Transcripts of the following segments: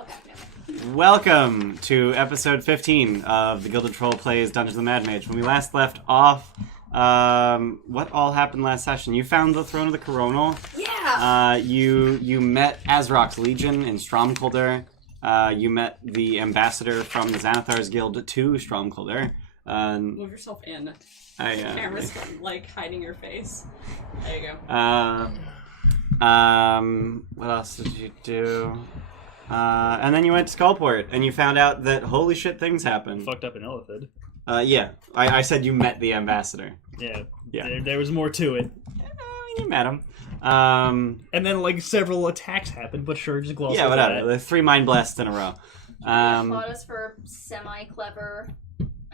Okay. Welcome to episode 15 of the Gilded Troll Plays Dungeons & Mad Mage. When we last left off, what all happened last session? You found the Throne of the Coronal. Yeah! You met Azrok's Legion in Stromkolder. You met the ambassador from the Xanathar's Guild to Stromkolder. Move yourself in. Camera's like hiding your face. There you go. What else did you do? And then you went to Skullport, and you found out that holy shit things happened. Fucked up an elephant. Yeah. I said you met the ambassador. Yeah. Yeah. There was more to it. You met him. And then, like, several attacks happened, but sure, just gloss over whatever. that. The 3 mind blasts in a row. Applaud us for semi-clever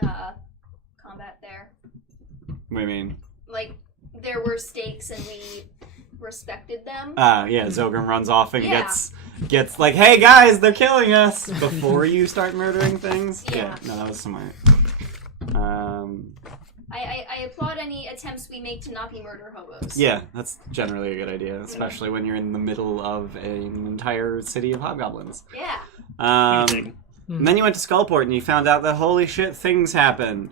combat there. What do you mean? Like, there were stakes and we respected them. Yeah, Zogrim runs off and gets like, hey guys, they're killing us! Before you start murdering things? Yeah. No, that was smart. I applaud any attempts we make to not be murder hobos. Yeah, that's generally a good idea, especially when you're in the middle of an entire city of hobgoblins. Yeah. And then you went to Skullport and you found out that holy shit, things happened.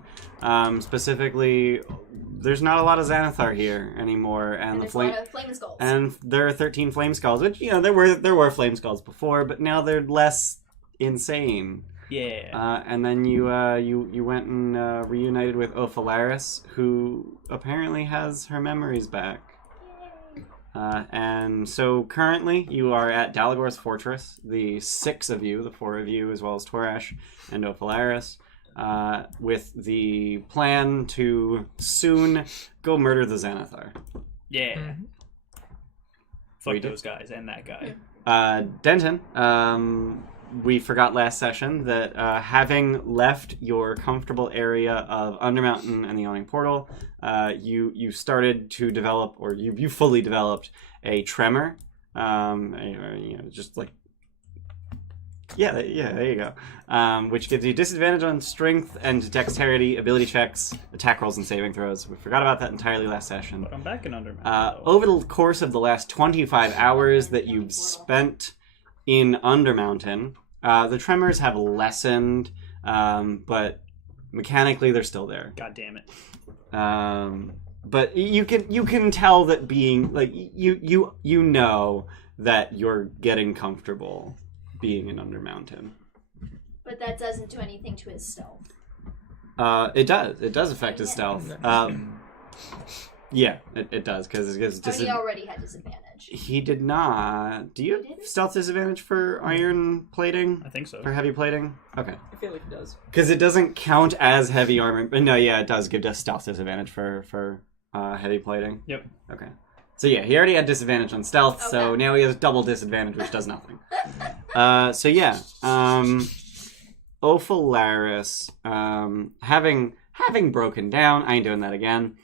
Specifically, there's not a lot of Xanathar here anymore, and there's a lot of flame skulls. And there are 13 flame skulls, which there were flame skulls before, but now they're less insane. Yeah. And then you went and reunited with Ophalaris, who apparently has her memories back. And so currently you are at Dalagor's Fortress, the 6 of you, the 4 of you, as well as Torash and Ophalaris, with the plan to soon go murder the Xanathar. Yeah. Mm-hmm. Fuck those guys and that guy. Denton, we forgot last session that having left your comfortable area of Undermountain and the Yawning Portal, you started to develop, or you fully developed a tremor, just like there you go, which gives you disadvantage on strength and dexterity, ability checks, attack rolls, and saving throws. We forgot about that entirely last session. But I'm back in Undermountain. Over the course of the last 25 hours that you've spent in Undermountain, the tremors have lessened, but mechanically they're still there. God damn it. But you can tell that being like you know that you're getting comfortable being in Undermountain. But that doesn't do anything to his stealth. It does affect his stealth. Yeah, it does because he already had disadvantage. He did not. Do you have stealth disadvantage for iron plating? I think so. For heavy plating? Okay. I feel like it does. Because it doesn't count as heavy armor. But no, yeah, it does give us stealth disadvantage for heavy plating. Yep. Okay. So yeah, he already had disadvantage on stealth, okay. So now he has double disadvantage, which does nothing. So yeah, Ophalaris, having broken down, I ain't doing that again.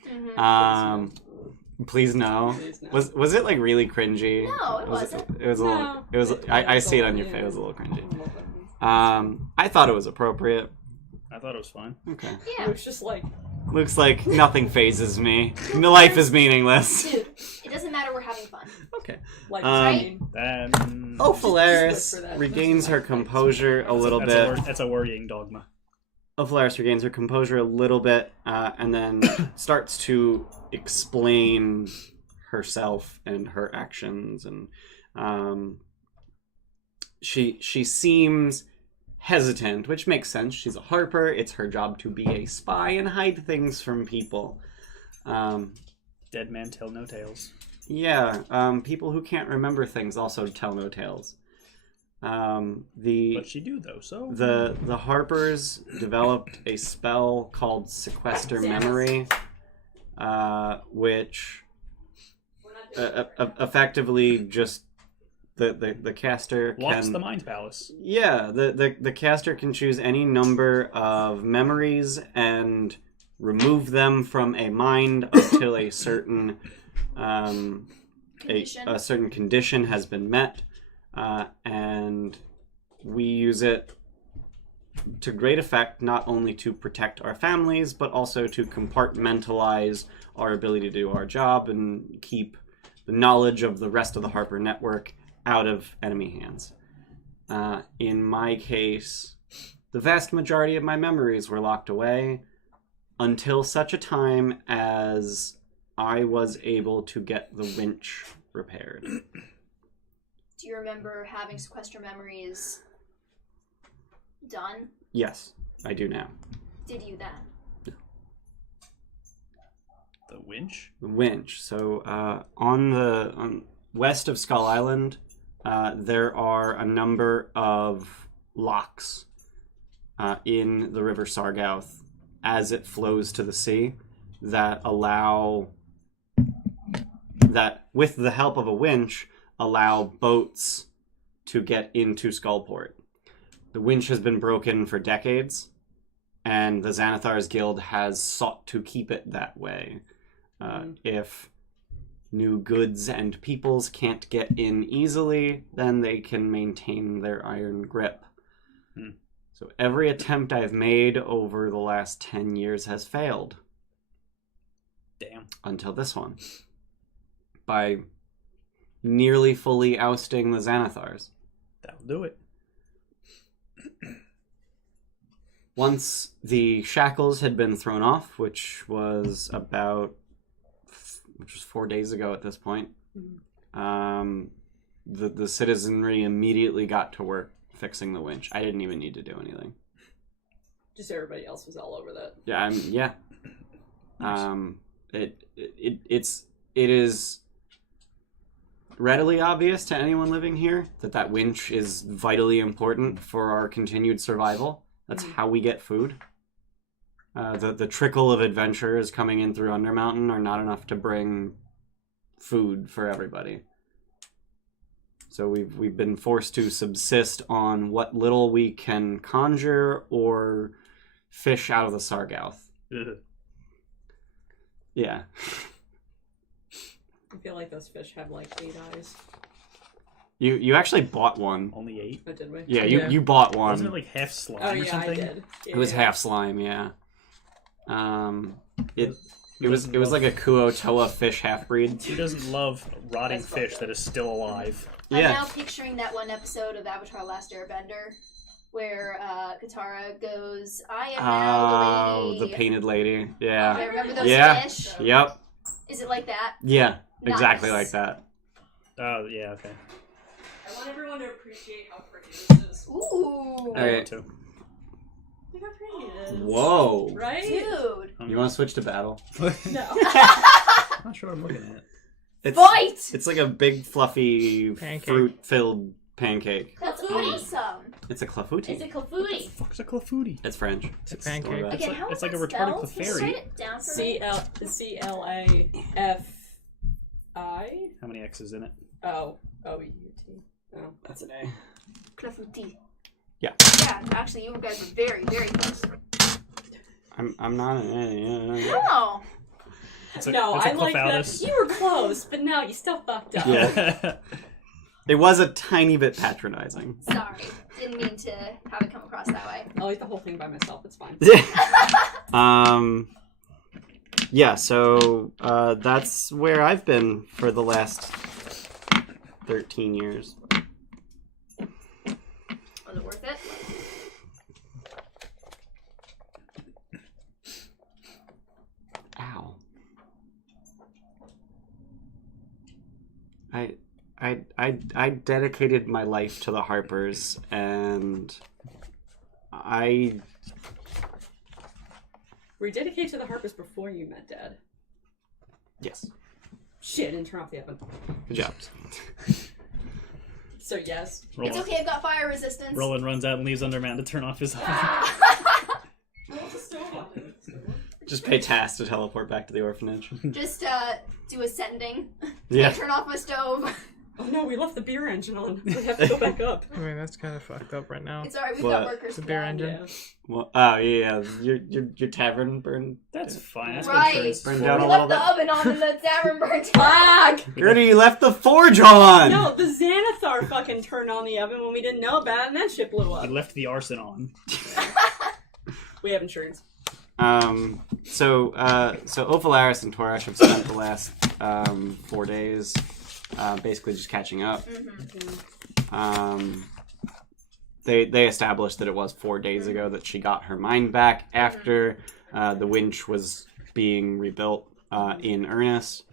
Please no. Was it like really cringy? No, it wasn't. It was a little. It was. I see it on your face. It was a little cringy. I thought it was appropriate. I thought it was fine. Okay. Yeah. It was just like... Looks like nothing phases me. Life is meaningless. Dude, it doesn't matter, we're having fun. Okay. Like, Ophalaris regains her composure a little bit. That's a worrying dogma. Ophalaris regains her composure a little bit, and then starts to explain herself and her actions, and she seems hesitant, which makes sense. She's a harper. It's her job to be a spy and hide things from people. Dead man tell no tales. Yeah, people who can't remember things also tell no tales. But she do though, so the Harpers developed a spell called Sequester Memory, which effectively just the caster locks can... the mind palace. Yeah, the caster can choose any number of memories and remove them from a mind until a certain a certain condition has been met, and we use it to great effect, not only to protect our families, but also to compartmentalize our ability to do our job and keep the knowledge of the rest of the Harper network out of enemy hands. In my case, the vast majority of my memories were locked away until such a time as I was able to get the winch repaired. Do you remember having sequester memories done? Yes, I do now. Did you then? The winch? The winch. So on west of Skull Island, there are a number of locks in the River Sargouth as it flows to the sea that allow, that with the help of a winch, allow boats to get into Skullport. The winch has been broken for decades, and the Xanathar's Guild has sought to keep it that way. If new goods and peoples can't get in easily, then they can maintain their iron grip. So every attempt I've made over the last 10 years has failed. Damn. Until this one. By nearly fully ousting the Xanathars. That'll do it. Once the shackles had been thrown off, which was 4 days ago at this point, the citizenry immediately got to work fixing the winch. I didn't even need to do anything. Just everybody else was all over that. Yeah. It is readily obvious to anyone living here that winch is vitally important for our continued survival. That's how we get food. The trickle of adventurers coming in through Undermountain are not enough to bring food for everybody. So we've been forced to subsist on what little we can conjure or fish out of the Sargouth. Yeah. I feel like those fish have like 8 eyes. You actually bought one. Only 8? Oh, did we? Yeah, you bought one. Wasn't it like half slime Oh or yeah, something? I did. Yeah, It was half slime, yeah. It was like a Kuo-toa fish half-breed. He doesn't love rotting That's fish fucked that is still alive. I'm Yeah. now picturing that one episode of Avatar: Last Airbender where Katara goes, "I am now the lady." The painted lady. I Yeah. remember those Yeah. fish. Yep. Is it like that? Yeah. Exactly Nice. like that. Oh, yeah, okay. I want everyone to appreciate how pretty this is. Ooh. Okay. want to. Look how pretty it is. Whoa. Right? Dude. You want to switch to battle? No. I'm not sure what I'm looking at. Fight! It's like a big fluffy Pancake. fruit-filled pancake. That's Clafouti. awesome. It's a clafouti. It's a clafouti. Fuck's a clafouti? It's French. It's a pancake. It's Again, how it's is like a that retarded spelled? Can you clefairy. write it down for me? CLAFI? How many X's in it? O-U-T. Oh. That's an A. Clafouti. Yeah. Yeah, actually, you guys were very, very close. I'm not an A. No. It's a, No, it's a I like that. clefautus. You were close, but no, you still fucked up. Yeah. It was a tiny bit patronizing. Sorry. Didn't mean to have it come across that way. I'll eat the whole thing by myself, it's fine. Yeah, so that's where I've been for the last 13 years. Was it worth it? Ow. I dedicated my life to the Harpers, and Were you dedicated to the Harpers before you met Dad? Yes. Shit, didn't turn off the oven. Good job. So yes. It's okay, I've got fire resistance. Roland runs out and leaves Underman to turn off his oven. What's the stove on? Just pay Tass to teleport back to the orphanage. Just do ascending. Yeah. Turn off my stove. Oh no, we left the beer engine on. We have to go back up. I mean, that's kind of fucked up right now. It's alright, we've What? got workers. The beer now. engine. Yeah. Well, oh yeah, your tavern burned. That's fine. That's Right. what insurance is Burned for. down We a little left the bit. oven on and the tavern burnt Fuck! Gertie, you left the forge on. No, the Xanathar fucking turned on the oven when we didn't know about it, and that shit blew He up. left the arson on. We have insurance. So Ophalaris and Torash have spent the last 4 days basically just catching up. they established that it was 4 days ago that she got her mind back after the winch was being rebuilt in earnest.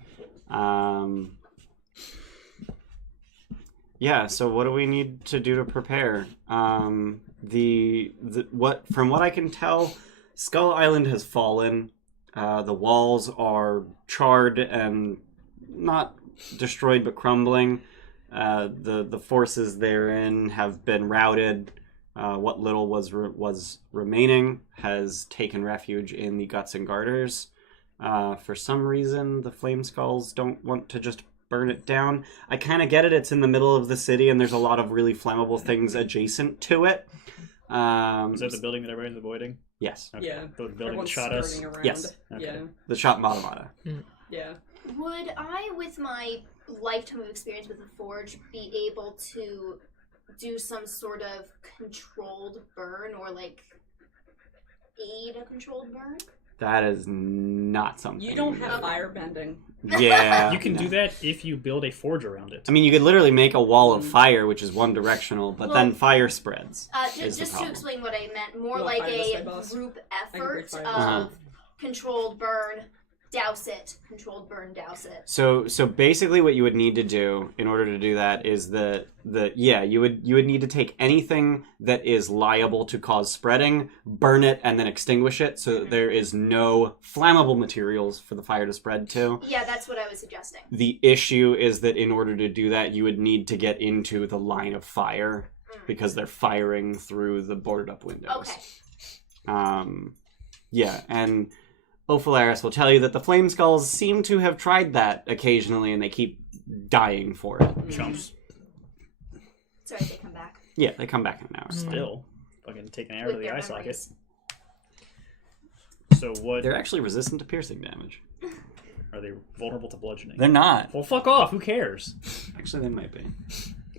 Yeah, so what do we need to do to prepare? From what I can tell, Skull Island has fallen. The walls are charred and not destroyed but crumbling. The forces therein have been routed. What little was remaining has taken refuge in the Guts and Garters. For some reason, the Flame Skulls don't want to just burn it down. I kind of get it. It's in the middle of the city, and there's a lot of really flammable things adjacent to it. Is that the building that everybody's avoiding? Yes. Okay. Yeah. The building Everyone's shot us? skirting around. Yes. Okay. Yeah. The shot Matamata. Yeah. Would I, with my lifetime of experience with the Forge, be able to do some sort of controlled burn or, like, aid a controlled burn? That is not something. You don't have firebending. Yeah. You can do that if you build a forge around it. I mean, you could literally make a wall of fire, which is one directional, but then fire spreads. Just to explain what I meant, more You like want to find this a way, boss? group I can effort break fire. of controlled burn, douse it, controlled burn, douse it. So basically, what you would need to do in order to do that is you would need to take anything that is liable to cause spreading, burn it, and then extinguish it, so that there is no flammable materials for the fire to spread to. Yeah, that's what I was suggesting. The issue is that in order to do that, you would need to get into the line of fire because they're firing through the boarded up windows. Okay. Yeah, and Ophalaris will tell you that the Flame Skulls seem to have tried that occasionally, and they keep dying for it. Chumps. Sorry, they come back. Yeah, they come back in an hour. Still. Fucking take an arrow With to the their eye socket. memories. So what... They're actually resistant to piercing damage. Are they vulnerable to bludgeoning? They're not. Well, fuck off. Who cares? Actually, they might be.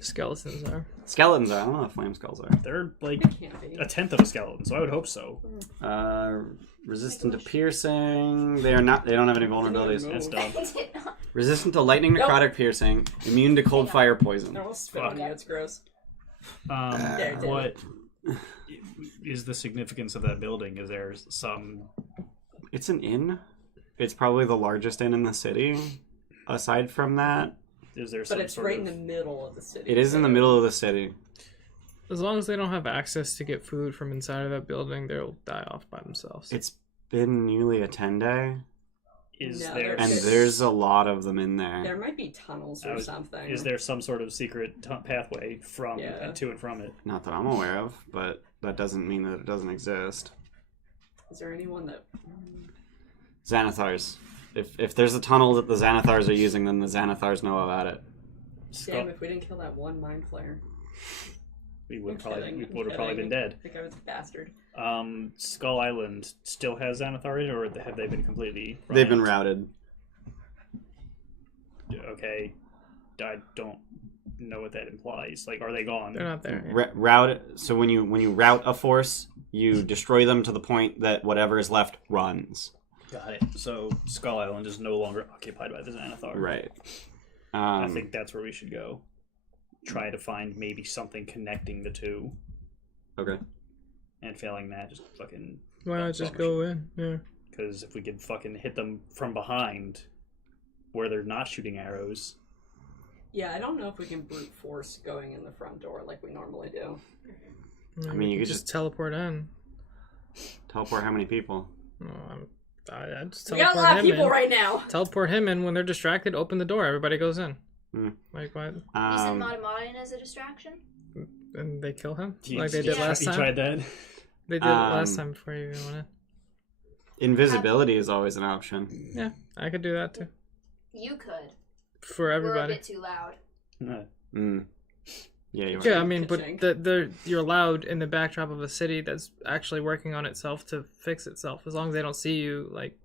Skeletons are. Skeletons are. I don't know if Flame Skulls are. They're like It can't be. a tenth of a skeleton, so I would hope so. Resistant to piercing. They are not. They don't have any vulnerabilities. That's dumb. I did not. Resistant to lightning, necrotic piercing. Immune to cold fire poison. They're all spit on you. It's gross. There, What is the significance of that building? Is there some... It's an inn. It's probably the largest inn in the city. Aside from that, Is there But some it's sort right of... in the middle of the city. it is in the middle of the city. As long as they don't have access to get food from inside of that building, they'll die off by themselves. It's been nearly a 10-day, Is No, there... and It's- there's a lot of them in there. There might be tunnels or something. Is there some sort of secret pathway from Yeah. to and from it? Not that I'm aware of, but that doesn't mean that it doesn't exist. Is there anyone that... Xanathars. If there's a tunnel that the Xanathars are using, then the Xanathars know about it. Damn, if we didn't kill that one mind flayer. We would I'm probably kidding, I'm would have probably been kidding. dead. I think I was a bastard. Skull Island still has Xanathar in it, or have they been completely... run They've been out? routed. Okay. I don't know what that implies. Like, are they gone? They're not there. Route. So when you route a force, you destroy them to the point that whatever is left runs. Got it. So Skull Island is no longer occupied by the Xanathar. Right. I think that's where we should go. Try to find maybe something connecting the two. Okay. And failing that, just fucking... Why not just go in? Yeah. Because if we could fucking hit them from behind, where they're not shooting arrows... Yeah, I don't know if we can brute force going in the front door like we normally do. I mean, you could just just teleport in. teleport how many people? No, I'd just We got a teleport lot of him people in. right now. Teleport him in when they're distracted. Open the door. Everybody goes in. Like what? You said Matamata as a distraction? And they kill him You- like they you did last You time. tried that? They did it last time before you even went in. Invisibility is always an option. Yeah, I could do that too. You could. For We're a everybody. bit too loud. Yeah, you are. Yeah, I mean, but Ka-chink. you're allowed in the backdrop of a city that's actually working on itself to fix itself. As long as they don't see you, like...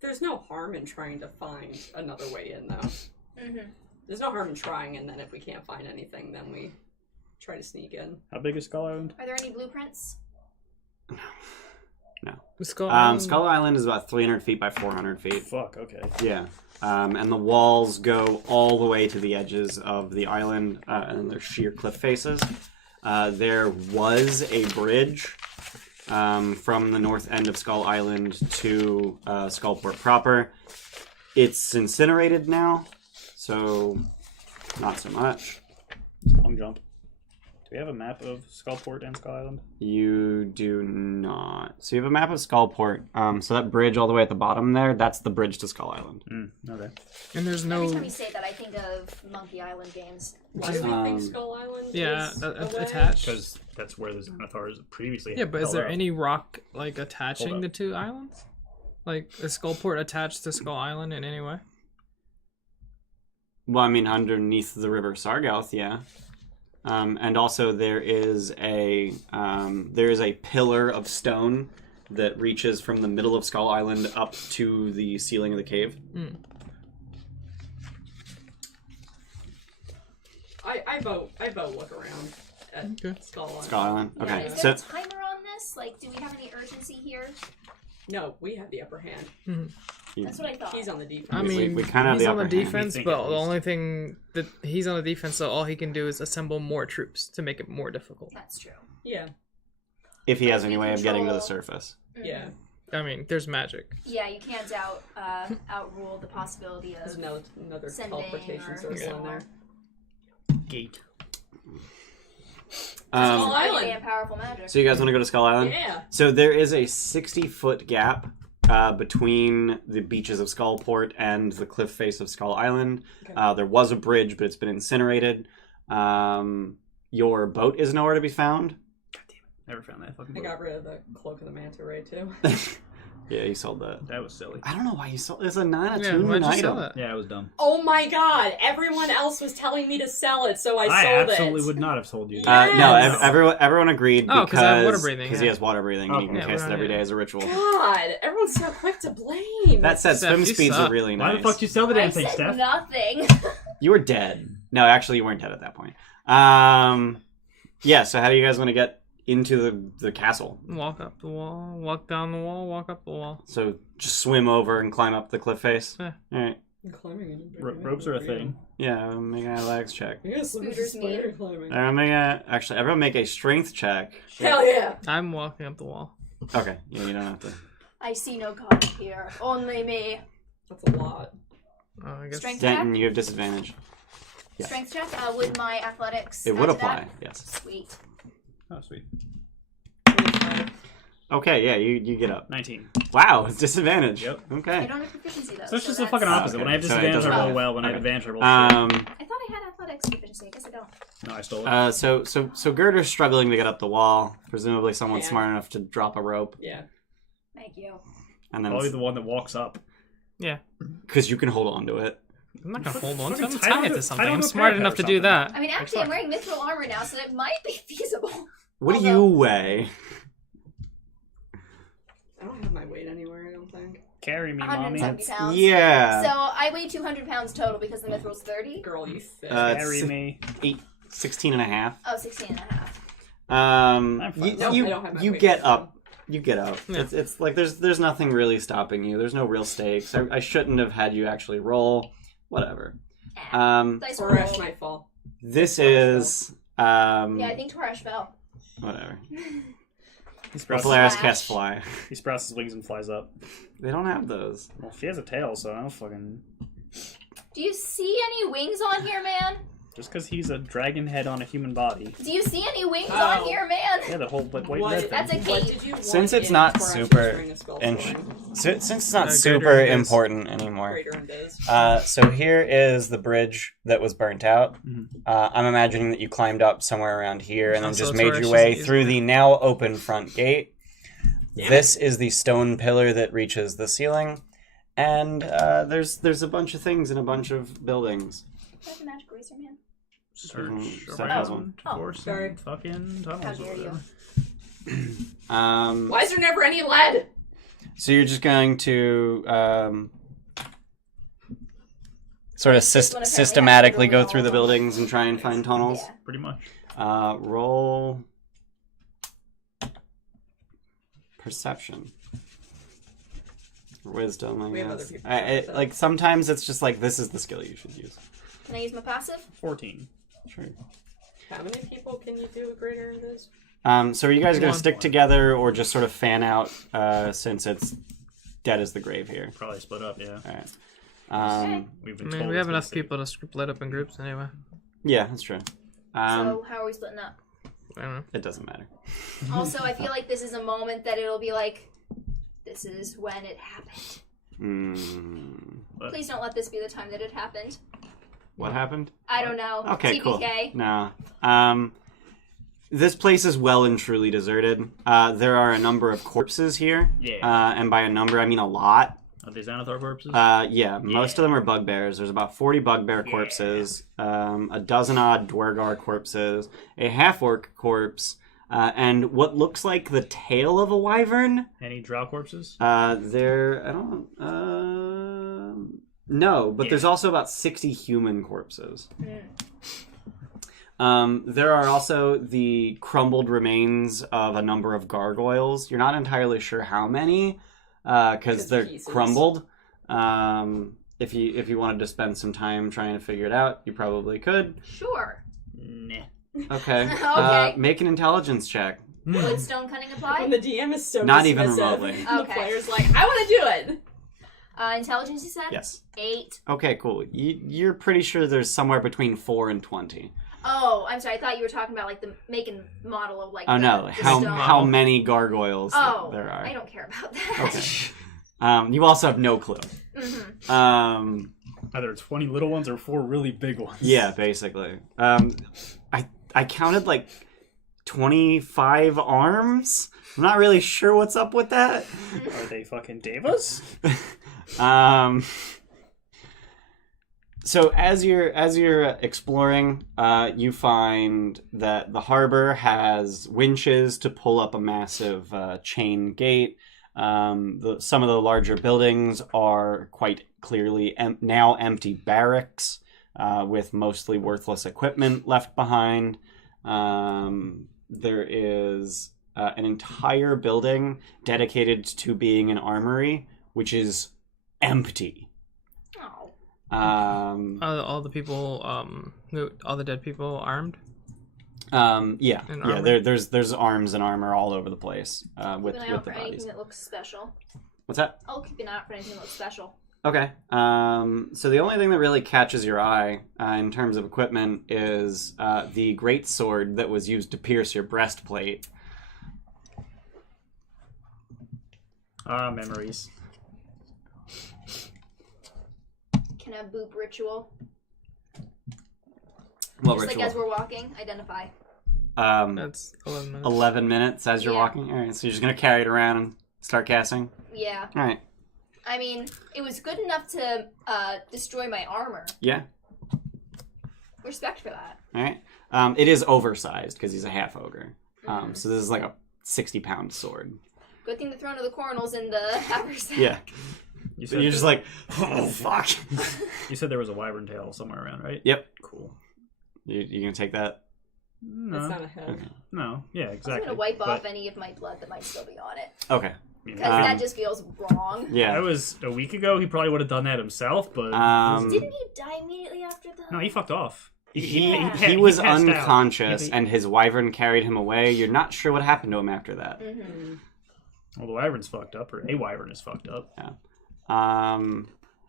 There's no harm in trying to find another way in, though. Mm-hmm. There's no harm in trying, and then if we can't find anything, then we try to sneak in. How big is Skull Island? Are there any blueprints? No. Skull Island is about 300 feet by 400 feet. Fuck, okay. Yeah. And the walls go all the way to the edges of the island, and they're sheer cliff faces. There was a bridge from the north end of Skull Island to Skullport proper. It's incinerated now, so not so much. Long jump. Do we have a map of Skullport and Skull Island? You do not. So you have a map of Skullport. So that bridge all the way at the bottom there, that's the bridge to Skull Island. Okay. And there's Every time no you say that, I think of Monkey Island games. Why do we think Skull Island is away? attached. Because that's where the Xanathars previously Yeah, but is held there out. any rock like attaching Hold the up. two islands? Like is Skullport attached to Skull Island in any way? Well, I mean, underneath the river Sargouth, yeah. And also there is a pillar of stone that reaches from the middle of Skull Island up to the ceiling of the cave. I vote look around at Skull Island. Skull Island. Yeah, Okay. is there a timer on this? Like, do we have any urgency here? No, we have the upper hand. That's what I thought. He's on the defense. I mean, we kind of have he's the on the upper hand. defense, think but at the least. only thing that he's on the defense, so all he can do is assemble more troops to make it more difficult. That's true. Yeah. If he has any way of getting to the Control. surface. Yeah. I mean, there's magic. Yeah, you can't outrule the possibility There's of another sending teleportation or source in more. there. Gate. Skull mighty Island. and powerful magic. So you guys want to go to Skull Island? Yeah. So there is a 60-foot gap between the beaches of Skullport and the cliff face of Skull Island. Okay. There was a bridge, but it's been incinerated. Your boat is nowhere to be found. Never found that fucking I book. got rid of the cloak of the manta ray too. Yeah, you sold that. That was silly. I don't know why you sold. It's a not Yeah, attunement why'd you sell item. that? Yeah, it was dumb. Oh my god! Everyone else was telling me to sell it, so I I sold absolutely it. would not have told you. Yeah. No, Yes. everyone agreed Oh, 'cause I have water because breathing, he yeah. has water breathing and you can Okay. cast Yeah, it every yeah. day as a ritual. God, everyone's so quick to blame. That said, Steph, swim you speeds suck. are really Why nice. the fuck did you sell the I damn thing, said Steph? nothing. You were dead. No, actually, you weren't dead at that point. Yeah. So how do you guys want to get into the castle? Walk up the wall, walk down the wall, walk up the wall. So just swim over and climb up the cliff face. Yeah. All right. Ropes are a thing. Yeah, make an athletics check. Yes, Scooters me. climbing. Everyone make a strength check. Hell yeah! I'm walking up the wall. Okay. Yeah, you don't have to. I see no god here, only me. That's a lot. Oh, I guess. Strength Denton, check. you have disadvantage. Yeah. Strength check. Would my athletics? It would add to apply. that? Yes. Sweet. Oh, sweet. Okay. Yeah, you get up. 19. Wow, it's disadvantage. Yep. I Okay. don't have proficiency though. So it's just the that's- fucking opposite. okay. When I have So it disadvantage, doesn't I roll matter. well. When I have Okay. advantage, I roll shit. I thought I had athletics proficiency. I guess I don't. No, I stole it. So Girder's struggling to get up the wall. Presumably, someone's Yeah. smart enough to drop a rope, Yeah. Thank you. and then Probably the one that walks up. Yeah. because you can hold on to it. I'm not gonna hold on to Fucking it. I'm tie tying it it to- to something. tie it I'm to a smart parapet enough or to do something. that. I mean, actually, fuck. I'm wearing mithril armor now, so it might be feasible. What do you Although- weigh? I don't have my weight anywhere, I don't think. Carry me, mommy. 170 pounds. Yeah. So I weigh 200 pounds total because the mithril's 30. Girl, you thick. Carry me. 16 and a half. Oh, 16 and a half. I'm fine. You, Nope, you, I don't have my you weight. get up. You get up. Yeah. It's like there's nothing really stopping you. There's no real stakes. I shouldn't have had you actually roll. Whatever. Dice roll. Toresh might fall. This is Yeah, I think Toresh fell. whatever. He sprouts, Polaris Flash. cast fly. he sprouts his wings and flies up. They don't have those. Well, she has a tail, so I don't fucking... Do you see any wings on here, man? Just because he's a dragon head on a human body. Do you see any wings Oh. on here, man? Yeah, the whole white What- red thing. That's a What cape. did you want Since it's in not Toresh's super Ring of Skull int- Swing? Since it's not Greater super and Biz. important anymore. Greater and Biz. So here is the bridge that was burnt out. Mhm. I'm imagining that you climbed up somewhere around here and then Also, just made Taurus your way is through easily- the now open front gate. Yeah. This is the stone pillar that reaches the ceiling, and there's a bunch of things in a bunch of buildings. That's a magic eraser, man. Search Steph around has one. for some Sorry. fucking tunnels. How or dare you. whatever. Why is there never any lead? So you're just going to sort of This one apparently systematically has to go go through the all buildings and try and find tunnels. Yeah. Pretty much. Roll perception. Or wisdom, I We have other guess. people doing that. Like sometimes it's just like this is the skill you should use. Can I use my passive? 14. Sure. How many people can you do a greater invis? So are you guys going to One. stick together or just sort of fan out since it's dead as the grave here? Probably split up, yeah. All right. We've I been mean, told we have it's enough been people to split up in groups anyway. Yeah, that's true. So how are we splitting up? I don't know. It doesn't matter. Also, I feel like this is a moment that it'll be like, this is when it happened. Please don't let this be the time that it happened. What happened? I don't know. Okay, TPK. cool. No. This place is well and truly deserted. There are a number of corpses here. Yeah. And by a number, I mean a lot. Are these Xanathar corpses? Yeah, most of them are bugbears. There's about 40 bugbear corpses, a dozen odd dwergar corpses, a half-orc corpse, and what looks like the tail of a wyvern. Any drow corpses? No, but there's also about 60 human corpses. There are also the crumbled remains of a number of gargoyles. You're not entirely sure how many, because they're pieces. crumbled. If you wanted to spend some time trying to figure it out, you probably could. Sure. Nah. Okay. Okay. Make an intelligence check. Would stone cunning apply? When the DM is so Not even dismissive, remotely. The Okay. player's like, I want to do it. Intelligence, you said? Yes. 8. Okay, cool. You're pretty sure there's somewhere between 4 and 20. Oh, I'm sorry. I thought you were talking about like the making model of like. Oh no, the how stone. many gargoyles there are. I don't care about that. Okay. You also have no clue. Mm-hmm. Either 20 little ones or 4 really big ones. Yeah, basically. I counted like 25 arms. I'm not really sure what's up with that. Are they fucking devas? So as you're exploring, you find that the harbor has winches to pull up a massive chain gate. Some of the larger buildings are quite clearly now empty barracks with mostly worthless equipment left behind. There is an entire building dedicated to being an armory, which is empty. Oh. All the people, all the dead people armed. Yeah. And Yeah. armor? There's arms and armor all over the place with Keep an eye the out for bodies. anything that looks special. What's that? I'll keep an eye out for anything that looks special. Okay. So the only thing that really catches your eye in terms of equipment is the great sword that was used to pierce your breastplate. Memories. Can I boop ritual? What Just ritual? like as we're walking, identify. That's 11 minutes. 11 minutes as you're Yeah. walking? Alright, so you're just going to carry it around and start casting? Yeah. Alright. I mean, it was good enough to destroy my armor. Yeah. Respect for that. Alright. It is oversized because he's a half ogre. So this is like a 60-pound sword. Good thing the throne of the coronals in the haversack. Yeah. You So said you're just like, oh, fuck. You said there was a wyvern tail somewhere around, right? Yep. Cool. You going to take that? No. That's not a head. Okay. No. Yeah, exactly. I'm gonna wipe But off any of my blood that might still be on it. Okay. Because that that just feels wrong. Yeah. was a week ago. He probably would have done that himself, but Didn't he die immediately after the... no, he fucked off. He was passed out. unconscious, He- and his wyvern carried him away. You're not sure what happened to him after that. Mm-hmm. Well, the wyvern's fucked up, or a wyvern is fucked up.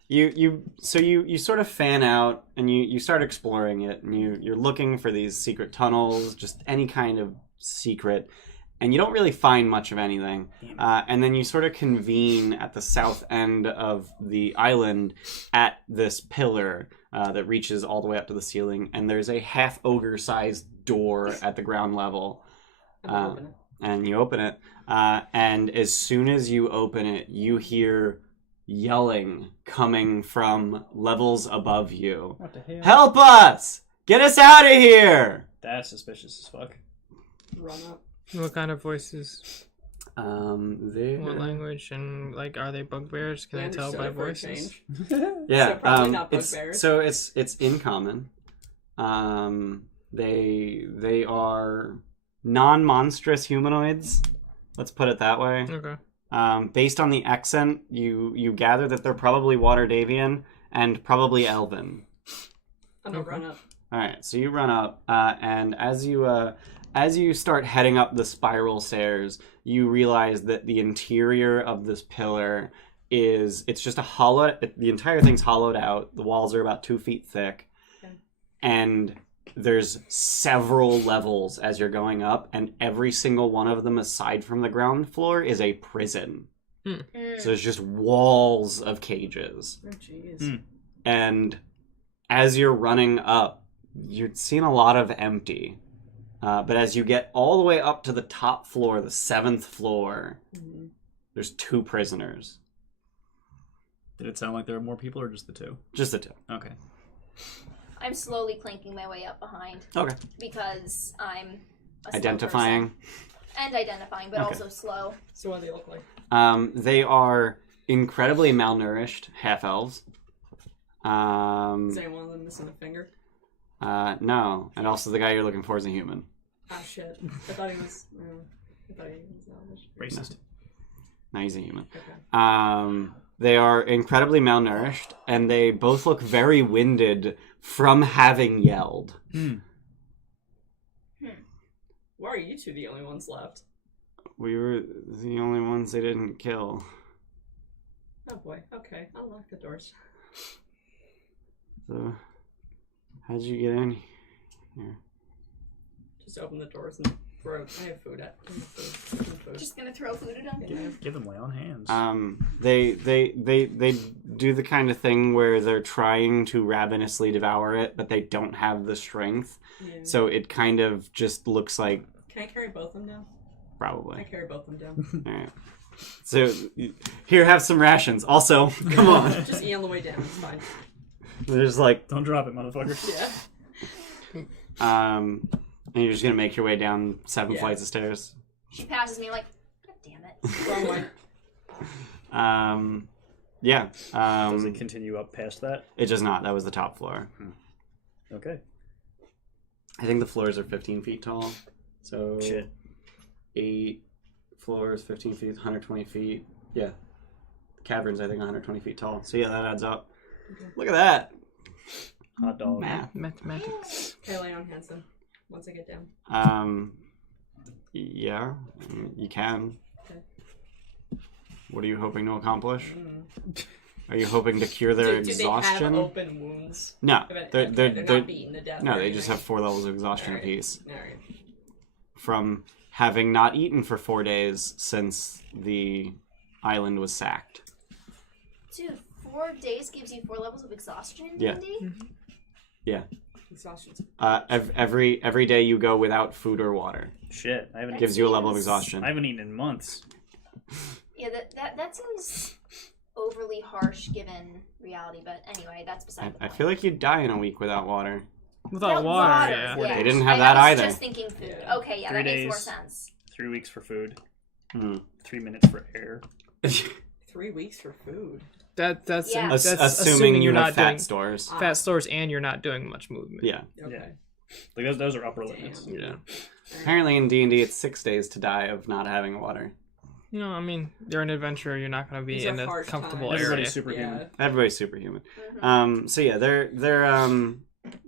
You sort of fan out, and you start exploring it, and you're looking for these secret tunnels, just any kind of secret, and you don't really find much of anything. And then you sort of convene at the south end of the island at this pillar that reaches all the way up to the ceiling, and there's a half ogre-sized door at the ground level. And you open it, and as soon as you open it, you hear yelling coming from levels above you. What the hell? Help us! Get us out of here! That's suspicious as fuck. Run up. What kind of voices? They What language? And like, are they bugbears? Can I tell by voices? yeah, So probably not it's bugbears. so it's in common. They are non-monstrous humanoids. Let's put it that way. Okay. Based on the accent, you gather that they're probably Waterdavian and probably Elven. I'm gonna Okay. run up. All right, so you run up, and as you start heading up the spiral stairs, you realize that the interior of this pillar it's just the entire thing's hollowed out. The walls are about 2 feet thick, and there's several levels as you're going up, and every single one of them, aside from the ground floor, is a prison. So there's just walls of cages. Oh, jeez. And as you're running up, you're seeing a lot of empty. But as you get all the way up to the top floor, the 7th floor, there's 2 prisoners. Did it sound like there were more people or just the 2? Just the 2. Okay. I'm slowly clanking my way up behind. Okay. Because I'm a slow Identifying. person. And identifying, but also slow. So what do they look like? They are incredibly malnourished half-elves. Is any one of them missing a finger? No. And also the guy you're looking for is a human. Ah, shit. I thought he was... Elvish. Racist. No, he's a human. Okay. They are incredibly malnourished, and they both look very winded from having yelled. Why are you 2 the only ones left? We were the only ones they didn't kill. Oh boy. Okay. I'll lock the doors. So, how'd you get in here? Just open the doors and throw... I have food at... food. Just gonna throw food at them. Yeah. Give them lay on hands. They do the kind of thing where they're trying to ravenously devour it, but they don't have the strength. Yeah. So it kind of just looks like... Can I carry both of them down? Probably. I carry both of them down. All right. So, here, have some rations. Also, come on. Just eat on the way down. It's fine. There's like... Don't drop it, motherfucker. Yeah. And you're just gonna make your way down 7 flights of stairs. She passes me like, God damn it. Wrong way. Yeah. Does it continue up past that? It does not. That was the top floor. Okay. I think the floors are 15 feet tall. So Shit. 8 floors, 15 feet, 120 feet. Yeah. The cavern's, I think, 120 feet tall. So yeah, that adds up. Okay. Look at that. Hot dog. Math. Mathematics. Can I lay on hands then? Once I get down. Yeah, you can. Okay. What are you hoping to accomplish? Are you hoping to cure their do exhaustion? they have open wounds? No, They're they're not beaten to death. no, or they just anything? have 4 levels of exhaustion Alright. apiece Alright. from having not eaten for 4 days since the island was sacked. Dude, 4 days gives you 4 levels of exhaustion in Yeah. D&D? Yeah. Exhaustion's Every day you go without food or water Shit. I haven't gives you a level of exhaustion. I haven't eaten in months. Yeah, that seems overly harsh given reality, but anyway, that's beside the I point. feel like you'd die in a week without water. Without water, yeah. 4 They days. didn't have I that was either. just thinking food. Yeah. Okay, yeah, 3 that makes more days. sense. 3 weeks for food. Hmm. 3 minutes for air. 3 weeks for food. That's Yeah. that's Assuming you you're have not fat doing stores. fat stores and you're not doing much movement. Yeah. Okay. Like those are upper Damn. limits. Yeah. Apparently in D&D it's 6 days to die of not having water. You know, I mean, you're an adventurer. You're not going to be These are in a harsh comfortable times. area. Everybody's superhuman. Yeah. Everybody's superhuman. Mhm. So yeah,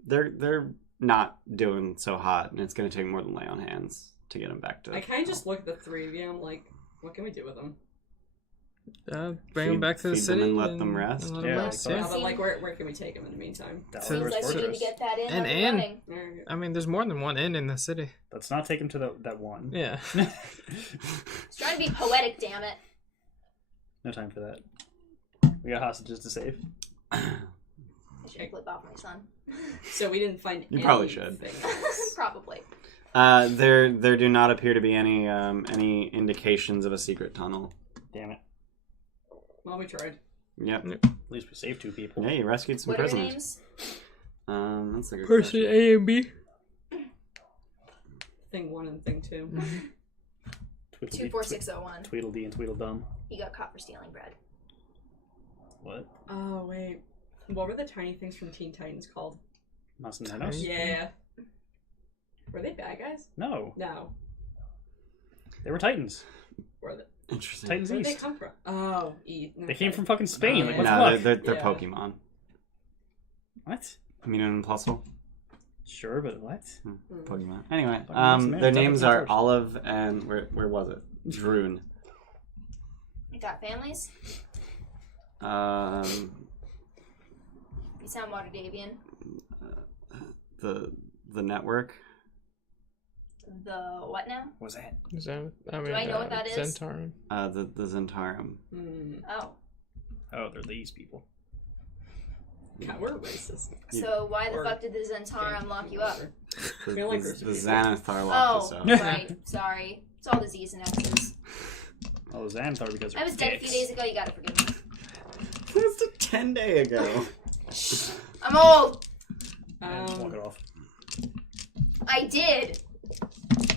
they're not doing so hot, and it's gonna take more than lay on hands to get them back to. I kind of just look at the 3 of you. I'm like, what can we do with them? Bring them back to the feed city them and let them rest. and let 'em Yeah, rest, like yeah. Yeah, but like, where can we take them in the meantime? That So- was Seems like we need Garters. to get that in. And- up and- running. Alright. I mean, there's more than one inn in the city. Let's not take him to that one. Yeah. It's trying to be poetic, damn it. No time for that. We got hostages to save. I should flip off my son. So we didn't find. You probably should. anything else. Probably. There do not appear to be any indications of a secret tunnel. Damn it. Well, we tried. Yep. At least we saved 2 people. Yeah, you rescued some What are your prisoners. names? That's a good Person question. A and B. Thing 1 and thing 2. Tweedledee, 24601. Tweedledee and Tweedledum. He got caught for stealing bread. What? Oh wait, what were the tiny things from Teen Titans called? Masanenos? Yeah. Were they bad guys? No. No. They were Titans. Were they? Interesting. Titans Where did they East. come from? Oh, East. They came from fucking Spain. Oh, Like, yeah. what No, the fuck? they're Yeah. Pokemon. What? Minun and Plusle. Sure, but what? Pokemon. Anyway, Pokemon their Topic names came are first. Olive and where was it? Droon. You got families? You sound Waterdavian. The network. The what now? What's that? Do I know what that is? Zentarum. The Zentarum. Oh. Oh, they're these people. God, we're racist. So why the Or- fuck did the Zentarum lock you up? The feel like the there's- Xanathar locked us Oh, up. right. Sorry. It's all the Z's and X's. Oh, Xanathar because they're I was dead a few days ago. You gotta forgive me. That was a 10-day ago. I'm old. Walk it off. I did.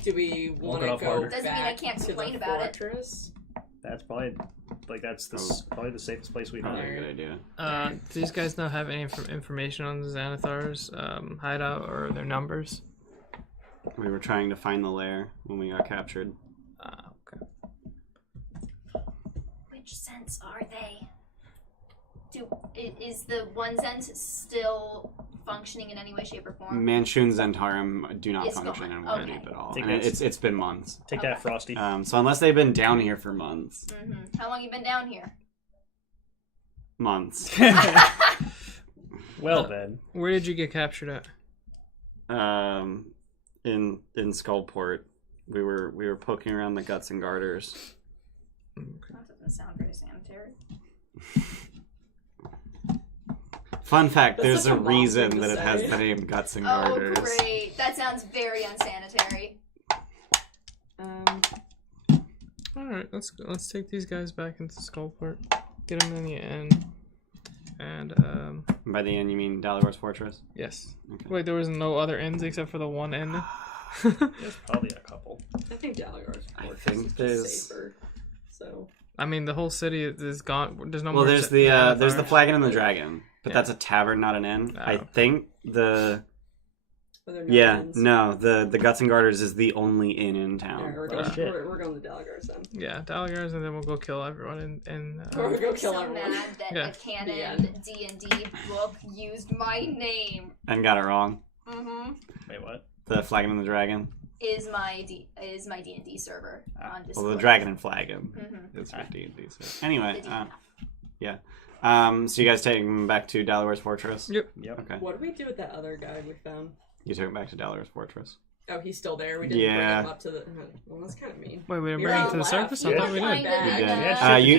Do we want it to off go harder. Doesn't mean I back can't to complain the about it. fortress? That's probably probably the safest place we've Probably had. a good idea. Do these guys not have any information on the Xanathar's hideout or their numbers? We were trying to find the lair when we got captured. Okay. Which sense are they? Is the one sense still functioning in any way, shape, or form? Manchun Zentarum do not It's function gone. in one Okay. deep at all. Take And this. it's been months. Take that, Frosty. So unless they've been down here for months. How long you been down here? Months. Well then. Where did you get captured at? In Skullport. We were poking around the guts and garters. That doesn't sound very sanitary. Fun fact, That's there's such a a mom reason thing to that it has say. the name Guts and Oh, Garters. great. That sounds very unsanitary. Alright, let's take these guys back into Skullport. Get them in the inn. And, By the end, you mean Dalagor's Fortress? yes. Okay. Wait, there was no other inns except for the one inn? There's probably a couple. I think Dalagar's I fortress think is there's- just safer. So I mean, the whole city is gone. There's no Well, more. there's the Xanathars. Flagon and the Dragon, but Yeah. that's a tavern, not an inn. Oh, I okay. think the are there inns? the Guts and Garters is the only inn in Yeah, town. we're, Oh, going, shit. we're going to Dalagar's then. Yeah, Dalagars, and then we'll go kill everyone. Or we go I'm kill so everyone. mad that Yeah. a canon D&D book used my name. And got it wrong. Wait, what? The Flagon and the Dragon. Is my D&D server on Discord. Well, the Dragon and Flagon. Mhm. It's for D&D. So. Anyway, The D&D. yeah. So you guys take him back to Dalagor's Fortress? Yep. Yep. Okay. What did we do with that other guy we found? You took him back to Dalagor's Fortress. Oh, he's still there. We didn't Yeah. bring him up to the. Well, that's kind of mean. Wait, we didn't You're bring him all to the left. surface? I You're thought we fine. did. Back. You did.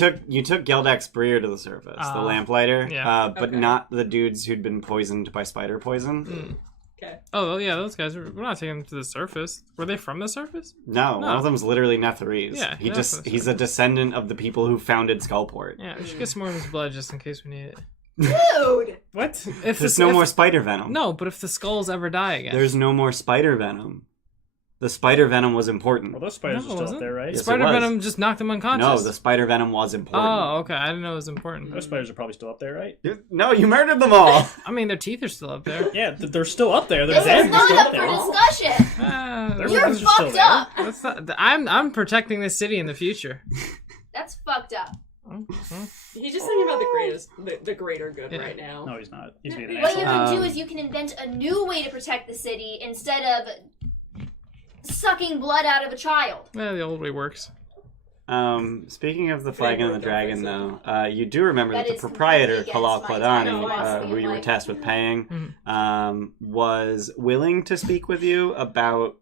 Yeah, You took Gildex Breer to the surface, the lamplighter, Yeah. but Okay. not the dudes who'd been poisoned by spider poison. Okay. Oh, yeah, those guys. We're not taking them to the surface. Were they from the surface? No, No. one of them's literally Netherese. Yeah, he yeah, just that's he's a descendant of the people who founded Skullport. Yeah, we should get some more of his blood just in case we need it. Dude! What? If There's no more spider venom. No, but if the skulls ever die again. There's no more spider venom. The spider venom was important. Well, those spiders No, are still wasn't. up there, right? Yes, it Spider was. venom just knocked him unconscious. No, the spider venom was important. Oh, okay. I didn't know it was important. Those spiders are probably still up there, right? No, you murdered them all. I mean, their teeth are still up there. Yeah, they're still up there. Their This is heads are still not up up for there. discussion! Their You're heads are still fucked there. up! That's not, I'm protecting this city in the future. That's fucked up. He's just thinking about the greater good Yeah. right now. No, he's not. He's being an What you asshole. can do is you can invent a new way to protect the city instead of sucking blood out of a child. Yeah, the old way works. Speaking of the Flagon and the Dragon, though, you do remember That that the is proprietor, completely Kalal against my entire Kladani, philosophy who of you were life. tasked with paying, was willing to speak with you about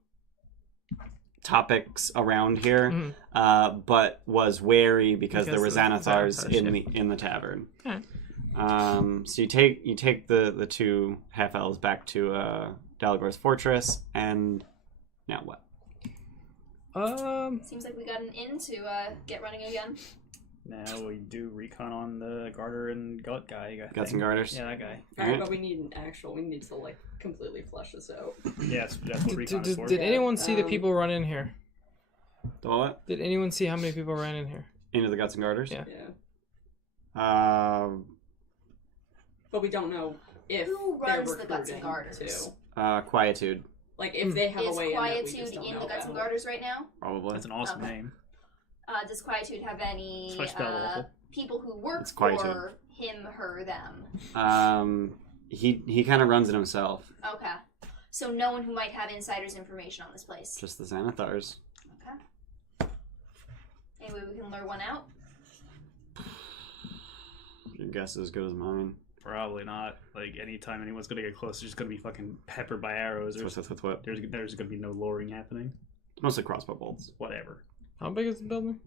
topics around here, but was wary because there were Because of Xanathars Xanathars, in the tavern. Okay. So you take the two half elves back to Dalagor's fortress, and now what? Seems like we got an in to get running again. Now we do recon on the Garter and Gut guy. Guts and Garters? Yeah, that guy. Alright, but we need an actual. We need to like completely flesh this out. Yeah, that's what recon is for. Did anyone see the people run in here? The what? Did anyone see how many people ran in here? Into the Guts and Garters? Yeah. Yeah. But we don't know if Who they're runs the Guts and recruiting, Garters? too. Quietude, Like if they have Is a way in that we Quietude just don't in know the Guts and about. Garters right now? probably. That's an awesome Okay. name. Does Quietude have any That's why I spell awful. people who work It's Quietude. for him, her, them? He kind of runs it himself. Okay. So no one who might have insider's information on this place. Just the Xanathars. Okay. Anyway, we can lure one out. Your guess is as good as mine. Probably not. Like, anytime anyone's gonna get close, they're just gonna be fucking peppered by arrows. What? There's gonna be no luring happening. Mostly crossbow bolts. Whatever. How big is the building?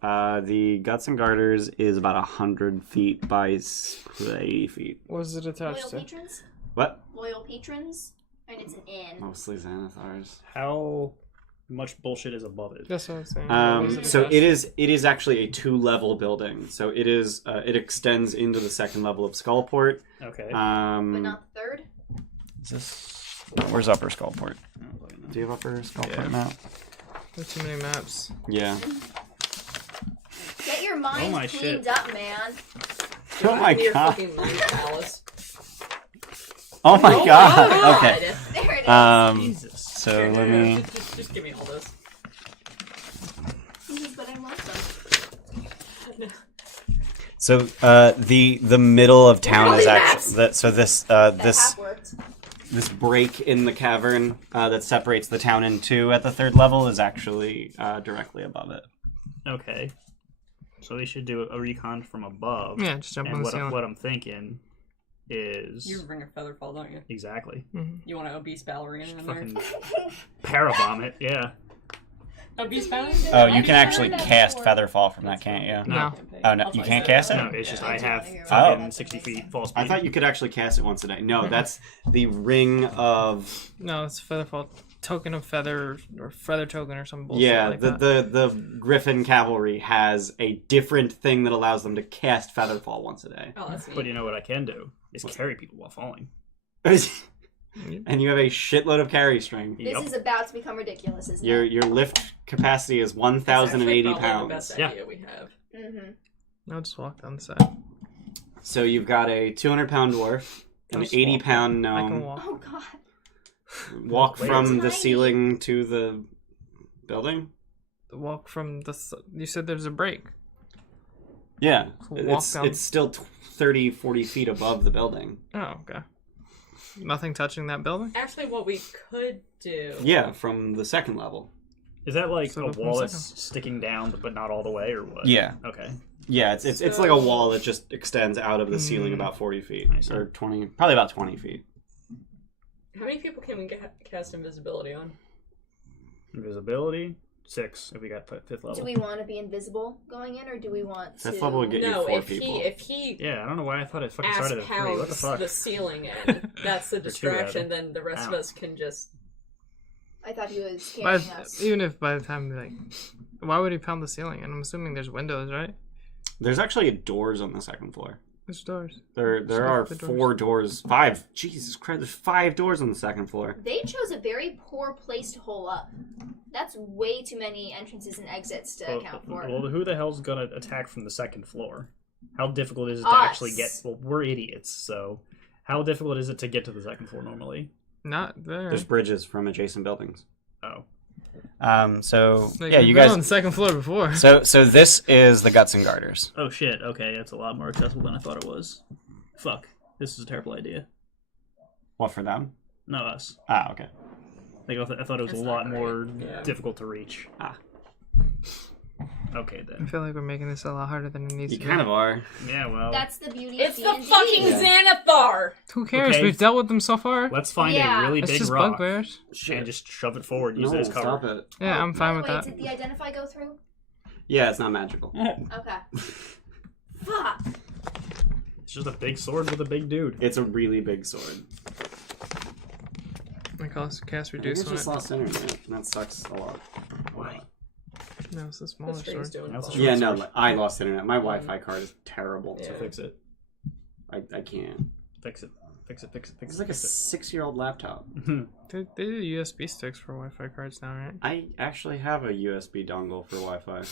The Guts and Garters is about 100 feet by 80 feet. What is it attached Loyal to? patrons? What? Loyal patrons? And it's an inn. Mostly Xanathars. How much bullshit is above it? That's what I'm saying. So it is actually a 2-level building. So it is it extends into the 2nd level of Skullport. Okay. But not the 3rd? Is this? Where's Upper Skullport? Do you have Upper Skullport map? There's too many maps. Yeah. Get your mind my cleaned shit. up, man. Oh my Near god. fucking Mind Palace. Oh my god. Okay. There it is. Jesus. So let me. Just give me all this. But I love them. So the middle of town is actually this That half worked. this break in the cavern that separates the town in two at the 3rd level is actually directly above it. Okay. So we should do a recon from above. Yeah, just jump on And the ceiling. what I'm thinking is You bring a feather fall, don't you? exactly You want an obese ballerina in there? fucking parabomb. Yeah. Obese ballerina? Oh, you can actually cast Featherfall from that, can't you? No. Oh no, you can't cast it? No, it's just I have Oh. fucking 60 feet fall speed. I thought you could actually cast it once a day. No, that's the ring of No, it's Featherfall. Token of feather or feather token or some bullshit yeah. like The, that. the Griffin Cavalry has a different thing that allows them to cast Featherfall once a day. Oh, that's But neat. you know what I can do is carry people while falling. And you have a shitload of carry string. This is about to become ridiculous, isn't Your it? your lift capacity is That's 1,080 actually probably pounds. the best Yeah. idea we have. Mm-hmm. I'll just walk down the side. So you've got a 200-pound dwarf, an Just 80-pound I can gnome. walk. Oh god. Walk Wait, from the it's tiny. ceiling to the building. Walk from the. You said there's a break. Yeah, Walk down. it's still 30, 40 feet above the building. Oh, okay. Nothing touching that building? Actually, what we could do... Yeah, from the 2nd level. Is that like So a look one wall that's second. sticking down but not all the way, or what? Yeah. Okay. Yeah, it's like a wall that just extends out of the ceiling about 40 feet. I see. Or 20, probably about 20 feet. How many people can we cast invisibility on? Invisibility 6 if we got 5th level. Do we want to be invisible going in, or do we want to? 5th level would get you No, 4 if people. he Yeah, I don't know why I thought it fucking ass started at 3. What the pounds fuck? the ceiling in, that's the Or 2, distraction, rather. then the rest of Ow. us can just... I thought he was By, carrying us. even if by the time, like. Why would he pound the ceiling? And I'm assuming there's windows, right? There's actually doors on the 2nd floor. There's doors. There Just are look at the 4 doors. 5. Jesus Christ, there's 5 doors on the 2nd floor. They chose a very poor place to hole up. That's way too many entrances and exits to account for. Well, who the hell's gonna attack from the 2nd floor? How difficult is it to Us. actually get? Well, we're idiots, so how difficult is it to get to the 2nd floor normally? Not there. There's bridges from adjacent buildings. Oh, So Like, yeah, we've you been guys. on the 2nd floor before. So this is the Guts and Garters. oh shit. Okay, that's a lot more accessible than I thought it was. Fuck, this is a terrible idea. What for them? No, us. Ah, okay. Like, I thought it was That's a not lot more great. Yeah. difficult to reach. Ah. Okay I then. feel like we're making this a lot harder than it needs You to kind be. of are. Yeah, well, That's the beauty It's of the D&D. fucking Xanathar! Who cares? Okay. We've dealt with them so far. let's find Yeah. a really It's big just rock bugbears. and just shove it forward. Use No, it as cover. stop it. Yeah, I'm fine with Wait, that. did the identify go through? Yeah, it's not magical. Okay. Fuck. It's just a big sword with a big dude. It's a really big sword. I cast I think reduce it's on just it. lost internet, and that sucks a lot. Why? No, it's a smaller That's what he's sword. doing. That's Paul. a Yeah, short no, sword. like, I lost internet. My Wi-Fi card is terrible. Yeah. So fix it. I can't. Fix it. Fix it. Fix it. Fix It's it. like a fix 6-year-old laptop. it. They do USB sticks for Wi-Fi cards now, right? I actually have a USB dongle for Wi-Fi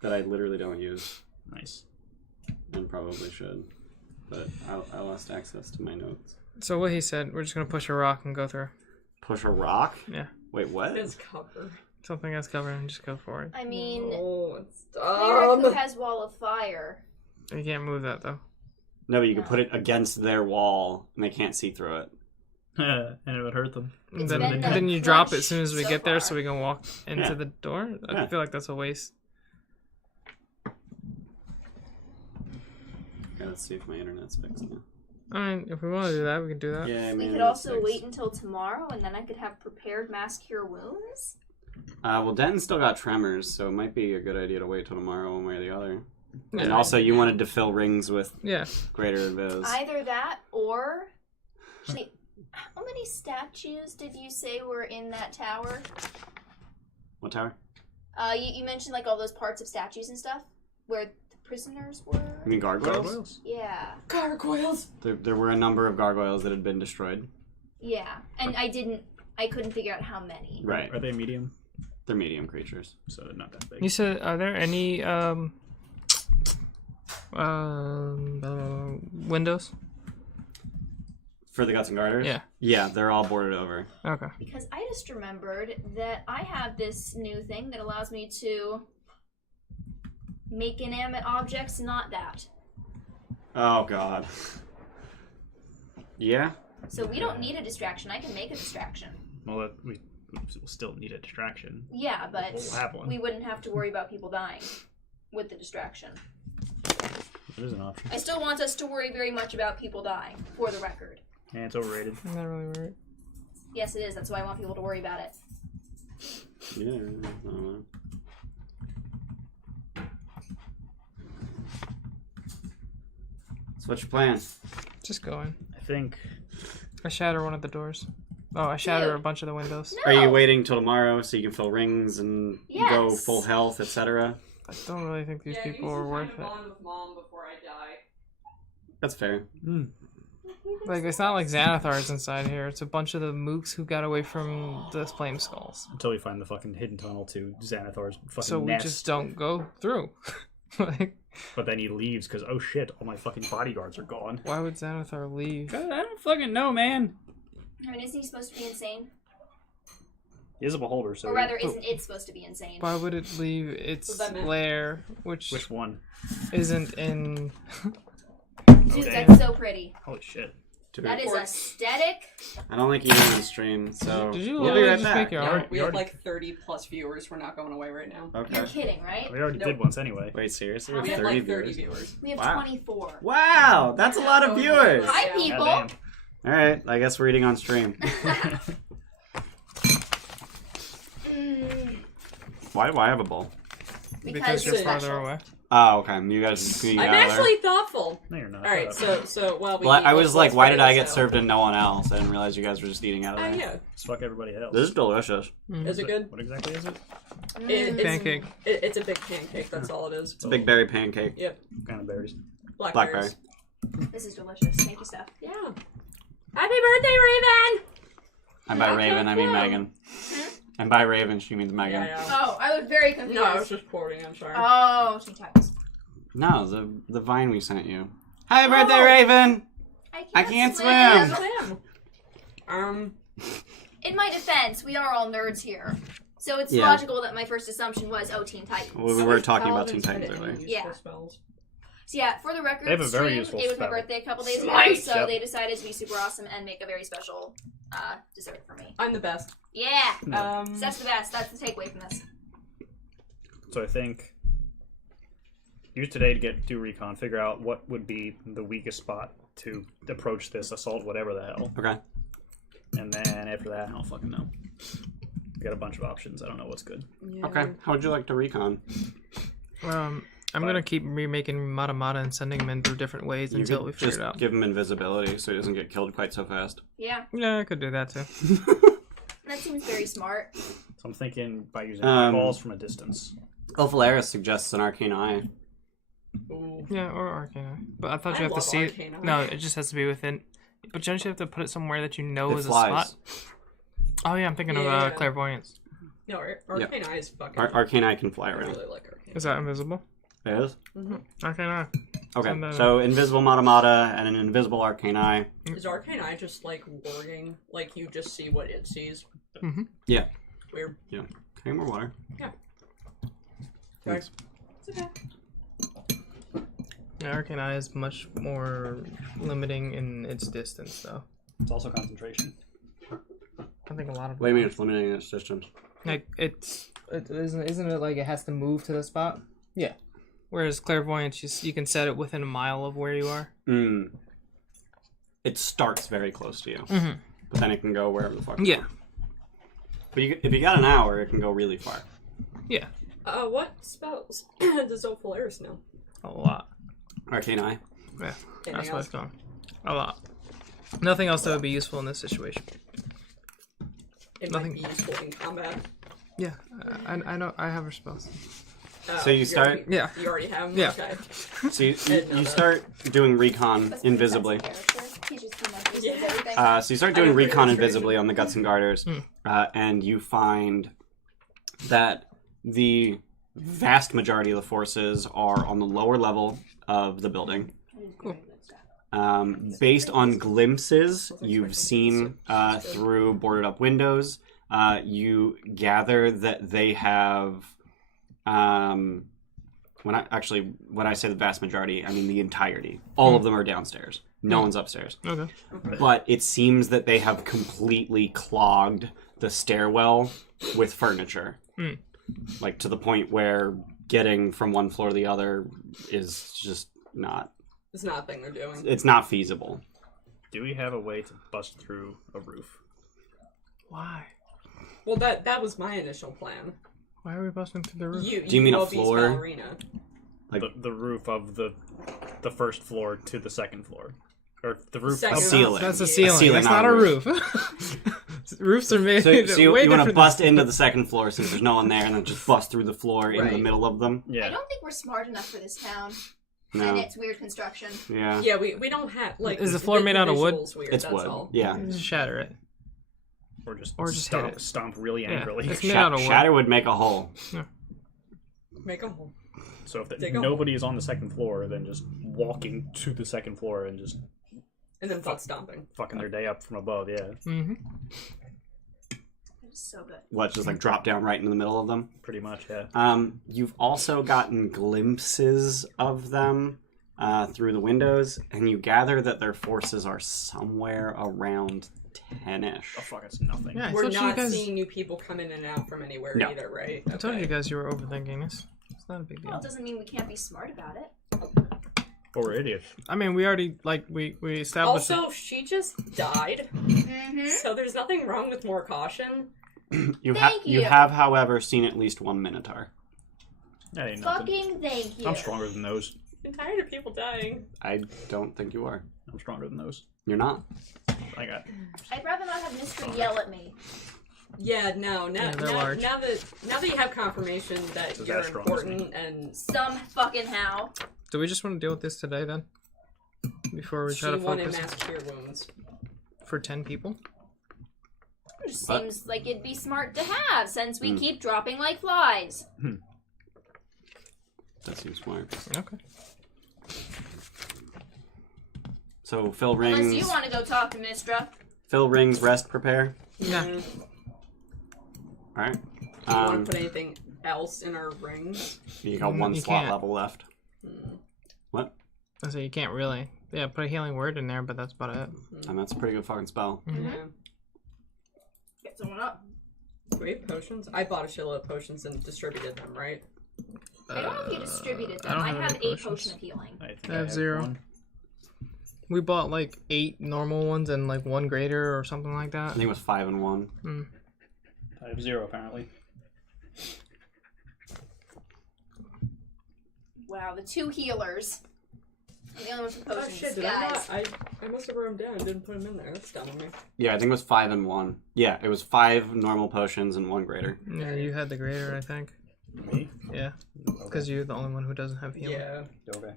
that I literally don't use Nice. and probably should, but I lost access to my notes. So what he said, we're just gonna push a rock and go through. Push a rock? Yeah. Wait, what? It's cover. Something that's covered and just go forward. I mean, Oh, it's Cleric who dumb. has Wall of Fire. You can't move that though. No, but you can put it against their wall and they can't see through it. And it would hurt them. It's Then, been then you drop it as crushed soon as we so get there, far. so we can walk into Yeah. the door. I Yeah. feel like that's a waste. Okay, let's see if my internet's fixed now. I mean, if we want to do that, we can do that. Yeah, We could also wait until tomorrow, and then I could have prepared mass cure wounds. Well, Denton's still got tremors, so it might be a good idea to wait till tomorrow, one way or the other. Yeah. And also, you wanted to fill rings with Yeah. greater invis. Either that, or actually, how many statues did you say were in that tower? What tower? You mentioned like all those parts of statues and stuff where the prisoners were. You mean gargoyles? Yeah, Gargoyles. There were a number of gargoyles that had been destroyed. yeah, and I couldn't figure out how many. Right. Are they medium? They're medium creatures. So they're not that big. You said, are there any windows? For the Guts and Garters? Yeah. Yeah, they're all boarded over. Okay. Because I just remembered that I have this new thing that allows me to make inanimate objects not that. Oh, God. Yeah? So we don't need a distraction. I can make a distraction. Well, we still need a distraction. Yeah, but We'll have one. we wouldn't have to worry about people dying with the distraction. It is an option. I still want us to worry very much about people dying, for the record. And it's overrated. Not really right. Yes, it is. That's why I want people to worry about it. Yeah, I don't know. So what's your plan? Just go in. I think I shatter one of the doors. Oh, I shatter Ew. a bunch of the windows. No! Are you waiting till tomorrow so you can fill rings and go Yes. full health, etc.? I don't really think these people are worth it. Bond with Mom before I die. That's fair. Like, it's not like Xanathar's inside here. It's a bunch of the mooks who got away from the flame skulls. until we find the fucking hidden tunnel to Xanathar's fucking So we nest. just don't go through. Like, But then he leaves because, oh shit, all my fucking bodyguards are gone. why would Xanathar leave? I don't fucking know, man. I mean, isn't he supposed to be insane? He is a beholder, so... Or rather, isn't it supposed to be insane? Why would it leave its What that meant? lair, which Which one? isn't in... Dude, damn. that's so pretty. Holy shit. Dude, That is aesthetic. I don't like eating on stream, so Did you we'll be literally right just back. make your Yeah, art? we have like 30 plus viewers. We're not going away right now. Okay. You're kidding, right? We already Nope. did once anyway. Wait, seriously? We We have have 30 like 30 viewers? viewers. We have Wow. 24. Wow, that's a lot of viewers. Hi, Yeah. people. Goddamn. All right, I guess we're eating on stream. Mm, Why do I have a bowl? Because you're it's farther special. away. Oh, okay. You guys can eat I'm out of there. actually thoughtful. No, you're not. All right, so while we. Well, eat, I was like, let's why figure did I this get out. served and no one else? I didn't realize you guys were just eating out of Oh there. yeah, Just fuck everybody else. This is delicious. is it good? What exactly is it? It's, Pancake. It's a big pancake. That's all it is. It's a big berry pancake. Yep. What kind of berries? Blackberry. This is delicious. Thank you, Steph. Yeah. Happy birthday, Raven! And by Raven, I mean Yeah. Megan. And by Raven, she means Megan. Yeah, Oh, I was very confused. No, I was just quoting. I'm sorry. Oh, she types. No, the vine we sent you. Happy birthday, Raven! I can't swim. In my defense, we are all nerds here. So it's Yeah. logical that my first assumption was, oh, Teen Titans. We were talking about Teen Paladins Titans fit earlier. in Yeah. useful spells. So yeah, for the record, They have a very stream, useful it was my spell. birthday a couple days ago, Nice. so Yep. they decided to be super awesome and make a very special dessert for me. I'm the best. Yeah! Um, So that's the best. That's the takeaway from this. So I think use today to do recon, figure out what would be the weakest spot to approach this assault, whatever the hell. Okay. And then after that, I don't fucking know. We got a bunch of options. I don't know what's good. yeah. Okay. How would you like to recon? I'm gonna keep remaking Mata Mata and sending him in through different ways You until could we figure just it out. give him invisibility so he doesn't get killed quite so fast. Yeah, Yeah, I could do that too. that seems very smart. So I'm thinking by using balls from a distance. Elfalaris suggests an arcane eye. Ooh. Yeah, or Arcana. But I thought I you have to love see it. Arcana. No, it just has to be within. But don't you have to put it somewhere that you know It is flies. a spot? Oh yeah, I'm thinking Yeah. of Clairvoyance. No, Arcane Eye is fucking. Arcane eye can fly I around. really like Arcane. Is that invisible? It is? Arcana. Okay, Send that so invisible Matamata and an invisible arcane eye. Is Arcane Eye just like wording? Like you just see what it sees? Mm-hmm. Yeah. Weird. Yeah. Okay, more water. Yeah. Thanks. It's okay. Yeah, Arcana is much more limiting in its distance, though. It's also concentration. I think a lot of. What do you mean it's limiting its distance? Like isn't it like it has to move to the spot? Yeah. Whereas clairvoyance, you can set it within a mile of where you are. It starts very close to you, Mm-hmm. but then it can go wherever the fuck. Yeah. But if you got an hour, it can go really far. Yeah. What spells does Ophilaris know? A lot. Arcane Eye. Yeah. Anything That's what else? it's going. A lot. Nothing else that would be useful in this situation. It Nothing. might be useful in combat. Yeah. I know. I have her spells. So you You start- already, Yeah. You already have them? Yeah. Okay. So you start doing recon That's pretty invisibly. fancy character. He just came up with Yeah. everything. So you start doing I know recon pretty much invisibly on the Guts and Garters, and you find that the vast majority of the forces are on the lower level of the building. Based on glimpses you've seen through boarded up windows, you gather that they have. When I say the vast majority, I mean the entirety. All of them are downstairs. No one's upstairs. Okay. But it seems that they have completely clogged the stairwell with furniture. Like to the point where getting from one floor to the other is just not. It's not a thing they're doing. It's not feasible. Do we have a way to bust through a roof? Why? Well, that was my initial plan. Why are we busting through the roof? Do you mean a know these floor? ballerina. Like The roof of the first floor to the second floor, or the roof. Second- a ceiling. That's a Yeah. ceiling. ceiling, That's not not a a roof. Roofs are made so you way want to different bust into the second floor since there's no one there, and then just bust through the floor into the Right. middle of them. I Yeah. don't think we're smart enough for this town. No. And its weird construction. Yeah. Yeah, we don't have like. Is the floor made out of wood? visual's Weird, It's that's wood. All. Yeah. Just shatter it. Or just hit stomp, it. stomp really Yeah. angrily. It's made out of wood. Shatter would make a hole. Make a hole. So if Dig a nobody is on the second floor, then just walking to the second floor and just And then butt stomping. fucking their day up from above. Yeah, Mm-hmm. It is so good. What, just like drop down right in the middle of them? pretty much. Yeah. You've also gotten glimpses of them through the windows, and you gather that their forces are somewhere around 10-ish. Oh fuck, it's nothing. Yeah, I We're told you not guys. seeing new people come in and out from anywhere No. either, right? I told Okay. you guys you were overthinking this. It's not a big Well, deal. it doesn't mean we can't be smart about it. But we're idiots. I mean, we already we established. Also, she just died, Mm-hmm. so there's nothing wrong with more caution. You Thank you. have, however, seen at least one Minotaur. That ain't nothing. Fucking thank you. I'm stronger than those. I'm tired of people dying. I don't think you are. I'm stronger than those. You're not. I got. I'd rather not have Mystery yell at me. Yeah, no, Yeah, they're large. now that you have confirmation that So you're that's strong as important and Some fucking how. Do we just want to deal with this today then? Before we she try to wanted focus mass cure wounds. for 10 people? It just What? seems like it'd be smart to have since we keep dropping like flies. That seems smart. Okay. So Phil Unless rings. you want to go talk to Mistra. Phil rings. Rest. Prepare. Yeah. Do All right. you want to put anything else in our rings? You got one You slot can't. level left. What? I say you can't really. Yeah, put a healing word in there, but that's about it. And that's a pretty good fucking spell. Yeah. Get someone up. Do we have potions? I bought a shitload of potions and distributed them, right? I don't know if you distributed I them. don't I have have any a potions. potion of healing. I think I have 0. one. We bought like 8 normal ones and like 1 greater or something like I that. think it was 5 and 1. I have 0 apparently. Wow, the 2 healers. I'm the only one with Oh potions, shit, did guys. I must have wrote them down and didn't put them in there. That's dumb of me. Yeah, I think it was 5 and 1. Yeah, it was 5 normal potions and 1 greater. Yeah, you had the greater, I think. Me? Yeah, because you're the only one who doesn't have healing. Yeah. Okay.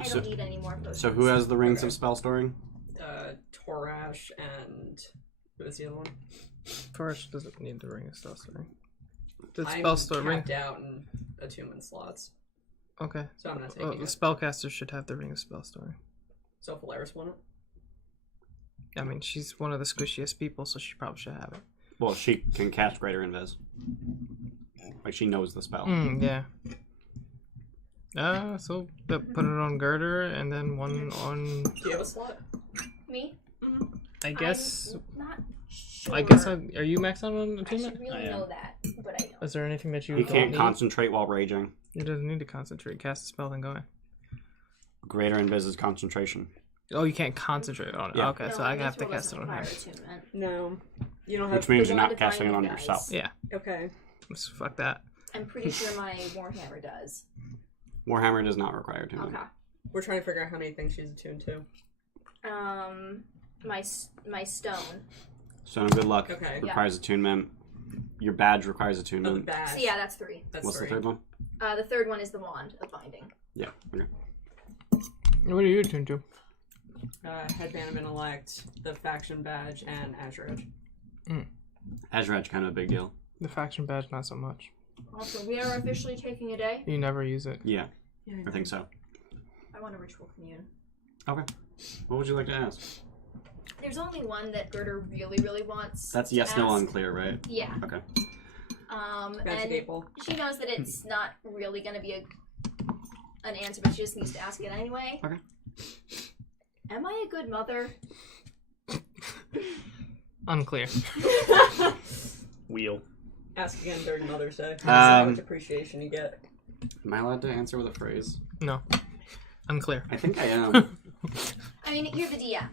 I don't need any more potions. So who has the rings Okay. of spell storing? Torash and who was the other one? Forest doesn't need the ring of spell story. The I'm spell story ring. capped out in attunement slots, Okay. so I'm not Well, taking the it. spellcaster should have the ring of spell story. So Polaris won it. I mean, she's one of the squishiest people, so she probably should have it. Well, she can cast Greater Invis. Like, she knows the spell. Yeah. So put it on Garter and then one on. Do you have a slot? Me? I guess. I'm not sure. Are you maxed out on I attunement? should really know that, but I don't. Is there anything that you? He don't can't need? concentrate while raging. He doesn't need to concentrate. Cast a spell, then go in. Greater invis is concentration. Oh, you can't concentrate on it. Yeah. Okay, No, so I Mithril have to cast doesn't it on require him. attunement. No. You don't have. Which means The you're one not casting it defining on dice. yourself. Yeah. Okay. Let's fuck that. I'm pretty sure my Warhammer does. Warhammer does not require attunement. Okay. We're trying to figure out how many things she's attuned to. My stone. So good luck. Okay. Requires attunement. Your badge requires Oh, the attunement. badge. So yeah, that's 3. That's What's 3. the third one? The third one is the wand of binding. Yeah. Okay. What are you attuned to? Headband of Intellect, the faction badge, and Azure Edge. Azure Edge kind of a big deal. The faction badge, not so much. Also, we are officially taking a day. You never use it. Yeah, Yeah, I think so. I want a ritual commune. Okay. What would you like to ask? There's only one that Gerder really, really wants. That's to yes, no, ask. unclear, right? Yeah. Okay. Magic And 8 Ball. she knows that it's not really going to be an answer, but she just needs to ask it anyway. Okay. Am I a good mother? Unclear. Wheel. Ask again during Mother's Day. See how much appreciation you get. Am I allowed to answer with a phrase? No. Unclear. I think I am. I mean, you're the DM.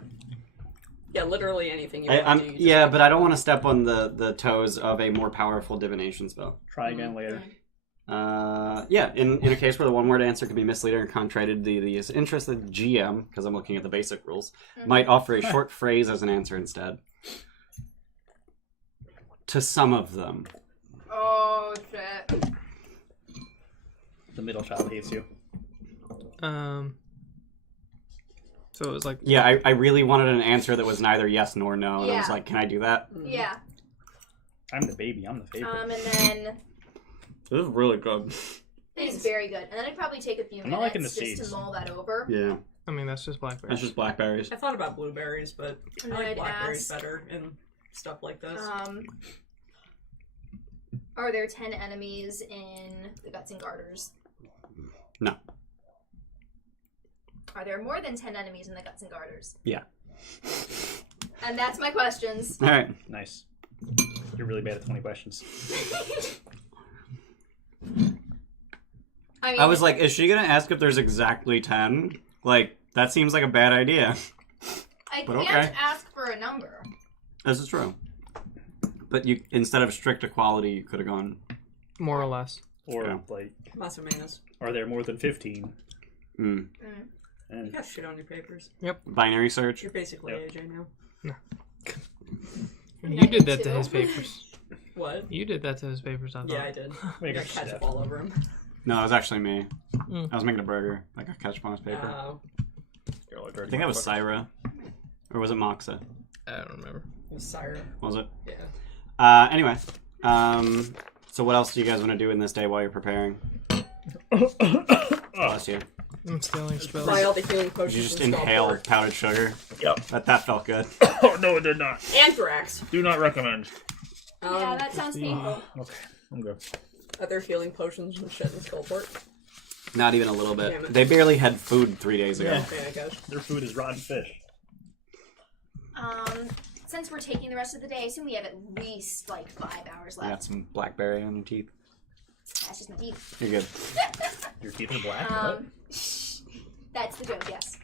Yeah, literally anything you want to do. you just Yeah, have but to I don't want to step on the toes of a more powerful divination spell. Try again later. Yeah, in a case where the one-word answer could be misleading or contrary to the interest of the GM, because I'm looking at the basic rules, might offer a short phrase as an answer instead. To some of them. Oh, shit. The middle child hates you. So it was like. Yeah, I really wanted an answer that was neither yes nor no, and I was Yeah. like, can I do that? Yeah. I'm the baby. I'm the favorite. And then This is really good. it's very good. And then it'd probably take a few I'm not liking minutes the just seeds. to mull that over. Yeah, I mean, that's just blackberry. that's just blackberries. I thought about blueberries, but And I then like I'd blackberries ask, better and stuff like this. Are there 10 enemies in the Guts and Garters? No. Are there more than 10 enemies in the Guts and Garters? Yeah. And that's my questions. All right. Nice. You're really bad at 20 questions. I mean, I was like, is she gonna ask if there's exactly 10? Like, that seems like a bad idea. I but can't okay. ask for a number. This is true. But you, instead of strict equality, you could have gone. More or less. Or, Yeah. like, Más o menos. are there more than 15? You And got shit on your papers. Binary search. You're basically Yep. AJ now. You did that to 92. his papers. What? You did that to his papers, I thought. Yeah, I did. Make I a got ketchup step. all over him. No, it was actually me. Mm. I was making a burger. I got ketchup on his paper. I I think that was Syra. Or was it Moxa? I don't remember. It was Syra. Was it? Yeah. Anyway. So what else do you guys want to do in this day while you're preparing? Bless you. I'm stealing spells. Buy all the healing potions. Did you just and inhale Skullport. powdered sugar? Yep. That felt good. Oh, no, it did not. Anthrax. Do not recommend. Yeah, that sounds painful. Okay, I'm good. Other healing potions and shit in Skullport. Not even a little bit. Damn it. They barely had food 3 days ago. Yeah. Okay, I guess. Their food is rotten fish. Since we're taking the rest of the day, I assume we have at least like 5 hours I got left. some blackberry on your teeth. That's just my teeth. You're good. Your teeth are black? What? That's the joke, yes.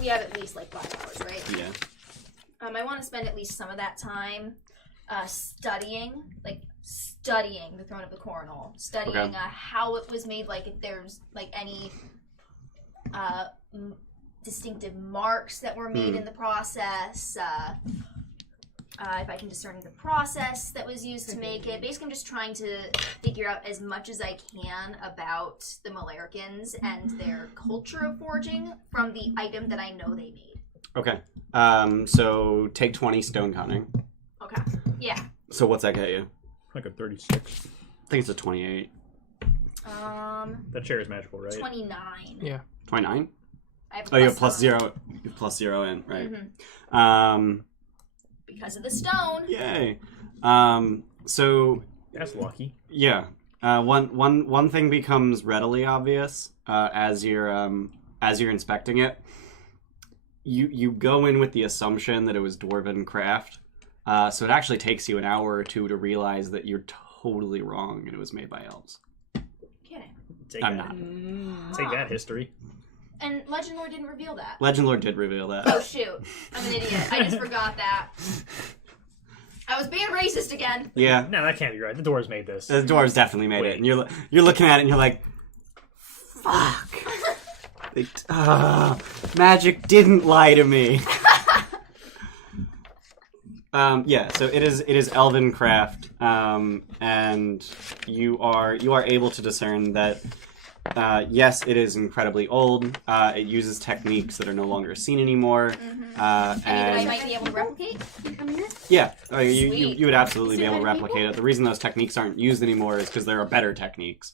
We have at least like 5 hours, right? Yeah. I want to spend at least some of that time studying the Throne of the Coronal, studying Okay. how it was made, like if there's like any distinctive marks that were made in the process, if I can discern the process that was used to make it. Basically, I'm just trying to figure out as much as I can about the Malarkins and their culture of forging from the item that I know they made. Okay. So take 20 stone cunning. Okay. Yeah. So what's that get you? Like a 36. I think it's a 28. That chair is magical, right? 29. Yeah. 29? I have Oh, you have plus plus 0. You have plus 0 in, right? Mm-hmm. Because of the stone. Yay. So That's lucky. yeah. One thing becomes readily obvious as you're inspecting it. You go in with the assumption that it was dwarven craft, so it actually takes you an hour or two to realize that you're totally wrong and it was made by elves. Kidding. I'm not. Take that, history. And Legend Lore didn't reveal that. Legend Lord did reveal that. Oh shoot, I'm an idiot. I just forgot that. I was being racist again. Yeah. No, that can't be right. The dwarves made this. The dwarves definitely made it, and you're looking at it and you're like, "Fuck! Magic didn't lie to me." Yeah. So it is elven craft, and you are able to discern that. Yes, it is incredibly old. It uses techniques that are no longer seen anymore. And I might be able to replicate? Yeah, you would absolutely be able to replicate it. The reason those techniques aren't used anymore is because there are better techniques.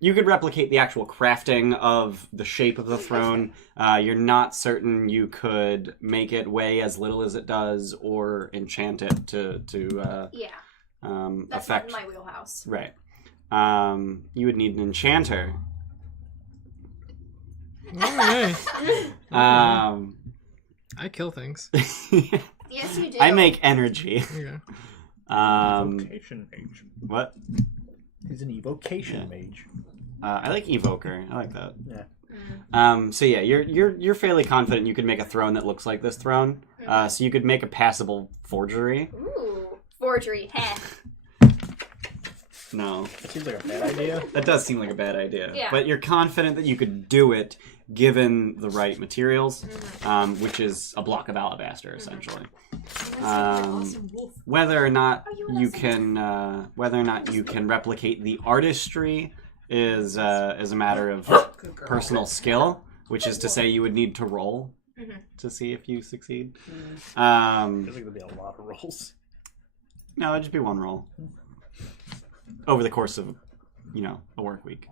You could replicate the actual crafting of the shape of the throne. You're not certain you could make it weigh as little as it does or enchant it to Yeah. That's affect not in my wheelhouse. Right. You would need an enchanter. Alright. I kill things. Yes, you do. I make energy. Yeah. Evocation mage. What? He's an evocation mage. I like evoker. I like that. Yeah. So yeah, you're fairly confident you could make a throne that looks like this throne. So you could make a passable forgery. Ooh, forgery. Heh. No. That seems like a bad idea. That does seem like a bad idea. Yeah. But you're confident that you could do it given the right materials, which is a block of alabaster, essentially. Whether or not you can replicate the artistry is a matter of personal skill, which is to say you would need to roll to see if you succeed. Feels like there'd be a lot of rolls. No, it'd just be one roll over the course of, a work week,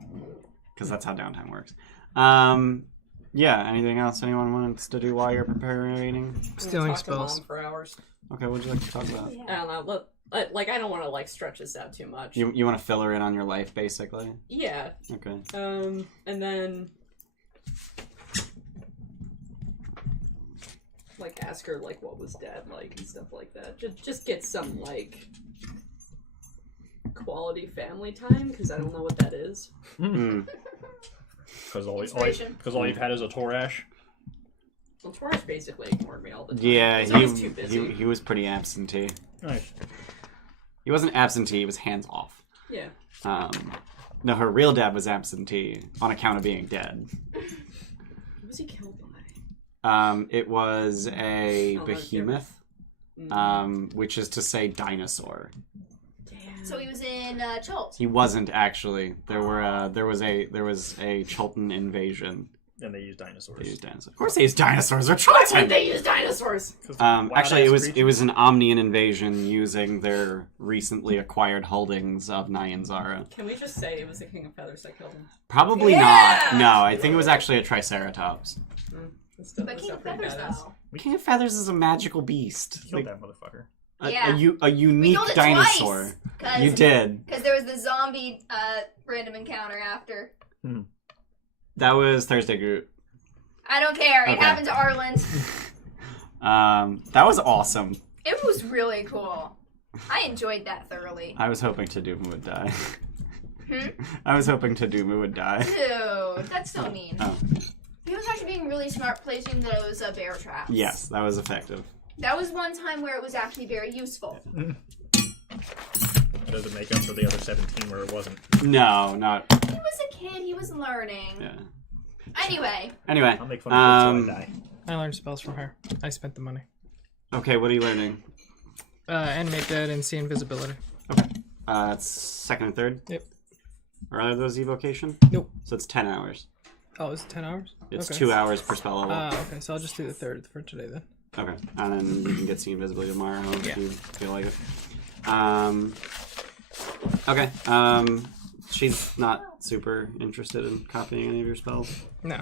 because that's how downtime works. Yeah. Anything else anyone wants to do while you're preparing? Stealing spells. For hours. Okay, what would you like to talk about? I don't know. I don't want to stretch this out too much. You want to fill her in on your life, basically? Yeah. Okay. And then ask her what was Dad like and stuff like that. Just get some quality family time, because I don't know what that is. Because all you've had is a Torash. Well, Taurus basically ignored me all the time. Yeah, He's always too busy. he was pretty absentee. Nice. He wasn't absentee, he was hands off. Yeah. No, her real dad was absentee on account of being dead. Who was he killed by? It was a Oh, behemoth, which is to say dinosaur. Damn. So he was in Chult. He wasn't actually. There was a Chultan invasion. And they used dinosaurs. They used dinosaurs. Of course, they used dinosaurs. They're Why would Chultan. they use dinosaurs? Actually, it was an Omnian invasion using their recently acquired holdings of Nyanzara. Can we just say it was the King of Feathers that killed him? Probably Yeah! not. No, I think it was actually a Triceratops. But King of Feathers, though. King of Feathers is a magical beast. Killed that motherfucker. A unique killed it dinosaur. twice, You did. Because there was the zombie random encounter after. That was Thursday Groot. I don't care. It Okay. happened to Arland. That was awesome. It was really cool. I enjoyed that thoroughly. I was hoping Taduma would die. I was hoping Taduma would die. Dude, that's so mean. Oh. He was actually being really smart placing those bear traps. Yes, that was effective. That was one time where it was actually very useful. Does it make up for the other 17 where it wasn't? No, not. He was a kid. He was learning. Yeah. Anyway. I'll make fun of it until I die. I learned spells from her. I spent the money. Okay, what are you learning? Animate Dead and see invisibility. Okay. It's second and third? Yep. Are either of those evocation? Nope. So it's 10 hours. Oh, is it 10 hours? It's okay. 2 hours per spell level. Okay, so I'll just do the third for today then. Okay. And then you can get see invisibility tomorrow if you feel like it. Okay. She's not super interested in copying any of your spells. No.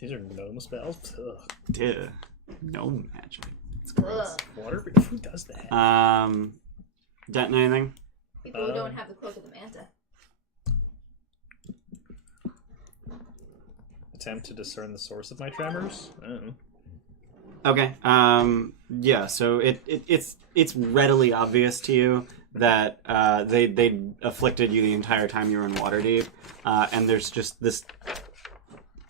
These are gnome spells. Ugh. Duh. No magic. It's gross. Ugh. Water? Who does that? Denton, anything? People who don't have the cloak of the manta. Attempt to discern the source of my tremors? I don't know. Okay. Yeah. So it's readily obvious to you that they afflicted you the entire time you were in Waterdeep, and there's just this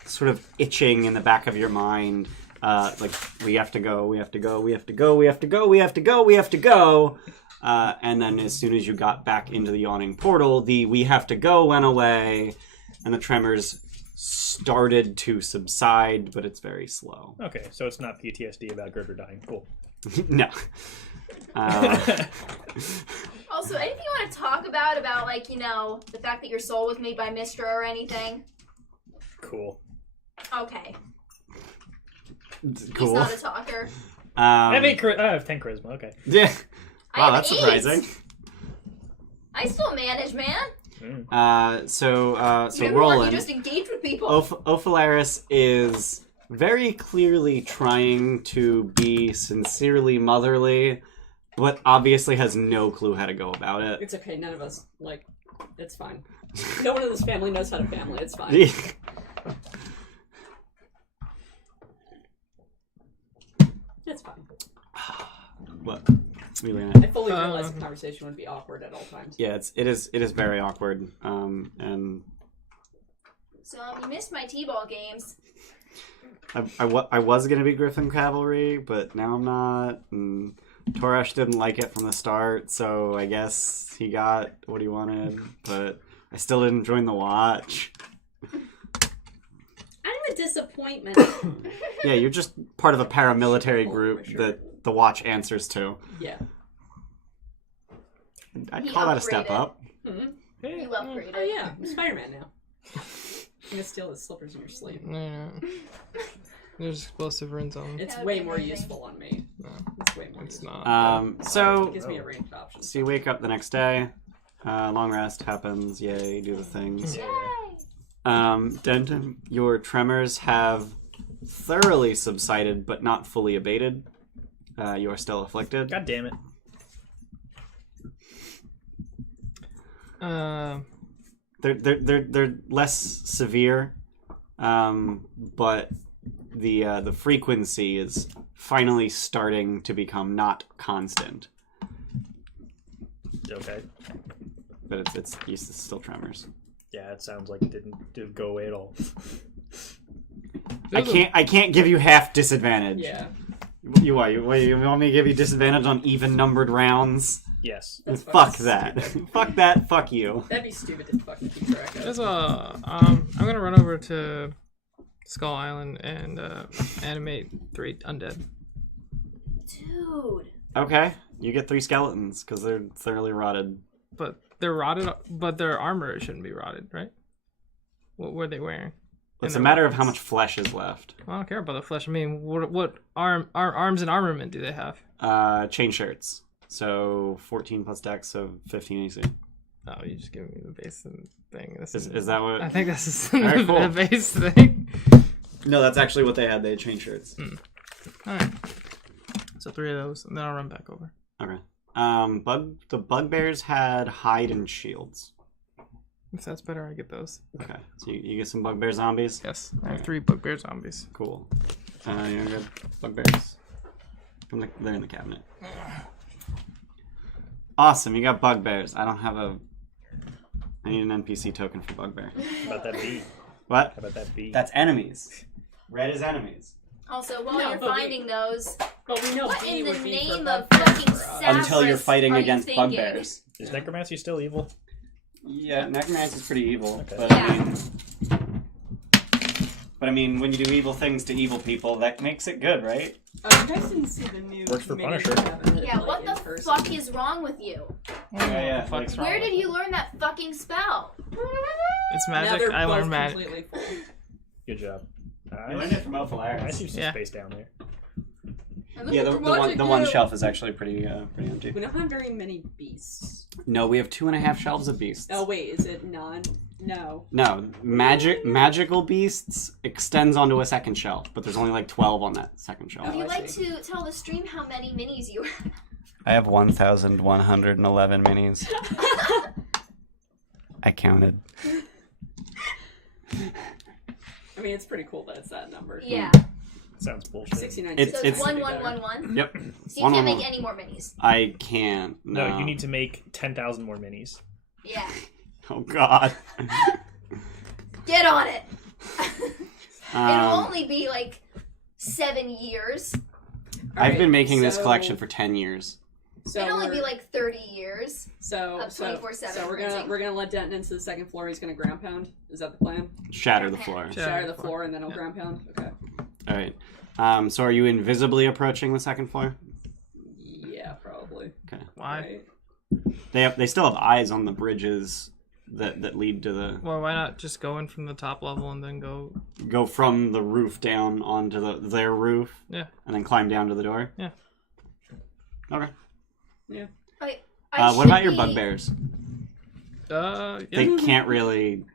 sort of itching in the back of your mind, like we have to go, we have to go, we have to go, we have to go, we have to go, we have to go. And then as soon as you got back into the yawning portal, the we have to go went away, and the tremors started to subside, but it's very slow. Okay, so it's not PTSD about Gerber dying. Cool. No. Also, anything you want to talk about, like, you know, the fact that your soul was made by Mistra or anything? Cool. Okay. Cool. He's not a talker. I have 10 charisma, okay. Yeah. I Wow, have that's 8. surprising. I still manage, man. So You Roland, just engage with people. Ophalaris is very clearly trying to be sincerely motherly, but obviously has no clue how to go about it. It's okay, none of us, it's fine. No one in this family knows how to family, it's fine. It's fine. What? I fully realized the conversation would be awkward at all times. Yeah, it is very awkward. And So you missed my T-ball games. I was gonna be Griffin Cavalry, but now I'm not. And Toresh didn't like it from the start, so I guess he got what he wanted. But I still didn't join the watch. I'm a disappointment. Yeah, you're just part of a paramilitary group that the watch answers to. Yeah. I'd He call that a step upgraded. up. Mm-hmm. You upgraded. Oh yeah, I'm Spider-Man now. I'm gonna steal his slippers in your sleep. Yeah. There's explosive runes on them. It's That would way be more amazing. useful on me. No, It's way more it's useful. not. So It gives me a ranged option. you wake up the next day. Long rest happens. Yay, do the things. Yay! Denton, your tremors have thoroughly subsided, but not fully abated. You are still afflicted. God damn it. They're less severe, but the frequency is finally starting to become not constant. Okay. But it's still tremors. Yeah, it sounds like it didn't go away at all. I can't give you half disadvantage. Yeah. You want me to give you disadvantage on even numbered rounds? Yes. That's Fuck fucking that. stupid. Fuck that. Fuck you. That'd be stupid to fucking keep track of. There's I'm gonna run over to Skull Island and animate 3 undead. Dude. Okay, you get 3 skeletons because they're thoroughly rotted. But they're rotted. But their armor shouldn't be rotted, right? What were they wearing? It's And a their matter of how weapons? much flesh is left. I don't care about the flesh. I mean, what arms and armament do they have? Chain shirts. So 14 plus dex, so 15 AC. Oh, you just give me the base thing. This Is that what? I think this is Alright, the cool. base thing. No, that's actually what they had. They had chain shirts. Alright. So 3 of those, and then I'll run back over. Okay. The bugbears had hide and shields. If that's better, I get those. Okay, so you get some bugbear zombies. Yes, I have 3 bugbear zombies. Cool. You get bugbears. They're in the cabinet. Awesome, you got bugbears. I don't have I need an NPC token for bugbear. How about that bee? What? How about that bee? That's enemies. Red is enemies. Also, while No, you're but finding those, But we know what B in the would be name for of bugbear fucking for us. Savras Until you're fighting are you against thinking? bugbears. Is necromancy still evil? Yeah, necromancy is pretty evil. Okay. But Yeah. I mean, when you do evil things to evil people, that makes it good, right? Oh, you guys didn't see the new Works for miniature Punisher. cabinet, Yeah, like, what in the person. fuck is wrong with you? Yeah. Fuck's Where wrong did with you learn that fucking spell? it? It's Now magic. they're I both learned magic. completely full. Good job. You learned it from I Ophalaris. see some Yeah. space down there. Yeah, the one shelf is actually pretty empty. We don't have very many beasts. No, we have 2.5 shelves of beasts. Oh wait, is it none? No. No, magical beasts extends onto a second shelf, but there's only like 12 on that second shelf. Would you I like see. to tell the stream how many minis you have? I have 1,111 minis. I counted. I mean, it's pretty cool that it's that number. Yeah. Sounds bullshit. 69. It's- So it's 1111. Yep. So you can't make any more minis. I can't. No, No, you need to make 10,000 more minis. Yeah. Oh God. Get on it. It'll Um, only be like 7 years. I've been making this so- collection for 10 years. So It'll only we're- be like 30 years. so of 24/7 So printing. we're gonna let Denton into the second floor. He's gonna ground pound. Is that the plan? Shatter the floor. Shatter the floor and then he'll ground pound. Okay. All right. So are you invisibly approaching the second floor? Yeah, probably. Okay. Why? Right. They still have eyes on the bridges that lead to the Well, why not just go in from the top level and then go? from the roof down onto their roof. Yeah. And then climb down to the door. Yeah. Okay. Yeah. What about your bugbears? Yeah. They can't really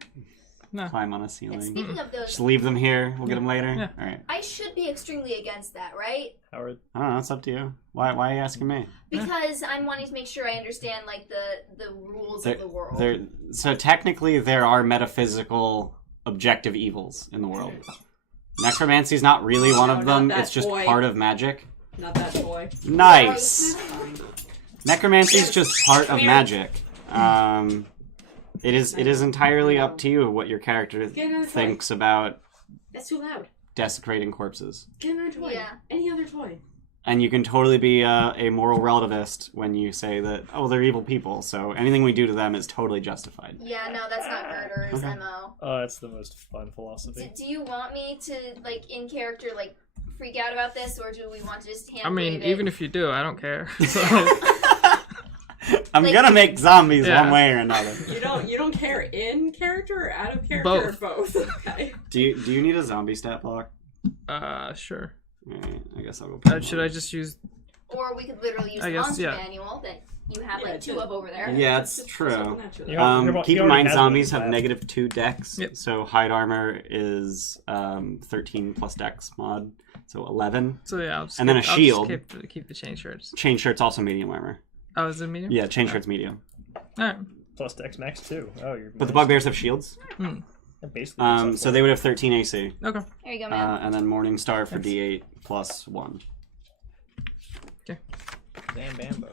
No. climb on a And ceiling. speaking of those, Just leave them here. We'll get them later. Yeah. All right. I should be extremely against that, right? Howard, I don't know. It's up to you. Why are you asking me? Because I'm wanting to make sure I understand like the rules of the world. So technically, there are metaphysical objective evils in the world. Necromancy is not really one of No, not them. that It's just boy. part of magic. Not that toy. Nice. Fine. Necromancy is just part Come of here. magic. It is entirely up to you what your character Get another toy. thinks about That's too loud. desecrating corpses. Get another toy. Yeah. Any other toy. And you can totally be a moral relativist when you say that, oh, they're evil people, so anything we do to them is totally justified. Yeah, no, that's not Garters' Okay. MO. that's the most fun philosophy. Do you want me to like in character like freak out about this, or do we want to just handle I mean, it? even if you do, I don't care. So, I'm Like- gonna make zombies Yeah. one way or another. You don't care in character or out of character or both. Okay. Do you need a zombie stat block? sure. Alright, I guess I'll go. put Should one. I just use? Or we could literally use I the guess, monster yeah. manual that you have Yeah, like two just- of over there. Yeah, it's Just true. open that to the- Yeah. Keep He in mind, already has zombies one have left. -2 dex, Yep. so hide armor is 13 plus dex mod, so 11. So yeah, I'll just And then keep- a I'll shield. Just keep the chain shirts. Chain shirt's also medium armor. Oh, is it medium? Yeah, chain shirt's medium. All right. Plus Dex Max too. Oh, you're. But the bugbears have shields, Basically. so they would have 13 AC, Okay. There you go, man. and then Morning Star for Thanks. D8 plus 1. Damn Bambo.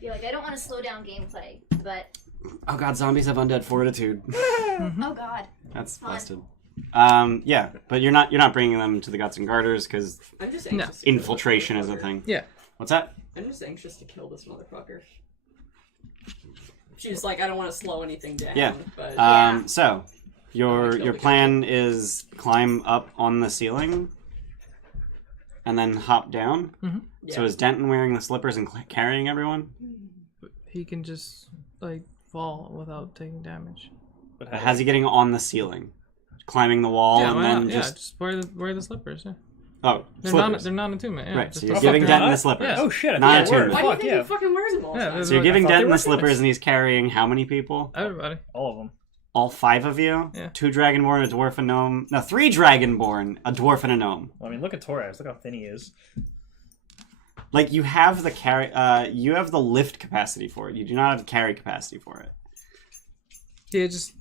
Be like, I don't want to slow down gameplay, but Oh god, zombies have undead fortitude. oh god, That's Fun. busted. Yeah, but you're not bringing them to the Guts and Garters because I'm just anxious. to kill this infiltration is a motherfucker. thing. Yeah. What's that? I'm just anxious to kill this motherfucker. She's like, I don't want to slow anything down. Yeah. But Yeah. So your kill the guy. plan is climb up on the ceiling and then hop down. yeah. So is Denton wearing the slippers and carrying everyone? He can just like fall without taking damage. But How's he getting on the ceiling? Climbing the wall yeah, and why then not? Yeah, just just wear the slippers. Yeah. they're slippers. They're non-attunement. Yeah, Right, just so you're a giving fucking- Denton the What? slippers. Yeah. Oh shit! I Not forgot a the tune. word. Why do you Fuck think yeah! he fucking wears them all Yeah, the time? there's So you're like- giving I thought they Denton were the slippers slippers. and he's carrying how many people? Everybody. All of them. All 5 of you? Yeah. 2 Dragonborn, a dwarf, a gnome. No, 3 Dragonborn, a dwarf, and a gnome. Well, I mean, look at Torres. Look how thin he is. Like, you have the you have the lift capacity for it. You do not have the carry capacity for it. Yeah, just.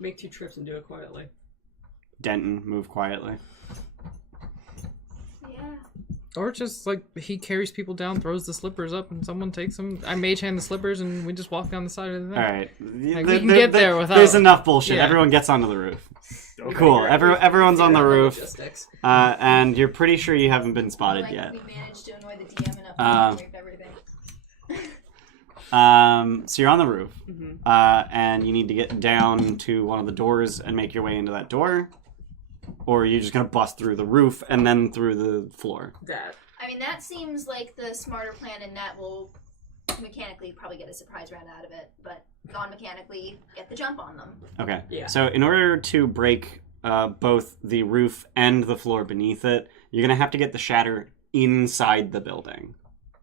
Make 2 trips and do it quietly. Denton, move quietly. yeah. Or just like he carries people down, throws the slippers up, and someone takes them. I mage hand the slippers, and we just walk down the side of the thing. Alright. we can get there without- There's enough bullshit. Yeah. Everyone gets onto the roof. Okay, Cool. great. Everyone's on the roof. Logistics. And you're pretty sure you haven't been spotted Like, yet. we managed to annoy the DM enough Um, to everything. So you're on the roof. Mm-hmm. And you need to get down to one of the doors and make your way into that door. Or are you just going to bust through the roof and then through the floor? That. I mean, that seems like the smarter plan, and that will mechanically probably get a surprise round out of it, but non-mechanically get the jump on them. Okay. Yeah. So in order to break both the roof and the floor beneath it, you're going to have to get the shatter inside the building.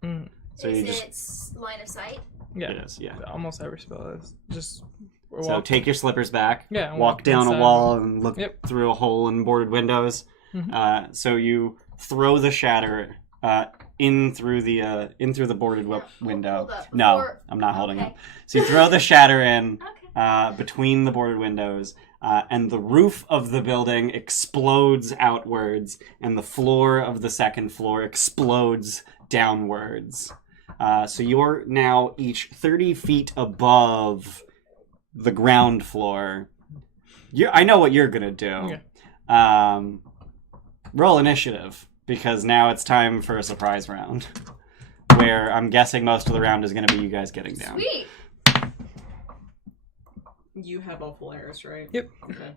Mm. So Is it line of sight? Yeah. It is, yeah. Almost every spell is just. So take your slippers back, Yeah, walk down a inside. wall and look Yep. through a hole in boarded windows. Mhm. So you throw the shatter in through the boarded window. Hold up. No, Before- I'm not holding okay. it. So you throw the shatter in Okay. between the boarded windows, and the roof of the building explodes outwards, and the floor of the second floor explodes downwards. So you're now each 30 feet above the ground floor. I know what you're gonna do. Okay. Roll initiative, because now it's time for a surprise round, where I'm guessing most of the round is gonna be you guys getting down. Sweet. You have all full arrows, right? Yep. Okay.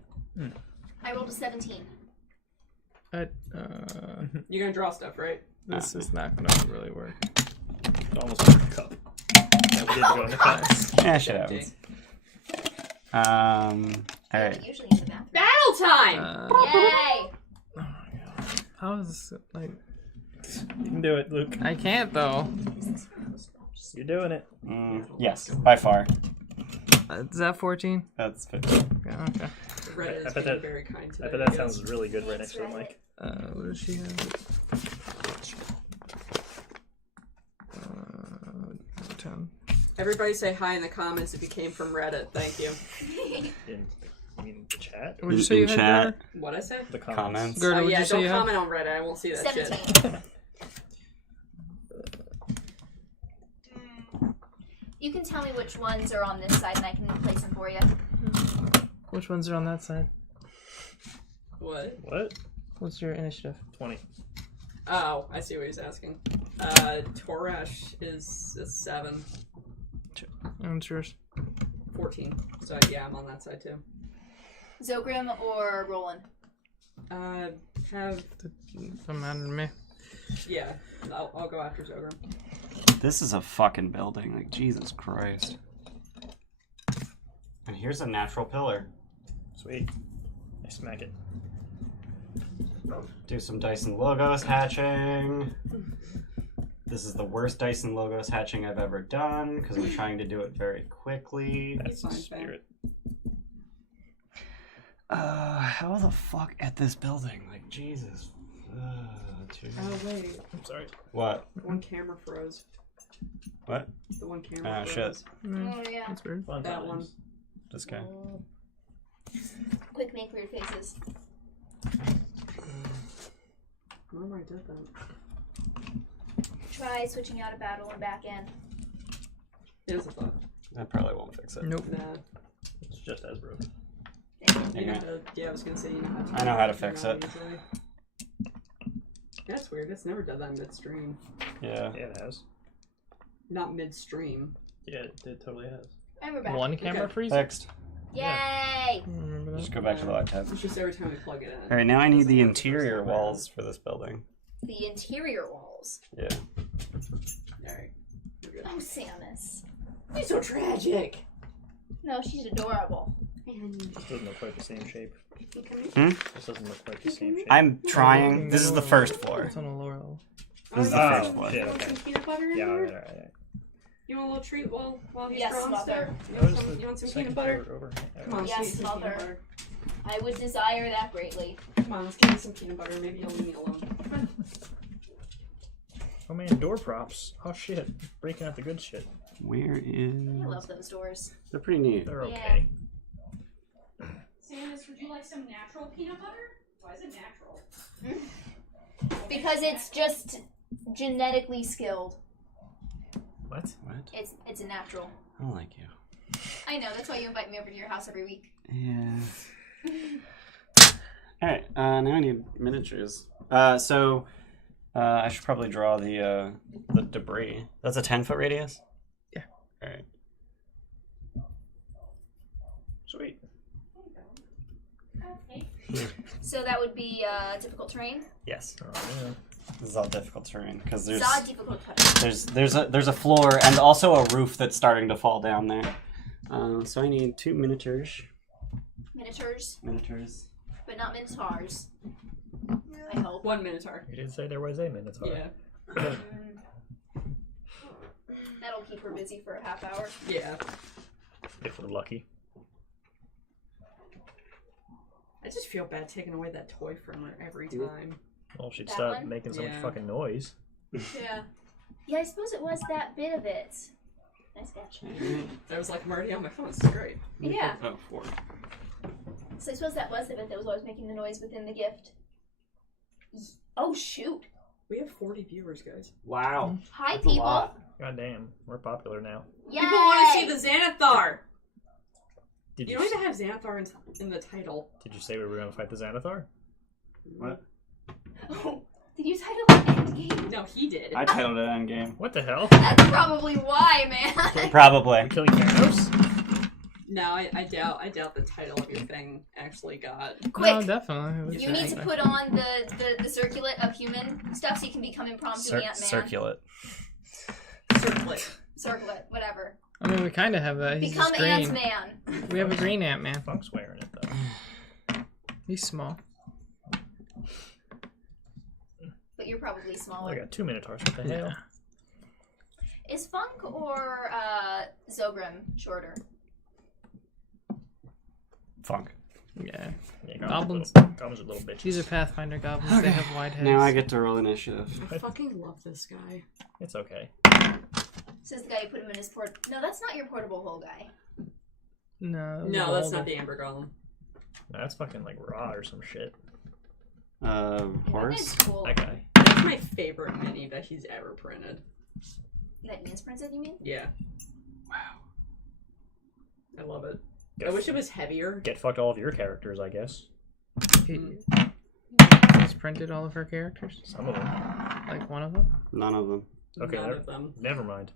I rolled a 17. You're gonna draw stuff, right? This is not gonna really work. Almost like a cup. That did go in the cup. Yeah, shit happens. Alright. Usually in the bathroom. Battle time! Yay! How is it like? You can do it, Luke. I can't though. You're doing it. Yes, by far. Is that 14? That's 15. Yeah, okay. Reddit I is bet being that- very kind today. I bet that sounds really good right next to the That's mic. What does she have? 10. Everybody say hi in the comments if you came from Reddit. Thank you. You mean the chat? What did you say you had? chat. Garter? What'd I say? The Comments. Garter, Oh what'd yeah, you say don't you had? comment on Reddit. I won't see that shit. 17. You can tell me which ones are on this side and I can place them for you. Which ones are on that side? What? What? What's your initiative? 20. Oh, I see what he's asking. Torash is a 7. And what's yours? 14. So yeah, I'm on that side too. Zogrim or Roland? Have Doesn't matter to me. yeah. I'll go after Zogrim. This is a fucking building. Like, Jesus Christ. And here's a natural pillar. Sweet. I smack it. Do some Dyson Logos hatching. This is the worst Dyson Logos hatching I've ever done, because I'm trying to do it very quickly. That's the fine, spirit. How the fuck at this building? Like, Jesus. Oh wait, I'm sorry. What? one camera froze. What? The one camera Ah, froze. shit. Oh yeah. That's weird. Fun That times. one. This guy. Quick, make weird faces. Remember I did that. Try switching out of battle and back in. Here's a thought. That probably won't fix it. Nope. Nah. It's just as broken. You know how to, yeah, I was gonna say you know how to. I know how to turn fix out it. easily. That's weird. It's never done that midstream. Yeah. Yeah, it has. Not midstream. Yeah, it totally has. And we're back. One camera Okay. freeze? Fixed. Yay! Remember that? Just go back to the live tab. It's just every time we plug it in. Alright, now I it need doesn't the work interior first time. walls for this building. The interior walls. Yeah. Alright. We're good. Oh, Samus. You're so tragic. No, she's adorable. This doesn't look quite the same shape. Hmm? This doesn't look quite the same shape. I'm trying. This is the first floor. It's on a lower level. This is the Oh, first floor. shit, You want okay. some peanut butter in Yeah, there? alright. You want a little treat while he's Yes, drawing mother. stuff? You want some Second peanut butter? floor over. Come on, Yes, let's get you some mother. peanut butter. I would desire that greatly. Come on, let's get you some peanut butter. Maybe you'll leave me alone. Oh man, door props. Oh shit. Breaking out the good shit. Where is? I love those doors. They're pretty neat. They're Yeah. okay. Samus, would you like some natural peanut butter? Why is it natural? Because it's just genetically skilled. What? What? It's a natural. I don't like you. I know, that's why you invite me over to your house every week. Yeah. Alright, now I need miniatures. So I should probably draw the debris. That's a 10-foot radius? Yeah. Alright. Sweet. Okay. So that would be difficult terrain. Yes. Oh yeah. This is all difficult terrain because there's Zod difficult terrain. there's a floor and also a roof that's starting to fall down there. So I need 2 miniatures. Miniatures. Miniatures. but not minotaurs. I hope. 1 Minotaur. You did say there was a Minotaur. Yeah. That'll keep her busy for a half hour. Yeah. If we're lucky. I just feel bad taking away that toy from her every time. Well, she'd That stop one? making so much Yeah. fucking noise. Yeah. Yeah, I suppose it was that bit of it. Nice catch. I was like, I'm already on my phone. It's great. Yeah. Oh, 4. So I suppose that was the bit that was always making the noise within the gift. Oh shoot! We have 40 viewers, guys. Wow. Hi, That's a people. lot. God damn, we're popular now. Yay! People want to see the Xanathar. Did You don't even have Xanathar in the title. Did you say we were going to fight the Xanathar? What? Oh, did you title it Endgame? No, he did. I titled it Endgame. What the hell? That's probably why, man. Probably. Killing Thanos? No, I doubt the title of your thing actually got. Quick, No, definitely. you need to put on the circlet of human stuff so you can become impromptu Ant-Man. Circulate. Circlet. Circlet, whatever. I mean, we kind of have that. He's Become just green. Ant-Man. We have a green Ant-Man. Funk's wearing it, though. He's small. But you're probably Oh, I smaller. got 2 Minotaurs. What the hell? Is Funk or Zogrim shorter? Funk. Yeah. Yeah, Goblins. Goblins are little bitches. These are Pathfinder goblins. They have wide heads. Now I get to roll initiative. I fucking love this guy. It's okay. Says the guy who put him in his No, that's not your portable hole guy. No. No, that's not the Amber Golem. No, that's fucking like raw or some shit. That Horse? guy's cool. That guy. That's my favorite mini that he's ever printed. That Ian's printed, you mean? Yeah. Wow. I love it. I wish it was heavier. Get fucked all of your characters, I guess. He's printed all of her characters. Some of them. Like one of them. None of them. Okay, None of them. never mind.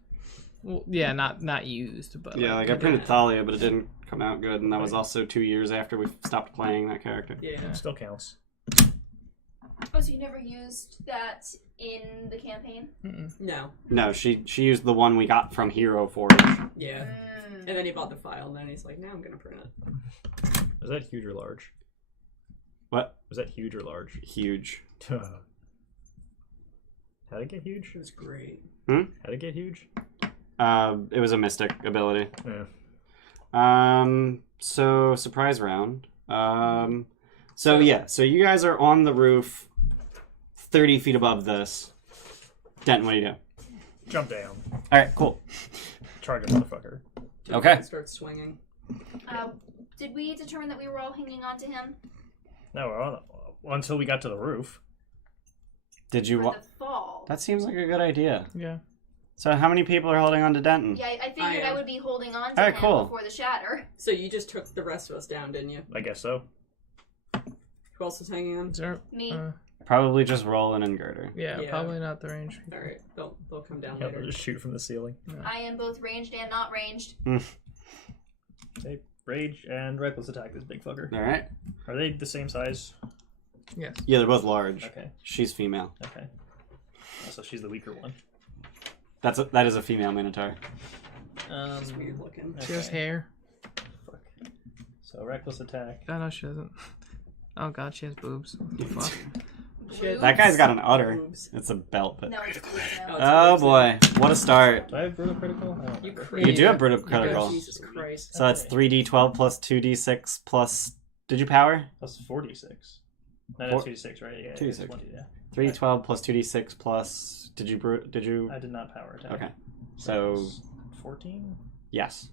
Well, yeah, not used, but Yeah, like I printed Thalia, but it didn't come out good, and that was also 2 years after we stopped playing that character. Yeah. Still counts. Oh, so you never used that in the campaign? Mm-mm. No. No, she used the one we got from Hero Forge. Yeah. Mm. And then he bought the file, and then he's like, now I'm gonna print it. Was that huge or large? What? Was that huge or large? Huge. How'd it get huge? It was great. How'd it get huge? It was a mystic ability. Yeah. So surprise round. So you guys are on the roof, 30 feet above this. Denton, what do you do? Jump down. All right, cool. Charge a motherfucker. Okay. Start swinging. Did we determine that we were all hanging on to him? No, we're on until we got to the roof. Did you For want? the fall. That seems like a good idea. Yeah. So how many people are holding on to Denton? Yeah, I figured I would be holding on to Alright, him cool. before the shatter. So you just took the rest of us down, didn't you? I guess so. Who else is hanging on? Is there, Me. Probably just Roland and Girder. yeah, Yeah. probably not the range. people. Alright, they'll come down Yeah, later. they'll just shoot from the ceiling. I am both ranged and not ranged. Okay, rage and reckless attack this big fucker. All right. Are they the same size? Yes. Yeah, they're both large. Okay, She's female. okay. So she's the weaker one. That is a female Minotaur. It's weird looking. She has hair. Fuck. So reckless attack. Oh, no, she doesn't. Oh, God, she has boobs. What the fuck? Shit. That guy's got an udder. Boobs. It's a belt, but No, it's blue now. oh boy, what a start! Do I have brutal critical? I don't You remember. crazy. You do have brutal Oh, critical. Jesus Christ. So that's 3d12 plus 2d6 plus. Did you power? That's 46. No, Four- that's 2d6, right? Yeah, 2d6. 20, yeah. 3d12 plus 2d6 plus. Did you? I did not power attack. Okay. That So was 14? yes.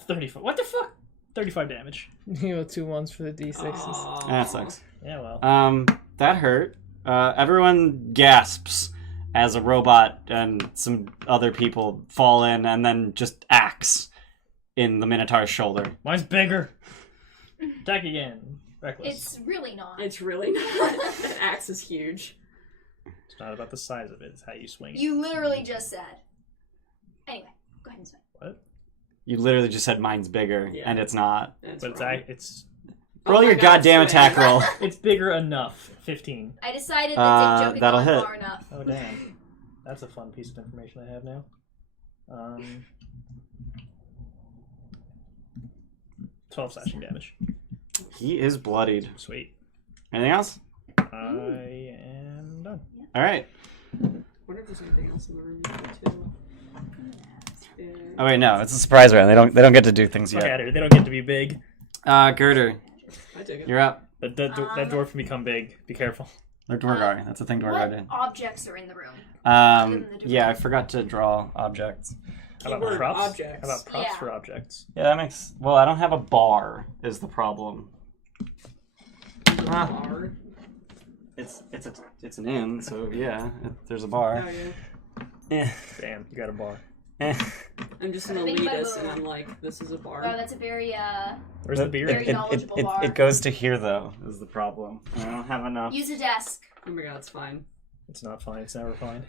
35. What the fuck? 35 damage. You know, 2 1s for the D6s. Aw. That sucks. Yeah, well. That hurt. Everyone gasps as a robot and some other people fall in and then just axe in the Minotaur's shoulder. Mine's bigger. Attack again. Reckless. It's really not. It's really not. That axe is huge. It's not about the size of it, it's how you swing it. You literally just said. Anyway, go ahead and swing. What? You literally just said mine's bigger, Yeah. and it's not. That's But wrong. it's Roll Oh my your God, goddamn swing. attack roll. it's bigger enough. 15. I decided that dick joke had that'll gone hit. far enough. Oh damn. That's a fun piece of information I have now. 12 slashing damage. He is bloodied. Sweet. Anything else? I am done. All right. Wonder if there's anything else in the room too. Oh wait, no, it's a surprise round. They don't get to do things Look yet. at her. They don't get to be big. Girder, I dig it. you're up. That dwarf can become big. Be careful. Or Dwargar. That's the thing Dwargar What did. objects are in the room? Yeah, I forgot to draw objects. How about Keyword props? objects. How about props Yeah. for objects? Yeah, that makes. Well, I don't have a bar. Is the problem? Bar. It's an inn, so yeah, there's a bar. Oh, yeah. Eh. Damn, you got a bar. I'm just an Think about elitist, and boom. I'm like, this is a bar. Oh, that's a very Where's the beer? Very knowledgeable bar. It goes to here though. Is the problem? I don't have enough. use a desk. Oh my god, it's fine. It's not fine. It's never fine.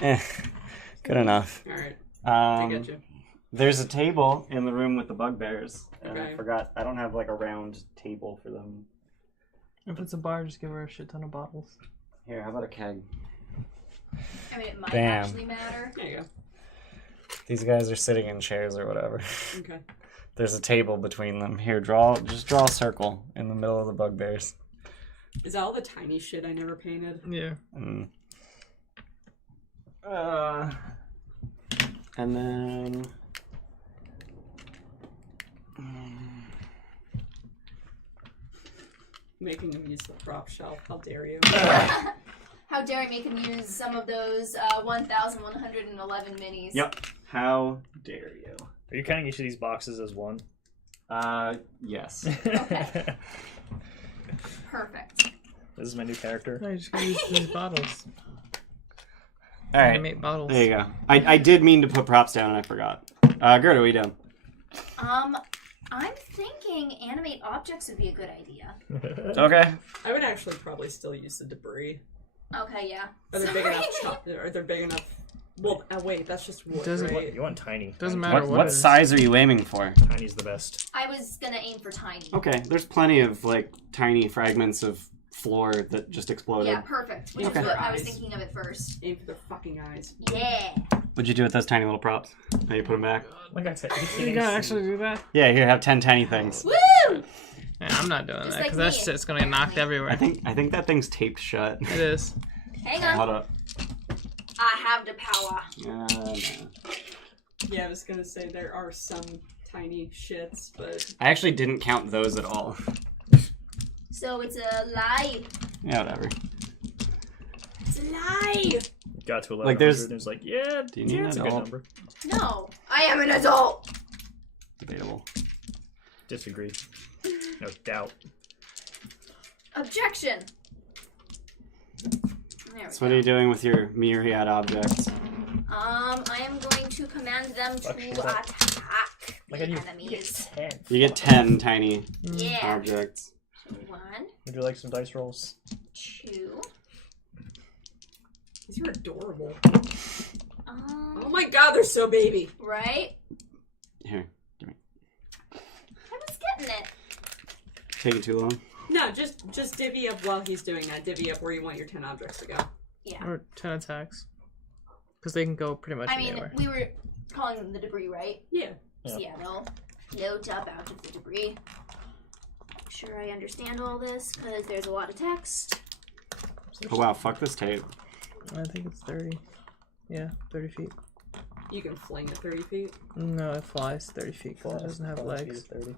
Good enough. Alright, I Um, get you. there's a table in the room with the bugbears, and I Okay. forgot. I don't have like a round table for them. If it's a bar, just give her a shit ton of bottles. Here, how about a keg? I mean, it might Bam. actually matter. There you go. These guys are sitting in chairs or whatever. Okay. There's a table between them. Here, just draw a circle in the middle of the bugbears. Is that all the tiny shit I never painted? Yeah. And then Making him use the prop shelf. How dare you? How dare I make him use some of those 1,111 minis? Yep. How dare you? Are you counting each of these boxes as one? Yes. Okay. Perfect. This is my new character. No, you just gotta use these bottles. All right. Animate bottles. There you go. I did mean to put props down and I forgot. Gerda, what are you doing? I'm thinking animate objects would be a good idea. Okay. I would actually probably still use the debris. Okay, yeah. Are they big Sorry. enough? Are they big enough? Well, wait, that's just wood, Doesn't- right? You want tiny. Doesn't matter What, what, what it is. size are you aiming for? Tiny's the best. I was gonna aim for tiny. Okay, there's plenty of like tiny fragments of floor that just exploded. Yeah, perfect. Which Okay. is what I was Eyes. thinking of at first. Aim for their fucking eyes. Yeah. What'd you do with those tiny little props? How you put them back? Like I said, You gotta actually do that? Yeah, here, have 10 tiny things. Woo! Yeah, I'm not doing Just that like because that me. shit's gonna get knocked everywhere. I think that thing's taped shut. It is. Hang on. Hold up. I have the power. No. Yeah, I was gonna say there are some tiny shits, but I actually didn't count those at all. So it's a lie. Yeah, whatever. It's a lie. Got to 1100 Like, there's- and it was like, yeah, Do you need that's a an good adult? number. No, I am an adult. Debatable. Disagree. No doubt. Objection. There So we what are you go. doing with your myriad objects? I am going to command them to Fuck shit up. attack Like the I knew. enemies. 10. You get 10 tiny Yeah. objects. 1, Would you like some dice rolls? 2. these are adorable. Oh my god, they're so baby. Right? Here, I was getting it. taking too long. No, just divvy up while he's doing that. Divvy up where you want your 10 objects to go. Yeah. Or 10 attacks. Because they can go pretty much I mean, anywhere. we were calling them the debris, right? Yeah. So yeah, they'll load up out of the debris. Make sure I understand all this, because there's a lot of text. Oh wow, fuck this tape. I think it's 30. Yeah, 30 feet. You can fling at 30 feet. No, it flies 30 feet because it doesn't have Fly speed legs. is 30.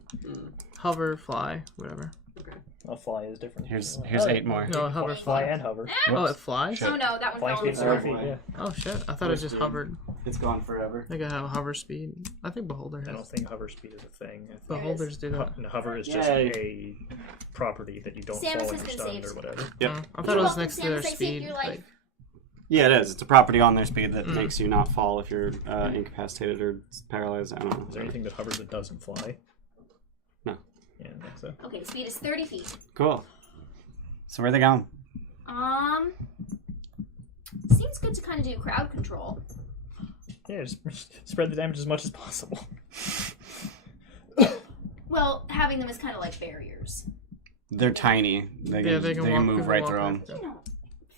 Hover, fly, whatever. Okay. A fly is different. Here's Oh, 8 more. No, hover, Fly fly. and hover. Oh, it flies? Oh no, that one Flying fell on speed the is 30 floor. feet, yeah. Oh shit, I thought it just hovered. It's gone forever. I think I have a hover speed. I think Beholder I don't has. think hover speed is a thing. I think Beholders do that. hover is just Yay. a property that you don't Sam fall when you're assistant stunned saves. or whatever. Yep. I You're thought it was welcome, next to Sam, their as I saved speed. your Like, life. Yeah, it is. It's a property on their speed that makes you not fall if you're incapacitated or paralyzed. I don't know. Is there anything that hovers that doesn't fly? No. Yeah, I think so. Okay, speed is 30 feet. Cool. So where are they going? Seems good to kind of do crowd control. Yeah, just spread the damage as much as possible. Well, having them as kind of like barriers. They're tiny. They can, Yeah, they can move right through them. You know,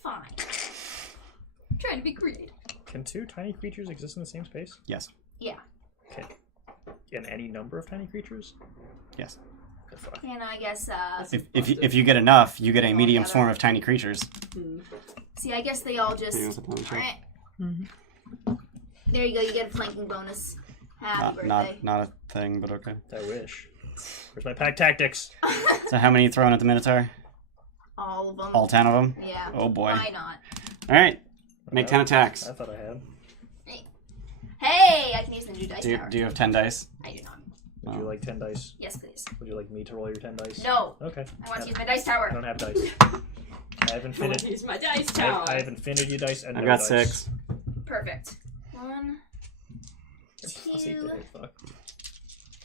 fine. Trying to be creative. Can two tiny creatures exist in the same space? Yes. Yeah. Okay. And any number of tiny creatures? Yes. And I guess, If you get enough, you get a All medium together. swarm of tiny creatures. see, I guess they all just. Hang on a second, check. Alright. Mhm. There you go, you get a flanking bonus. Happy birthday. Not a thing, but okay. I wish. Where's my pack tactics? So how many you throwing at the Minotaur? All of them. All 10 of them? Yeah. Oh boy. Why not? Alright. Make 10 attacks. I thought I had. Hey, I can use the new dice tower. Do you have 10 dice? I do not. Would you like 10 dice? Yes, please. Would you like me to roll your 10 dice? No. Okay. I want to use my dice I tower. don't have dice. I have I infinity. use my dice tower. I have infinity dice and I've no got dice. 6. Perfect. 1, Plus 8 to 2, hit, fuck.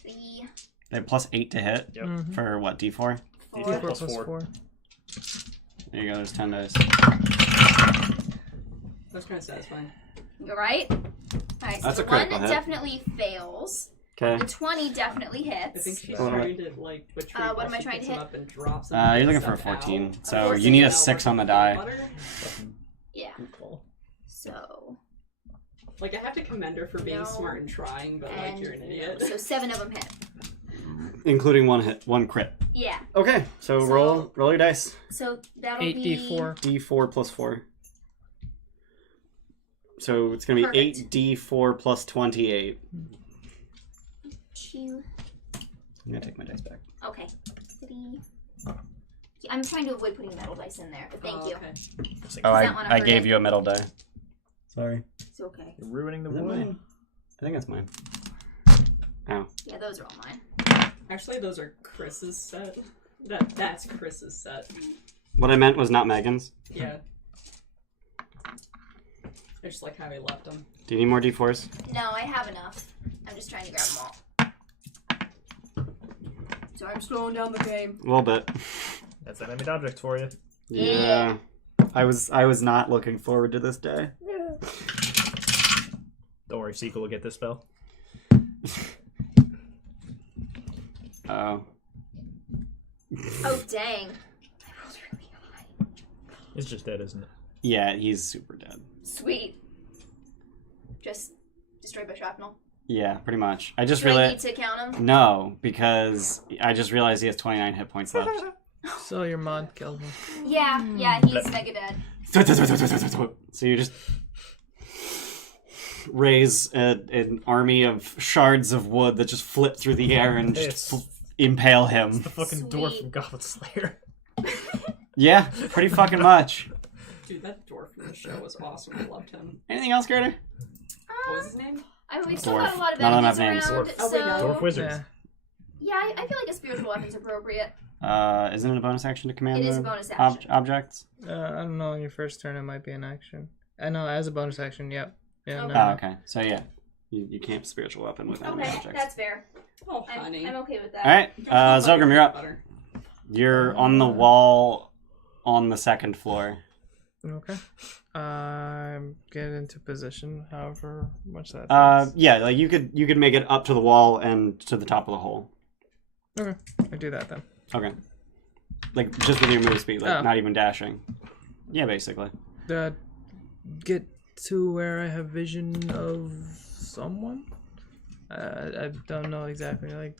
3, They have plus 8 to hit. Yep. Mhm. For what, D4? 4. D4 4 plus plus 4. 4. There you go, there's 10 dice. That's kind of satisfying. Right? Alright, so That's a the 1 critical hit. definitely fails. Okay. The 20 definitely I think hits. she's Hold on. trying to like betray What while am I she trying to picks it hit? up and drops it. You're looking for a Stuff 14. out. So 14, you need yeah, a 6 on the die. Yeah. Cool. So. Like I have to commend her for being No. smart and trying, but like And you're an no. idiot. So 7 of them hit. Including 1 hit, 1 crit. Yeah. Okay, so So- roll your dice. So that'll 8d4. D4 plus 4. So it's going to be Perfect. 8d4 plus 28. be 2. I'm going to take my dice back. Okay. 3. Yeah, I'm trying to avoid putting metal dice in there, but thank Oh, you. okay. Oh, that one I hurt gave it. you a metal die. Sorry. It's okay. You're ruining the Is it wood. mine? I think that's mine. Ow. Yeah, those are all mine. Actually, those are Chris's set. That's Chris's set. What I meant was not Megan's. Yeah. I just like how he left them. Do you need more D4s? No, I have enough. I'm just trying to grab them all. So I'm slowing down the game. A little bit. That's enemy objects for you. Yeah. I was not looking forward to this day. Don't worry, Sequel will get this spell. Oh. Oh, dang. I rolled really high. It's just dead, isn't it? Yeah, he's super dead. Sweet. Just destroyed by shrapnel. Yeah, pretty much. I just Do I need realized. to count them? No, because I just realized he has 29 hit points left. So your mod killed him. Yeah, he's mega dead. So you just raise an army of shards of wood that just flip through the air and just impale him. The fucking dwarf Sweet. from Goblin Slayer. Yeah, pretty fucking much. Dude, that dwarf from the show was awesome. I loved him. Anything else, Garter? What was his name? I mean, we've still Dwarf. got a lot of None of them enemies have names. around, Dwarf. Oh, wait, no. so... Dwarf wizards. Yeah. Yeah, I feel like a spiritual weapon's appropriate. Isn't it a bonus action to command It is the a bonus action. objects? I don't know. On your first turn, it might be an action. I know as a bonus action. Yep. Yeah. Okay. No. Oh, okay. So yeah, you can't spiritual weapon with enemy Okay, objects. that's fair. Oh, honey. I'm okay with that. All right, Zogrim, you're up. Butter. You're on the wall on the second floor. Okay. Get into position. However much that. takes. Yeah, like you could make it up to the wall and to the top of the hole. Okay. I do that then. Okay. Like just with your move speed, like Oh. not even dashing. Yeah, basically. Get to where I have vision of someone. I don't know exactly. Like,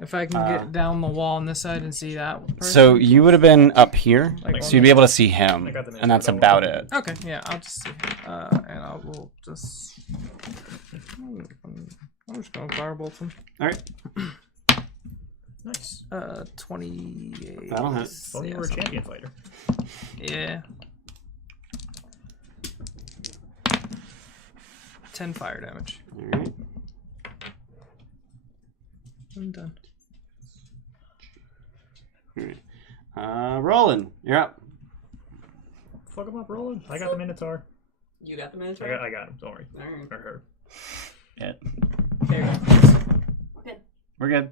if I can get down the wall on this side and see that person. So you would have been up here, Like so you'd be able to see him, I got the and that's name. about it. Okay, yeah, I'll just see. And I will just. I'm just gonna firebolt him. All right, Nice. 28. that'll hit. If only you were a champion fighter. Yeah. 10 fire damage. All right. I'm done. All right. Roland, you're up. Fuck him up, Roland. I got the Minotaur. You got the miniature? I got him. Don't worry. Alright. Or her. Yeah, There you go. we're good.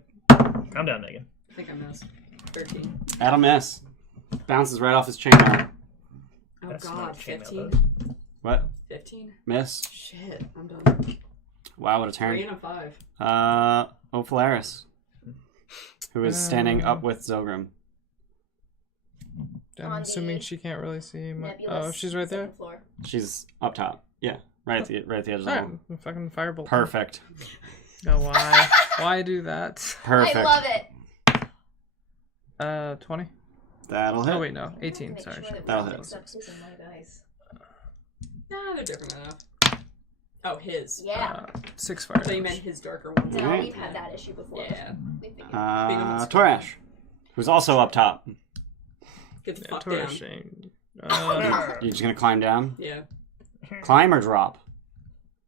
Calm down, Megan. I think I missed. 13. That'll miss. Bounces right off his chainmail. Oh That's god, not a chainmail, 15? though. What? 15? Miss. Shit, I'm done. Wow, what a 3 turn. and a 5. Ophalaris, who is standing up with Zogrim. I'm On assuming the she can't really see my. Nebulous Oh, she's right there. second floor. She's up top. Yeah, right at the edge of the Alright, wall. fucking firebolt. Perfect. Oh, why? Why do that? Perfect. I love it. 20. That'll hit. Oh wait, no, 18. Make Sorry. sure that we That'll don't hit. mix up his and my dice. Nah, they're different enough. Oh, his. Yeah. 6 fire. So you meant his darker ones. No, Alright. we've had that issue before. Yeah. We figured. Torash, who's also up top. Get the Yeah, fuck Torah down. Shane. You're just gonna climb down? Yeah. Climb or drop?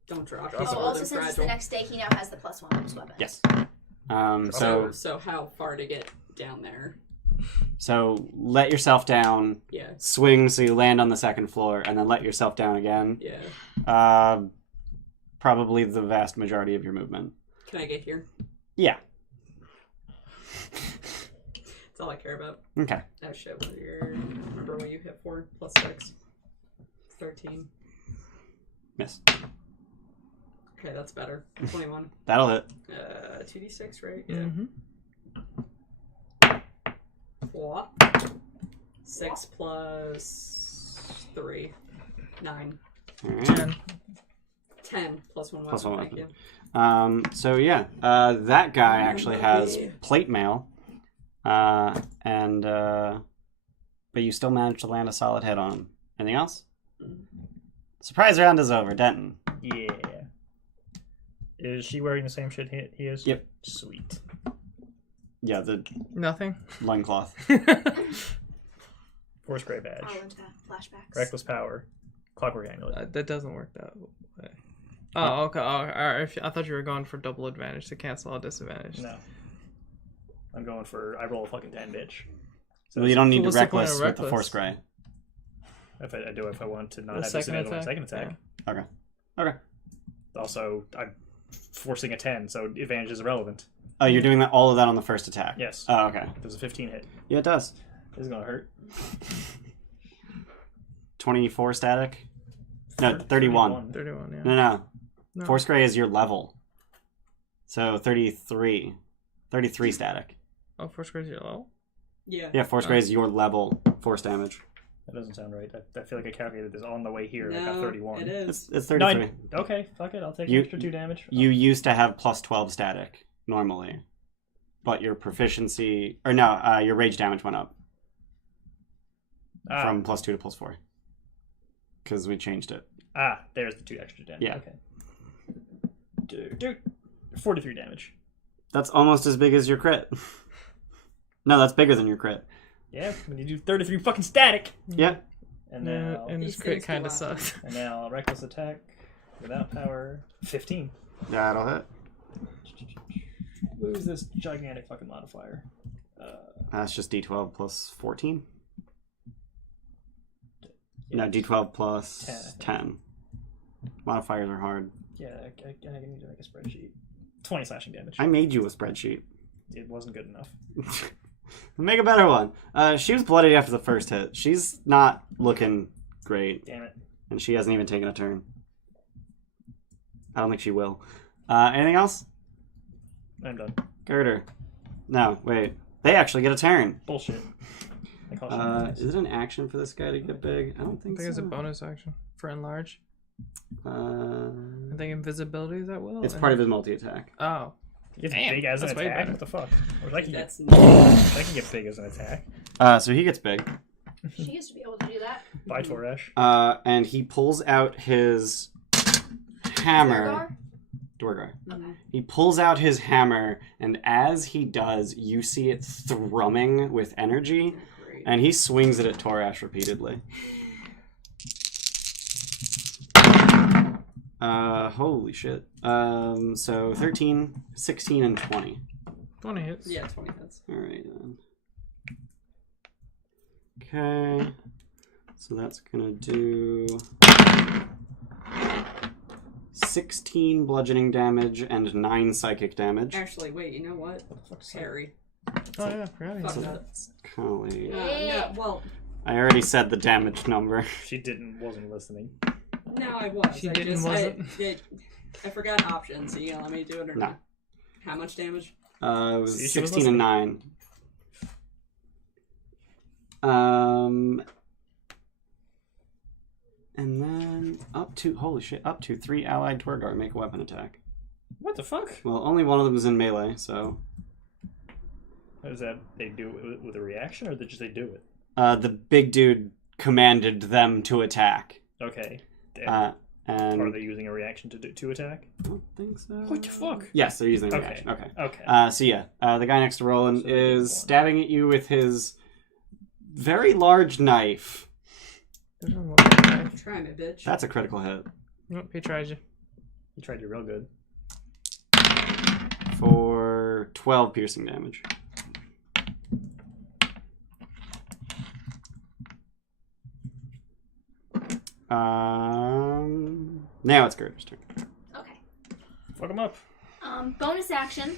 Don't drop. Oh, He's also rather since it's the fragile. next day, he now has the +1 on his weapon. Yes. So how far to get down there? So let yourself down, Yeah. swing so you land on the second floor, and then let yourself down again. Yeah. Probably the vast majority of your movement. Can I get here? Yeah. That's all I care about. Okay. Oh shit, what are your... Remember what you hit for? +6. 13. Miss. Okay, that's better. 21. That'll hit. 2d6, right? Yeah. Mm-hmm. 4. 6 plus 3. 9. All right. 10. 10 plus 1 weapon. Plus one Thank weapon. you. So yeah, that guy actually has plate mail, but you still managed to land a solid hit on him. Anything else? Surprise round is over. Denton. Yeah. Is she wearing the same shit he is? Yep. Sweet. Yeah, the Nothing. loincloth. Force Grey badge. Oh, into flashbacks. Reckless power. Clockwork amulet. That doesn't work that way. Oh, okay. Oh, all right. I thought you were going for double advantage to cancel a disadvantage. No. I'm going for I roll a fucking 10, bitch. So you don't need to what's the point reckless of with the reckless? Force Gray. If I want to not The have second disadvantage on the attack? second attack. Okay. Okay. Also, I'm forcing a 10, so advantage is irrelevant. Oh, you're doing all of that on the first attack? Yes. Oh, okay. There's a 15 hit. Yeah, it does. This is gonna hurt. 24 static? No, 31. 31, yeah. No. No. Force Gray is your level. So 33. 33 static. Oh, Force Gray's your level? Yeah. Yeah, Force Gray is your level force damage. That doesn't sound right. I feel like I calculated this on the way here. I got No, 31. it is. It's No, 33. okay, fuck it. I'll take You- an extra 2 damage. You used to have plus 12 static normally, but your proficiency, or no, your rage damage went up from plus 2 to plus 4 because we changed it. There's the 2 extra damage. Yeah. Okay. Dude, 43 damage. That's almost as big as your crit. No, that's bigger than your crit. Yeah, when you do 33 fucking static. Yeah. And Yeah, now, and his These crit things kind of go out. sucks. and now reckless attack without power. 15. That'll hit. Lose this gigantic fucking modifier. That's just D12 plus 14. No, D12 plus 10. Modifiers are hard. Yeah, I need to make a spreadsheet. 20 slashing damage. I made you a spreadsheet. It wasn't good enough. Make a better one. She was bloodied after the first hit. She's not looking great, Damn it. and she hasn't even taken a turn. I don't think she will. Anything else? I'm done. Garter. No, wait. They actually get a turn. Bullshit. I call shit. Is it an action for this guy to get big? I don't I think think it's a so. bonus action for enlarge. Uh, I think invisibility is that will. it's part of his multi-attack. Oh, It's Damn, big as an that's way attack. better. What the fuck? Or I can get, That's I can get big as an attack. So he gets big. She used to be able to do that. Bye, Toresh. And he pulls out his hammer. Dwargar. Mhm. He pulls out his hammer, and as he does, you see it thrumming with energy, Great. and he swings it at Torash repeatedly. Holy shit. So 13, 16, and 20. 20 hits. Yeah, 20 hits. Alright then. Okay. So that's gonna do 16 bludgeoning damage and 9 psychic damage. Actually, wait, you know what? Harry. Oh yeah, I forgot he Fuck said that. Golly. No, well, I already said the damage number. She wasn't listening. no, I was. She I didn't, just, wasn't? I forgot options. So you gonna let me do it or No. not? How much damage? It was See, she was 16 and 9. And then up to 3 allied Dwargar make a weapon attack. What the fuck? Well, only one of them is in melee, so... Is that they do it with a reaction, or they do it? The big dude commanded them to attack. Okay. And are they using a reaction to attack? I don't think so. What the fuck? Yes, they're using a Okay. reaction. Okay. Okay. So yeah, the guy next to Roland So they did is one. stabbing at you with his very large knife. Try me, bitch. That's a critical hit. Nope, he tried you. He tried you real good. For 12 piercing damage. Now it's Garters' turn. Okay. Fuck him up. Bonus action.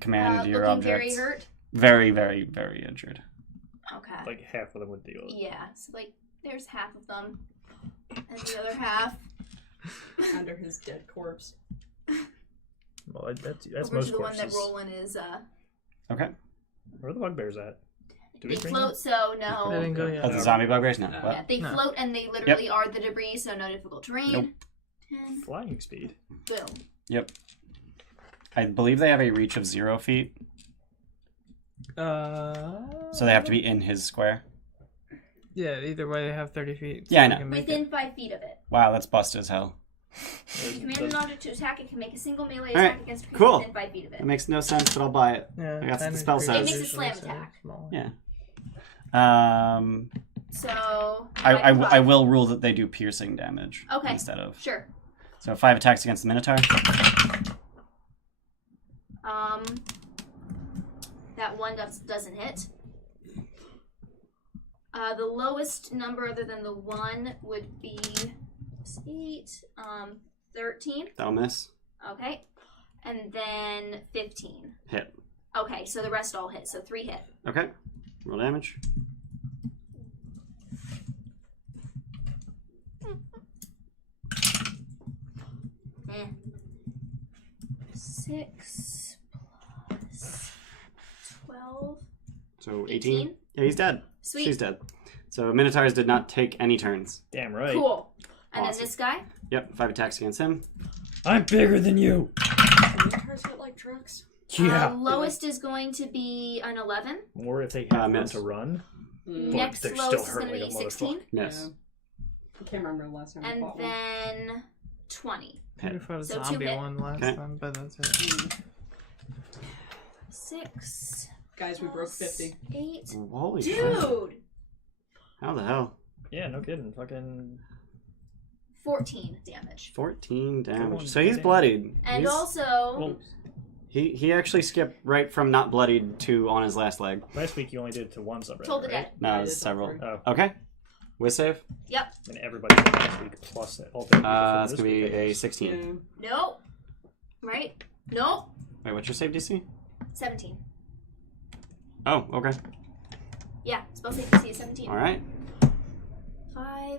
Command your looking objects. very hurt. Very, very, very injured. Okay. Like half of them would deal. Yeah, so like there's half of them, and the other half Under his dead corpse. Well, that's over most to the one corpses. that Roland is. Okay. Where are the bugbears at? Do we They bring float, so They no. didn't go yet. Oh, the zombie bugbears? No. No. What? Yeah, they No. float and they literally are the debris, so no difficult terrain. Nope. 10, Flying speed. boom. Yep. I believe they have a reach of 0 feet, so they have to be in his square. Yeah, either way they have 30 feet. Yeah, I you know. can make Within it. 5 feet of it. Wow, that's busted as hell. You command an object to attack, it can make a single melee Alright, attack against a creature cool. within 5 feet of it. That makes no sense, but I'll buy it. Yeah, I got the 10 spell is set. It makes a usually slam so attack. small. Yeah. So. I five. will rule that they do piercing damage Okay. instead of. Sure. So 5 attacks against the Minotaur. That one doesn't hit. The lowest number other than the 1 would be 8, 13. That'll miss. Okay. And then 15. Hit. Okay, so the rest all hit. So 3 hit. Okay. Roll damage. Eh. 6 plus 12. So 18. 18? Yeah, he's dead. Sweet. She's dead. So Minotaurs did not take any turns. Damn right. Cool. And Awesome. then this guy? Yep, 5 attacks against him. I'm bigger than you. Minotaurs hit like trucks. Yeah. Lowest is going to be an 11. Or if they have room miss. to run. Mm. Next they're lowest still is going to hurt be like a 16. Yes. I can't remember the last time I And fought one. then 20. We fought a So two zombie hit. one last Okay. time, but that's it. 6. Guys, we broke 50. 8. Holy shit. Dude! How the hell? Yeah, no kidding. Fucking. 14 damage. 14 Come damage. on, So he's damn. bloodied. And He's- also, Well, He actually skipped right from not bloodied to on his last leg. last week you only did it to one subreddit, Toll the right? Dead. No, Yeah, it was it's several. all three. Oh, Okay. With save. Yep. and everybody did last week plus all the It's gonna be a 16. Yeah. Nope. Right? Nope. Wait, what's your save DC? 17. Oh, okay. Yeah, spell save DC is 17. All right. 5,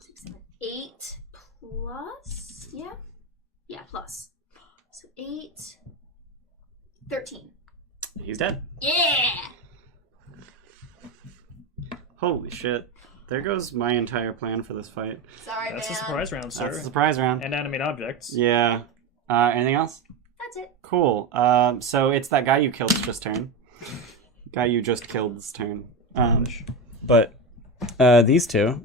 6, 7, 8 plus. Yeah? Yeah, plus. So 8, 13. He's dead. Yeah! Holy shit. There goes my entire plan for this fight. Sorry, That's man. a surprise round, sir. That's the surprise round. And animate objects. Yeah. Anything else? That's it. Cool. So it's that guy you killed's just turn. Guy you just killed's turn. But these two.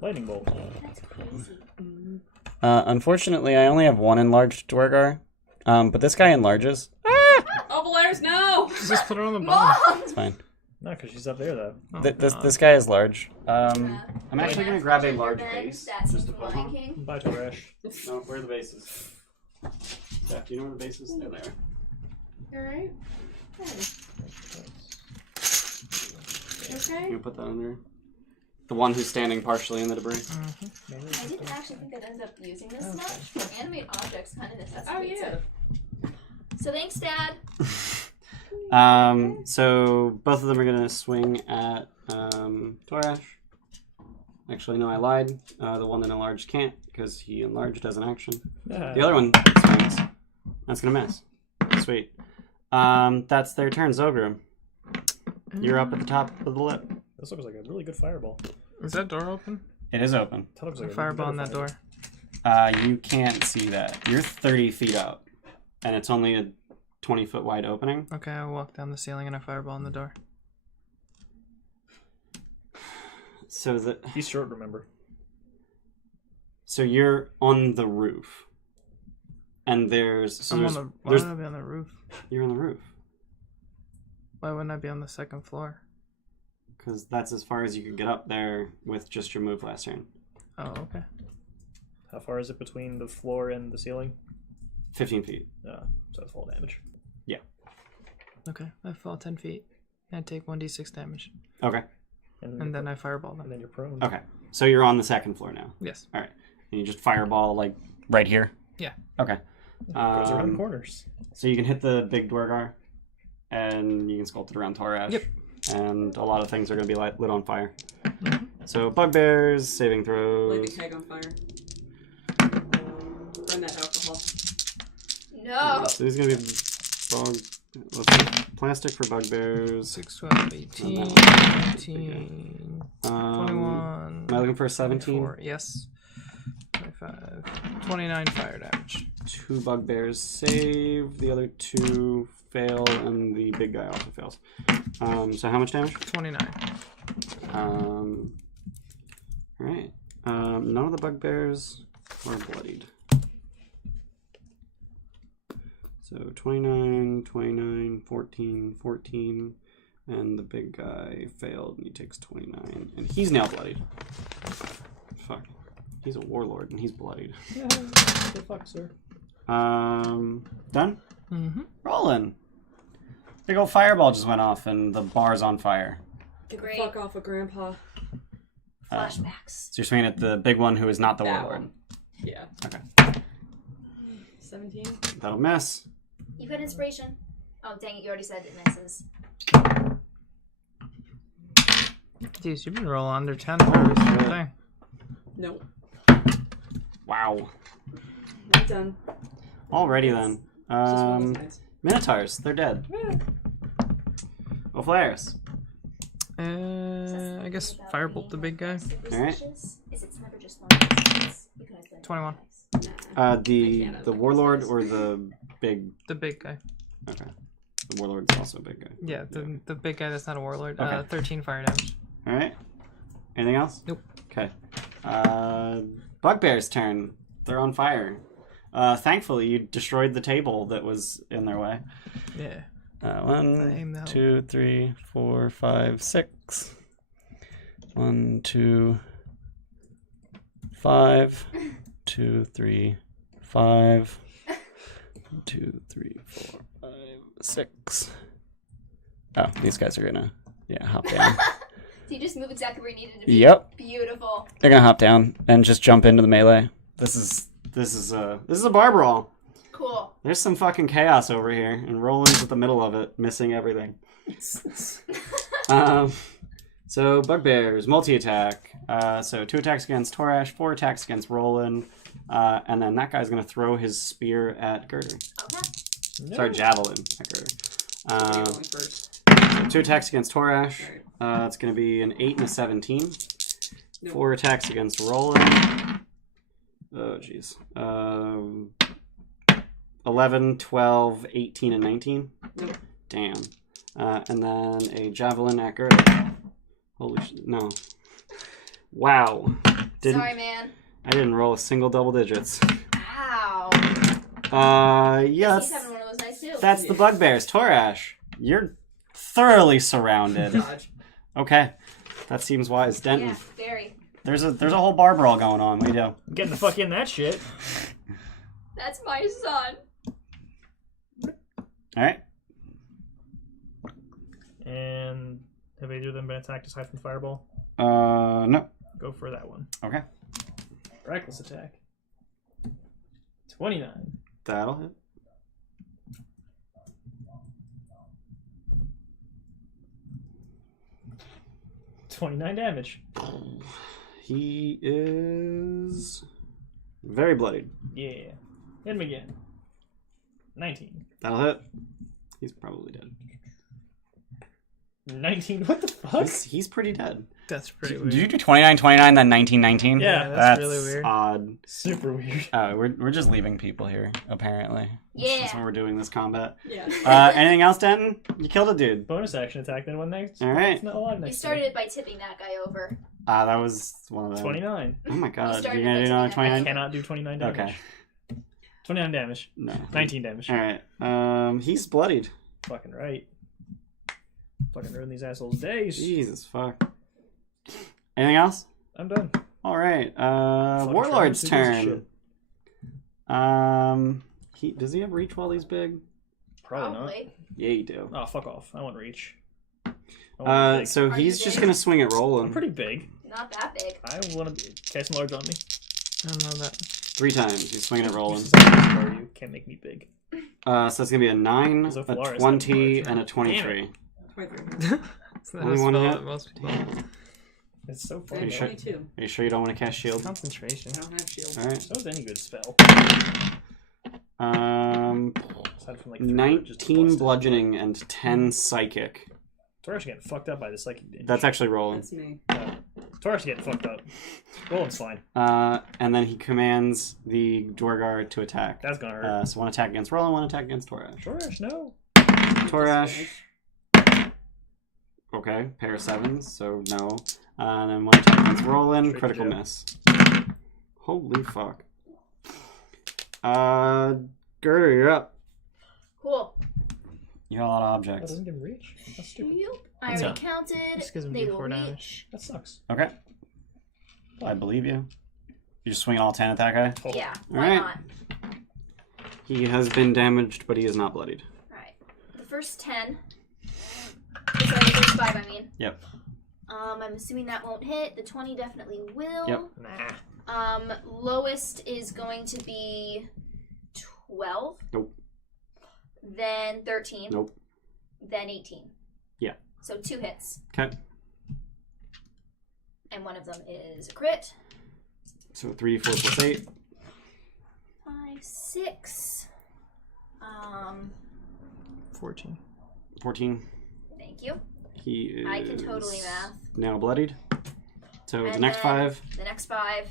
Lightning bolt. That's crazy. Unfortunately, I only have one enlarged Dwargar. But this guy enlarges. Oh, Valairs, no! Just put it on the bottom. Mom! It's fine. No, because she's up there though. Oh, This God. this guy is large. Yeah. I'm actually gonna That's grab a Gender large Ben, base That's just to the put Lion on. King. Bye, Toresh. Oh, where are the bases? Steph, do you know where the bases? They're there. Alright. I'm Okay. gonna put that under. The one who's standing partially in the debris. I didn't actually think I'd end up using this much, but animate objects kind of necessitates Oh, yeah. it. So thanks, Dad. So both of them are gonna swing at Torash. Actually, no, I lied. The one that enlarged can't because he enlarged as an action. The other one swings. That's gonna miss. Sweet. That's their turn. Zogrum, you're up at the top of the lip. This looks like a really good fireball. Is that door open? It is open. That looks like a Fireball better on that door. You can't see that. You're 30 feet up, and it's only a 20-foot wide opening. Okay, I walk down the ceiling and I fireball in the door. So that He's short, remember. so you're on the roof, and there's Why would I be on the roof? you're on the roof Why wouldn't I be on the second floor? because that's as far as you could get up there with just your move last turn. Oh, okay. How far is it between the floor and the ceiling? 15 feet. So it's full damage. Okay, I fall 10 feet. I take 1d6 damage. Okay. And then I fireball them. And then you're prone. Okay. So you're on the second floor now. Yes. All right. And you just fireball like right here. Yeah. Okay. Goes around corners. So you can hit the big Dwargar, and you can sculpt it around Torash. Yep. And a lot of things are going to be lit on fire. So bugbears, saving Light throws. the keg on fire. Burn that alcohol. No. So these are going to be bug. Let's see. Plastic for bugbears. 6, 12, 18, 19, 21. Am I looking for a 17? 24, yes. 25, 29 fire damage. 2 bugbears save. The other 2 fail, and the big guy also fails. So how much damage? 29. Alright. None of the bugbears are bloodied. So 29, 29, 14, 14, and the big guy failed, and he takes 29, and he's now bloodied. Fuck. He's a warlord, and he's bloodied. Yeah, what the fuck, sir? Done? Mm-hmm. Rollin'. Big old fireball just went off, and the bar's on fire. Get Great. the fuck off of Grandpa. Flashbacks. So you're swinging at the big one who is not the That warlord. one. Yeah. Okay. 17. That'll miss. You got inspiration. Oh, dang it, you already said it misses. Jeez, you've been rolling under 10 for every single thing. Nope. Wow. Not done. Alrighty then. Just one of those nights. Minotaurs, they're dead. Oh, flares. I guess firebolt the big guy. Alright. Is it's never just one. You can have 21. The warlord or the big. The big guy. Okay. The warlord's also a big guy. Yeah, the big guy that's not a warlord. Okay. 13 fire damage. All right. Anything else? Nope. Okay. Bugbear's turn. They're on fire. Thankfully, you destroyed the table that was in their way. Yeah. I 1, aim the 2, 3, 4, 5, 6. 1, 2, 5. 2, 3, 5. 2, 3, 4, 5, 6. Oh, these guys are gonna hop down. So you just move exactly where you needed to be. Yep. Beautiful. They're gonna hop down and just jump into the melee. This is a bar brawl. Cool. There's some fucking chaos over here, and Roland's at the middle of it, missing everything. So bugbears, multi-attack. So 2 attacks against Torash, 4 attacks against Roland, and then that guy's gonna throw his spear at Garter. Okay. Sorry, javelin at Garter. You're going first. So 2 attacks against Torash. It's gonna be an 8 and a 17. Nope. 4 attacks against Roland. Oh jeez. 11, 12, 18, and 19. Nope. Damn. And then a javelin at Gerda. Holy shit. No. Wow. Sorry, man. I didn't roll a single double digits. Ow. Yeah, He's having one of those nights too. that's the bugbears. Torash, you're thoroughly surrounded. Dodge. Okay. That seems wise. Denton, Yeah, very. there's a whole bar brawl going on. What do you do? Getting the fuck in that shit. That's my son. Alright. And have either of them been attacked aside from Fireball? No. Go for that one. Okay. Reckless attack. 29. That'll hit. $29 damage. He is very bloodied. Yeah. Hit him again. 19. That'll hit. He's probably dead. 19. What the fuck? He's pretty dead. That's pretty weird. Did you do 29, 29, then 19, 19? Yeah, that's really weird. Odd. Super weird. We're just leaving people here, apparently. Yeah. That's what we're doing this combat. Yeah. Anything else, Denton? You killed a dude. Bonus action attack, then one next. All right. It's not a lot You next. started it by tipping that guy over. That was one of them. 29. Oh my god. You're started gonna by do another taking that 29? Cannot do 29 damage. Okay. 29 damage. No. 19 damage. Alright. He's bloodied. Fucking right. Fucking ruin these assholes' days. Jesus fuck. Anything else? I'm done. Alright. Fucking Warlord's Travis, who gives a turn. Does he have reach while he's big? Probably not. Probably. Yeah, you do. Oh, fuck off. I want reach. I want to be big. So Are he's you just big? gonna swing at I'm Roland pretty big. Not that big. I want to cast large on me. I don't know that. 3 times. He's swinging at Roland. Since I'm big for you, can't make me big. So it's gonna be a 9, There's a a Polaris 20, that and a large. 23. 23. So Only that's one spell hit? at most teams. It's so And funny. sure? 22. Are you sure you don't want to cast shield? Concentration. I don't have shield. Alright. So is any good spell. Aside from like 3, just 19 busted. bludgeoning and 10 psychic. Torres getting fucked up by the psychic damage. That's actually Roland. That's me. Torres getting fucked up. Roland's fine. And then he commands the Dwargar to attack. That's gonna hurt. So 1 attack against Roland, 1 attack against Torash. Torres, no. Torash. Okay, pair of 7s, so no. And then 1 attack against Roland, Straight critical to jail. miss. Holy fuck. Gerder, you're up. Cool. You got a lot of That objects. doesn't give him reach. That's stupid. Yep. I What's already up? counted. Just gives him They will D4 reach. damage. That sucks. Okay. I believe you. You just swinging all 10 at that guy? Oh. Yeah. Why Alright. not? He has been damaged, but he is not bloodied. Alright. The first 10. Sorry, the first 5, I mean. Yep. I'm assuming that won't hit. The 20 definitely will. Yep. Nah. Lowest is going to be 12. Nope. Then 13. Nope. Then 18. Yeah. So 2 hits. Okay. And one of them is a crit. So 3d4 plus 8. 5, 6. 14. 14. Thank you. He is I can totally math. now bloodied. So the And next then 5. The next 5.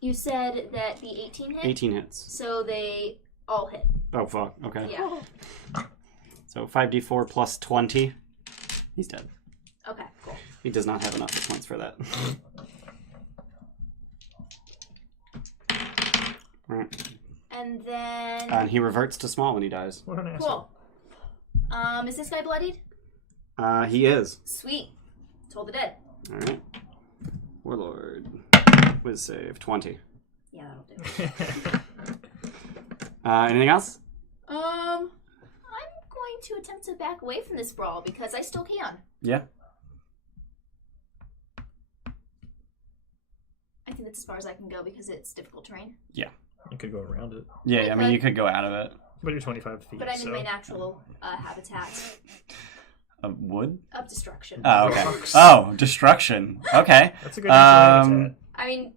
You said that the 18 hit? 18 hits. So they all hit. Oh fuck. Okay. Yeah. So 5d4 plus 20. He's dead. Okay, cool. He does not have enough hit points for that. Right. And then And he reverts to small when he dies. What an asshole. cool. Is this guy bloodied? He is. Sweet. Toll the dead. Alright. Warlord. With save 20. Yeah, that'll do. Anything else? I'm going to attempt to back away from this brawl because I still can. Yeah. I think that's as far as I can go because it's difficult terrain. You could go around it. Yeah, I mean, you could go out of it. But you're 25 feet. But I'm so. in my natural habitat Wood? of destruction. Oh, okay. Rocks. Oh, destruction. Okay. That's a good natural habitat. I mean,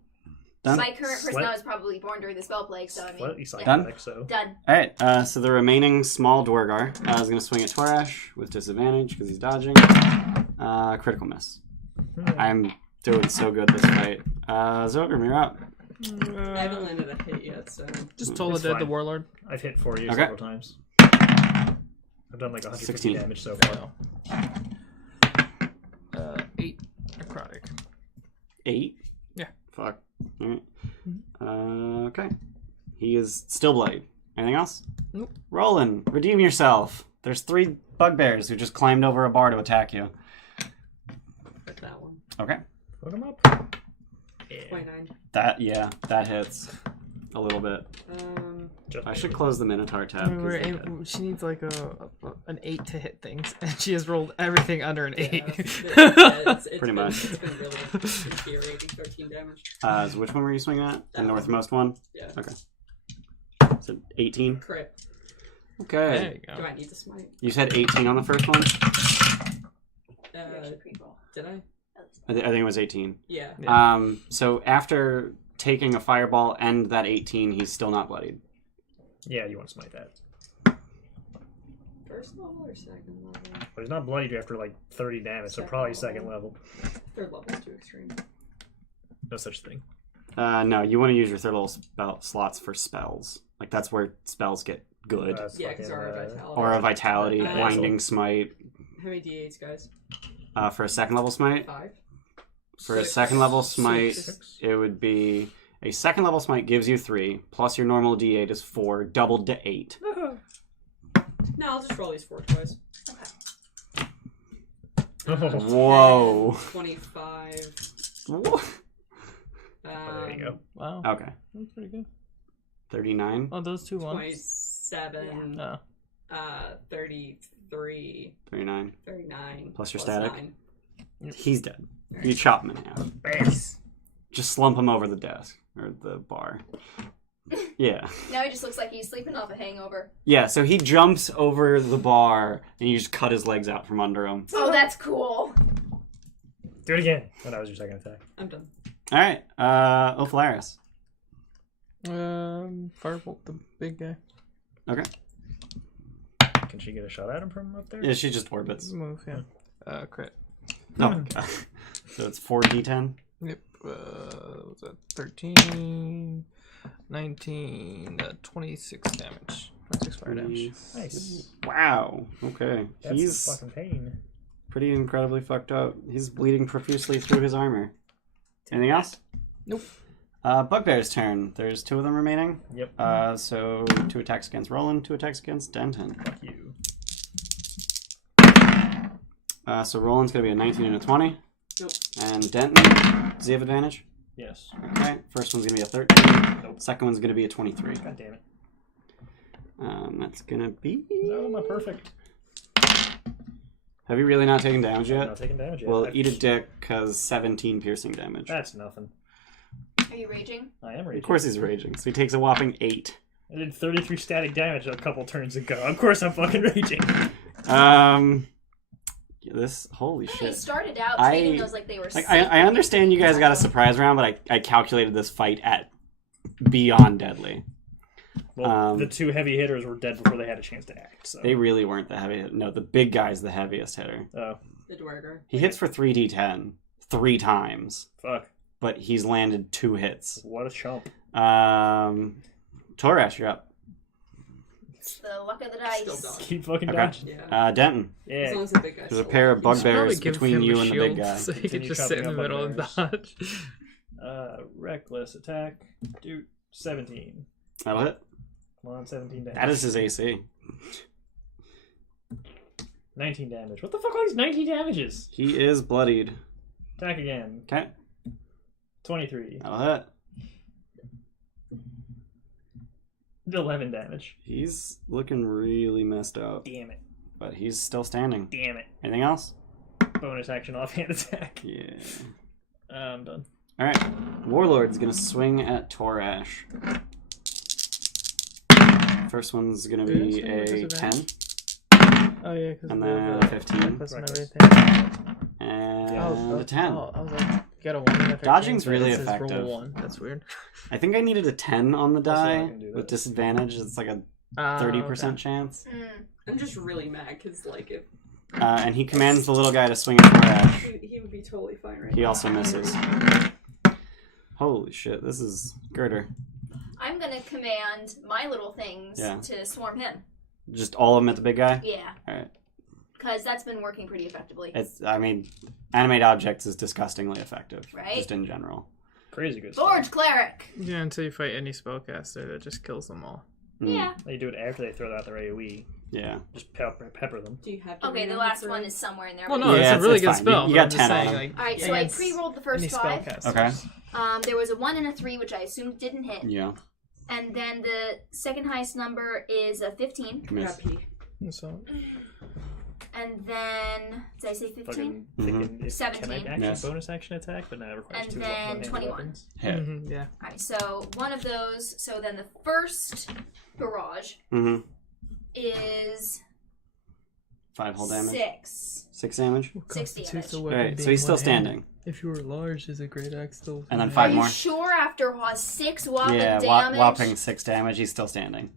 Done. my current Slight- personality was probably born during the spell plague, so I mean, Slightly yeah. psychotic, so. Done. Alright, so the remaining small Dwargar is going to swing at Torash with disadvantage because he's dodging. Critical miss. I'm doing so good this fight. Zogrim, you're up. I haven't landed a hit yet, so. Just told It's the dead the fine. warlord. I've hit for you Okay. several times. I've done like 150 16. damage so far. 8 necrotic. 8? Yeah. Fuck. Alright. Okay. He is still bloodied. Anything else? Nope. Roland, redeem yourself. There's 3 bugbears who just climbed over a bar to attack you. Hit that one. Okay. Fuck him up. Yeah. 29. That hits a little bit. Just I should close the Minotaur tab. 'cause We're they- she needs like an 8 to hit things, and she has rolled everything under an 8. It's Pretty been, much. It's been really infuriating. 13 damage. So which one were you swinging at? The That one. northmost one? Yeah. Okay. So 18? Crit. Okay. There you Do go. I need to smite? You said 18 on the first one? You actually pre-roll. Did I? I think it was 18. Yeah. So after taking a fireball and that 18, he's still not bloodied. Yeah, you want to smite that. First level or second level? But he's not bloodied after like 30 damage, so Second probably level. second level. Third level's too extreme. No such thing. No, you want to use your third level slots for spells. Like that's where spells get good. That's Yeah, because fucking, our vitality. Or a vitality, Uh, blinding smite. How many d8s, guys? For a second level smite, 5? for a Six. second level smite, Six. it would be a second level smite gives you 3 plus your normal d8 is 4, doubled to 8. No, I'll just roll these 4 twice. Whoa. 25. Whoa. There you go. Wow. Okay, That's pretty good. 39. Oh, those 2 ones. 27. Oh. 33. 39. 39. Plus your static. 9. He's dead. You chop him in half. Base. Just slump him over the desk or the bar. Yeah. Now he just looks like he's sleeping off a hangover. Yeah, so he jumps over the bar and you just cut his legs out from under him. Oh, that's cool. Do it again. Oh, that was your second attack. I'm done. Alright, Ophalaris. Firebolt the big guy. Okay. Can she get a shot at him from up there? Yeah, she just orbits. Move, yeah. Crit. Oh, God. So it's 4d10. Yep. Was that 13, 19, 26 damage. 26 fire damage. Nice. Wow. Okay. That's He's fucking pain. pretty incredibly fucked up. He's bleeding profusely through his armor. Anything else? Nope. Bugbear's turn. There's 2 of them remaining. Yep. So 2 attacks against Roland, 2 attacks against Denton. Fuck you. So Roland's going to be a 19 and a 20. Nope. And Denton, does he have advantage? Yes. Okay. First one's going to be a 13. Nope. Second one's going to be a 23. God damn it. That's going to be... No, my perfect. Have you really not taken damage I'm yet? not taking damage yet. Well, I've- eat a dick, because 17 piercing damage. That's nothing. Are you raging? I am raging. Of course he's raging, so he takes a whopping 8. I did 33 static damage a couple turns ago. Of course I'm fucking raging. This, holy He shit. started out I- treating those like they were Like, safe. I understand you guys got a surprise round, but I calculated this fight at beyond deadly. Well, the 2 heavy hitters were dead before they had a chance to act, so. They really weren't the heavy. No, the big guy's the heaviest hitter. Oh, The Dwarger. He hits for 3d10 3 times, fuck. but he's landed 2 hits. What a chump. Torash, you're up. It's the luck of the Still dice. dodge. Keep fucking Okay. dodging. Yeah. Denton, As Yeah. long as the big guy's there's a still pair alive. of You should probably bugbears give between him you a and the big shield guy. So he could Continue just sit in chopping the up middle and bugbears. dodge. Reckless attack. Dude, 17. That'll hit. Come on, 17 damage. That is his AC. 19 damage. What the fuck are these 19 damages? He is bloodied. Attack again. Okay, 23. that'll hit. 11 damage. He's looking really messed up, Damn it. but he's still standing. Damn it. Anything else? Bonus action offhand attack. Yeah. I'm done. Alright. Warlord's gonna swing at Torash. First one's gonna Did it be swing with a 10. disadvantage? Oh yeah, because And then 15. and Reckless. everything. And a 10. Oh, I was like, you got a 1 in Dodging's but really it says effective. Roll 1. That's weird. I think I needed a 10 on the Also, I die can do that. with disadvantage. It's like a Ah, 30% okay. chance. Mm. I'm just really mad because, like, if And he commands the little guy to swing at Torash. he would be totally fine right He now. also misses. Holy shit, this is Girder. I'm gonna command my little things Yeah. to swarm him. Just all of them at the big guy? Yeah. Alright. Because that's been working pretty effectively. I mean, animate objects is disgustingly effective. Right? Just in general. Crazy good stuff. Forge Cleric! Yeah, until you fight any spellcaster, that just kills them all. Mm, Yeah. You do it after they throw out their AoE. Yeah. Just pepper them. Do you have to Okay, the remember last for- one is somewhere in there. Well, but no, Yeah, it's a really it's good fine. spell. You but got I'm just 10 on saying, them. like, Alright, so I against pre-rolled the first any 5. spellcasters. Okay. There was a 1 and a 3, which I assumed didn't hit. Yeah. And then the second highest number is a 15. Miss. Happy. So, And then, did I say 15? Fucking Mhm. thinking if 17. can I action Yes. bonus action attack, but now it requires And 2 then one-handed 21. weapons. Hit. yeah. Alright, so one of those. So then the first barrage Mm-hmm. is 5 whole damage. 6. 6 damage. 60 Constitutes a damage. weapon Alright, so being he's still one-handed. standing. If you were large, is a great axe still. And then Are 5 you more. sure after 6 whopping Yeah, damage? whopping 6 damage, he's still standing.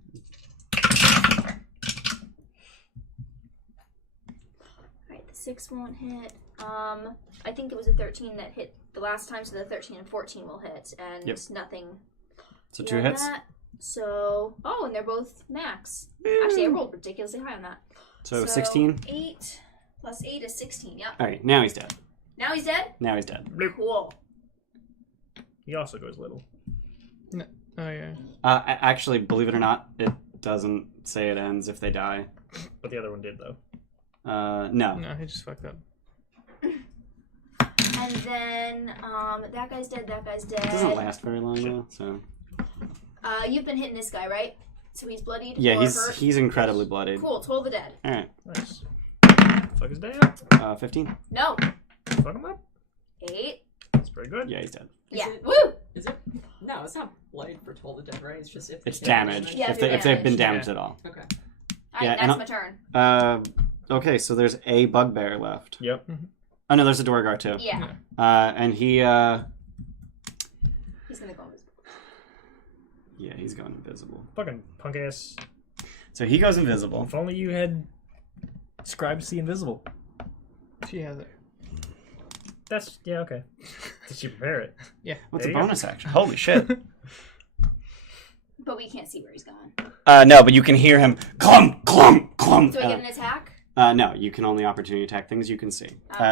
6 won't hit. I think it was a 13 that hit the last time, so the 13 and 14 will hit, and nothing. So 2 beyond hits. that. So, and they're both max. Actually, I rolled ridiculously high on that. So 16. 8 plus 8 is 16. Yep. All right, now he's dead. Now he's dead. Now he's dead. Cool. He also goes little. No. Oh yeah. Actually, believe it or not, it doesn't say it ends if they die. But the other one did, though. No. No, he just fucked up. And then that guy's dead. That guy's dead. It doesn't last very long though. So. You've been hitting this guy, right? So he's bloodied. Yeah, or hurt? he's incredibly bloodied. Cool. Toll the dead. All right. Nice. Fuck his dad. 15. No. Fuck him up. 8. That's pretty good. Yeah, he's dead. Yeah. It- Woo! Is it? No, it's not blood for Toll the Dead, right? It's just if It's they're damaged. Yeah, if they're they've been damaged. damaged at all. Okay. All Yeah, right, and that's my turn. Okay, so there's a bugbear left. Yep. Oh no, there's a Dorgar too. Yeah. And he He's gonna go invisible. yeah, he's going invisible. Fucking punk ass. So he goes invisible. If only you had scribed to see invisible. She has it. That's yeah, okay. Did you prepare it? Yeah. What's There a you go. bonus action? Holy shit. But we can't see where he's gone. No, but you can hear him clump, clump, clump. Do I get an attack? No, you can only opportunity attack things you can see.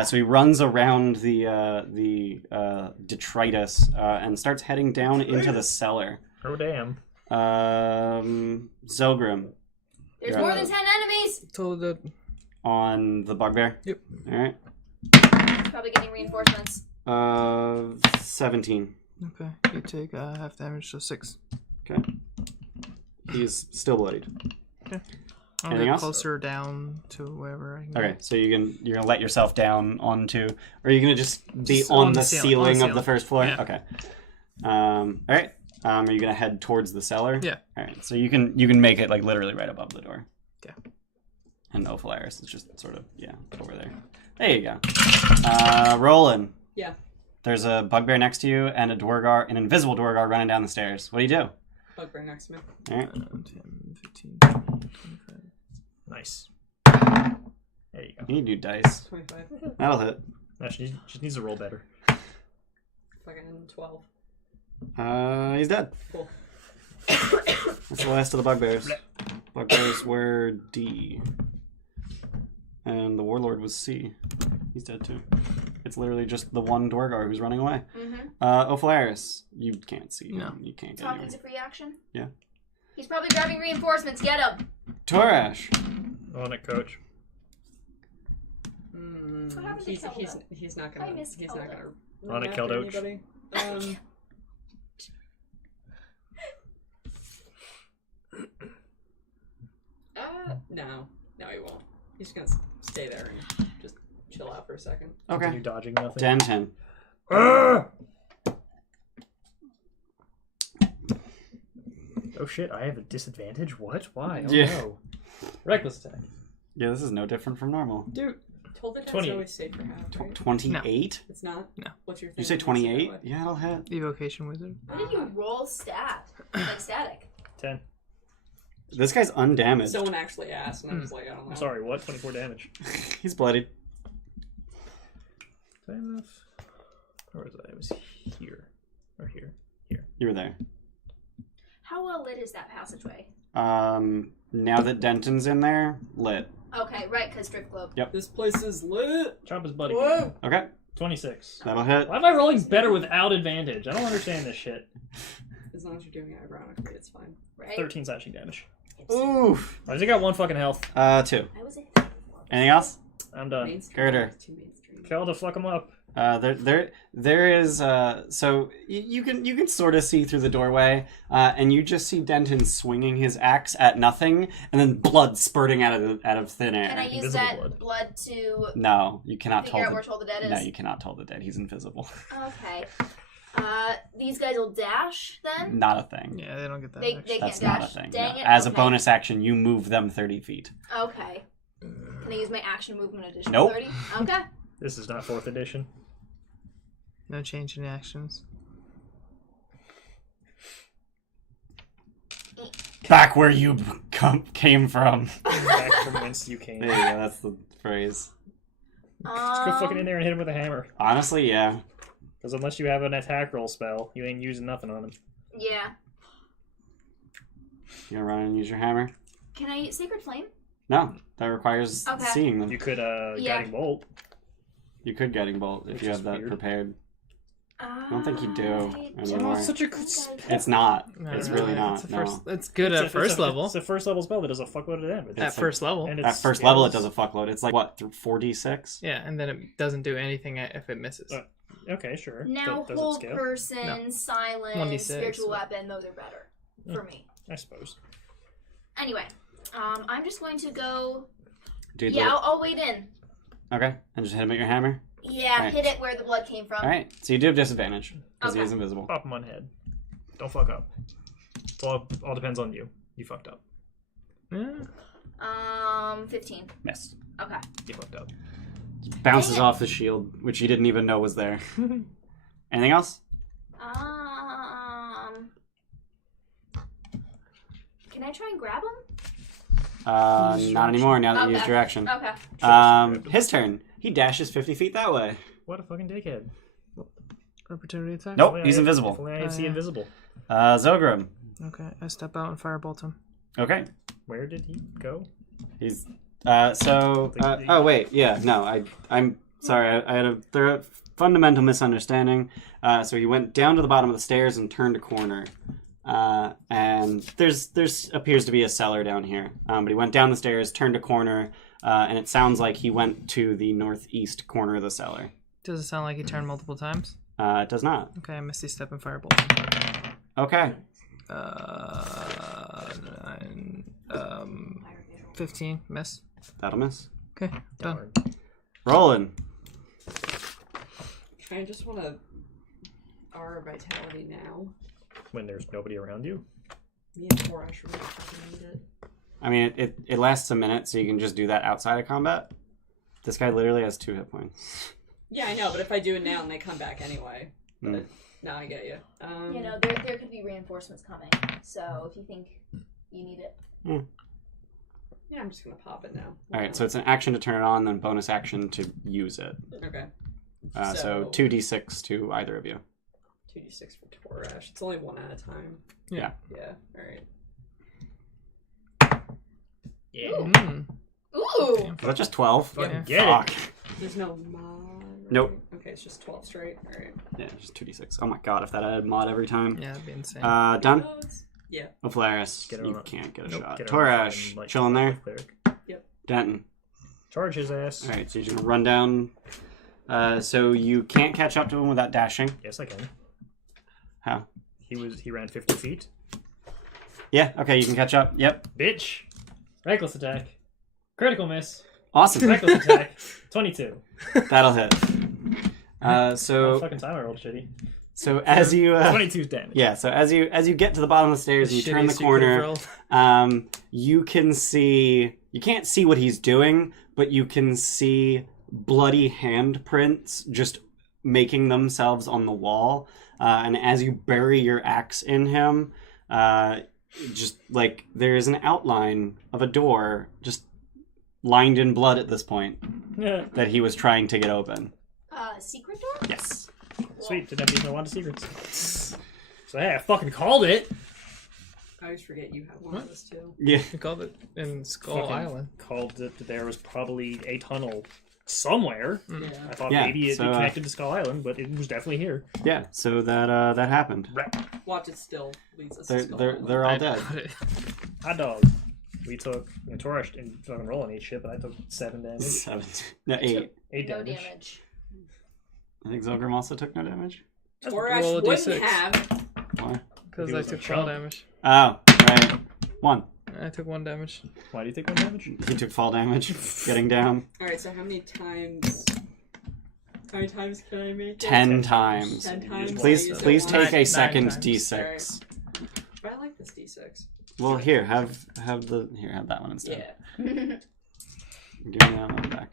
So he runs around the detritus and starts heading down into the cellar. Oh damn. Zilgrim There's Yeah. more than 10 enemies! Told the on the bugbear. Yep. All right. Probably getting reinforcements. 17. okay. You take half damage, so 6. Okay. He's still bloodied. I'll Anything get else? closer down to wherever I can. Okay, so you're gonna let yourself down onto, or are you gonna just be Just on on the the ceiling, ceiling on the of the ceiling. first floor? Yeah. Okay. All right. Are you gonna head towards the cellar? Yeah. All right. So you can make it like literally right above the door. Okay. And Ophalaris is just sort of over there. There you go. Roland. Yeah. There's a bugbear next to you and an invisible Dwargar running down the stairs. What do you do? Bugbear next to me. All right. 10, 15, 20, 25. Nice. There you go. You need new dice. 25. That'll hit. No, she needs to roll better. Fucking 12. He's dead. Cool. That's the last of the bugbears. Bugbears were D. And the warlord was C. He's dead too. It's literally just the one Dwargar who's running away. Mm-hmm. Ophalaris, you can't see No. him. You can't get Talking's anywhere. a free action? Yeah. He's probably grabbing reinforcements. Get him! Torash. On it, coach. What happened to Kelda? He's not I gonna. missed He's not Kelda. gonna. On run it, after Keldoch. anybody. No, he won't. He's just gonna stay there and just chill out for a second. Okay. Continue dodging nothing. Denton. Ah! Oh shit, I have a disadvantage? What? Why? Oh Yeah. no. Reckless attack. Yeah, this is no different from normal. Dude, told the 20. always stayed for half, right? 28? It's not? No. What's your thing? You say What's it 28? that way? Yeah, it'll hit. Evocation wizard. What did you roll like static? 10. This guy's undamaged. Someone actually asked, and I was like, I don't know. I'm sorry, what? 24 damage. He's bloodied. Is that enough? Or was I? It was here. Or here. Here. You were there. How well lit is that passageway? Now that Denton's in there, lit. Okay, right, because Drift Globe. This place is lit. Chomp his buddy. Okay, 26. that'll hit. Why am I rolling better without advantage? I don't understand this shit. As long as you're doing it ironically, it's fine. Right? 13 slashing damage. Oof. I just got 1 fucking health. 2. I was a Anything else? I'm done. Mainstream. Girder. Too mainstream. Kill to fuck him up. There is so you can sort of see through the doorway, and you just see Denton swinging his axe at nothing, and then blood spurting out of thin air. Can I use Invisible that blood. to No, you cannot figure out toll where the. Toll the Dead is? No, you cannot toll the dead. He's invisible. Okay. These guys will dash then? Not a thing. Yeah, they don't get that. They much. can't That's dash. not a thing. Dang no. it. As a Okay. bonus action, you move them 30 feet. Okay. Can I use my action movement additional Nope. 30? Okay. This is not 4th edition. No change in actions. Back where you came from. Back from whence you came. There you go. That's the phrase. Just go fucking in there and hit him with a hammer. Honestly, yeah. Because unless you have an attack roll spell, you ain't using nothing on him. Yeah. You gonna run and use your hammer? Can I Sacred Flame? No, that requires Okay. seeing them. You could, Yeah. Guiding Bolt. You could Guiding Bolt if Which you is have that weird. prepared. I don't think you do anymore. Such a It's not. No, It's no, really no, not. It's, a No. first, it's good at first level. It's a first level spell that does a fuckload of damage. At first level. And At it's- first yeah, level, it it's- does a fuckload. It's like, what, 4d6? Yeah, and then it doesn't do anything if it misses. Okay, sure. Now, Does it hold scale? person, No. silence, 1d6, spiritual but- weapon, those are better for me. I suppose. Anyway, I'm just going to go. Dude, Yeah, I'll wait in. Okay, and just hit him with your hammer. Yeah, Alright. hit it where the blood came from. Alright, so you do have disadvantage, because he Okay. is invisible. Pop him on the head. Don't fuck up. It's all depends on you. You fucked up. Yeah. 15. Miss. Okay. You fucked up. Bounces Damn. off the shield, which you didn't even know was there. Anything else? Can I try and grab him? Not anymore now that you Okay. used your action. Okay. His turn. He dashes 50 feet that way. What a fucking dickhead. Opportunity attack? Nope, If he's only invisible. If only I had see yeah. invisible. Zogrim. Okay, I step out and firebolt him. Okay. Where did he go? He's oh wait, yeah, no, I'm sorry, I had a fundamental misunderstanding. So he went down to the bottom of the stairs and turned a corner. And there's appears to be a cellar down here. But he went down the stairs, turned a corner, and it sounds like he went to the northeast corner of the cellar. Does it sound like he turned multiple times? It does not. Okay, I Misty Step and firebolt him. Okay. 15, miss. That'll miss. Okay, done. Rolling. I just want to our vitality now. When there's nobody around you? Me and Torash really fucking need it. I mean, it lasts a minute, so you can just do that outside of combat. This guy literally has 2 hit points. Yeah, I know, but if I do it now and they come back anyway. But now I get you. You know, there could be reinforcements coming, so if you think you need it. Yeah, I'm just gonna pop it now. Alright, so it's an action to turn it on, then bonus action to use it. Okay. So 2d6 to either of you. 2d6 for Torash. It's only one at a time. Yeah. Yeah. All right. Yeah. Mm. Ooh! Is that just 12? Fucking Yeah. get Fuck. There's no mod. Right? Nope. Okay, it's just 12 straight. All right. Yeah, just 2d6. Oh my god, if that had mod every time. Yeah, that'd be insane. Done? Yeah. O'Flaris, Get it you on a- can't get a Nope, shot. get around Torash, fucking, like, chilling there? cleric. Denton. Charge his ass. Alright, so you're gonna run down. So you can't catch up to him without dashing. Yes, I can. How? He ran 50 feet. Yeah, okay, you can catch up. Yep. Bitch. Reckless attack. Critical miss. Awesome. Reckless attack. 22. That'll hit. Oh, So fucking time I rolled shitty. as you 22's damage. yeah, so as you get to the bottom of the stairs and you turn the Shittiest you could've corner, rolled. you can see, you can't see what he's doing, but you can see bloody handprints just making themselves on the wall. And as you bury your axe in him, just like there's an outline of a door just lined in blood at this point Yeah. that he was trying to get open. Secret door? Yes. Sweet. Didn't have to use my wand of secrets. So hey, I fucking called it. I always forget you have one of this too. Yeah. We called it in Skull Fucking Island. Called it that there was probably a tunnel somewhere. Yeah. I thought Yeah, maybe it'd so, be connected to Skull Island, but it was definitely here. Yeah. So that happened. Watch it still leads us. They're to Skull they're Island. they're all dead. Hot dog. We took Torash and fucking rolling 8 shit, but I took 7 damage. 7. No, 8. 8 No damage. damage. I think Zogrim also took no damage. Roll Torash a wouldn't D6. have. Why? Because He I was a took chump. 12 damage. Oh, right. 1. I took 1 damage. Why do you take 1 damage? He took fall damage getting down. All right. So how many times? How many times can I make it? 10 times. 10 times. Please I'll use it please once. take a 9 second times. d6. But I like this d6. Well, here, have that one instead. Yeah. Give me that one back.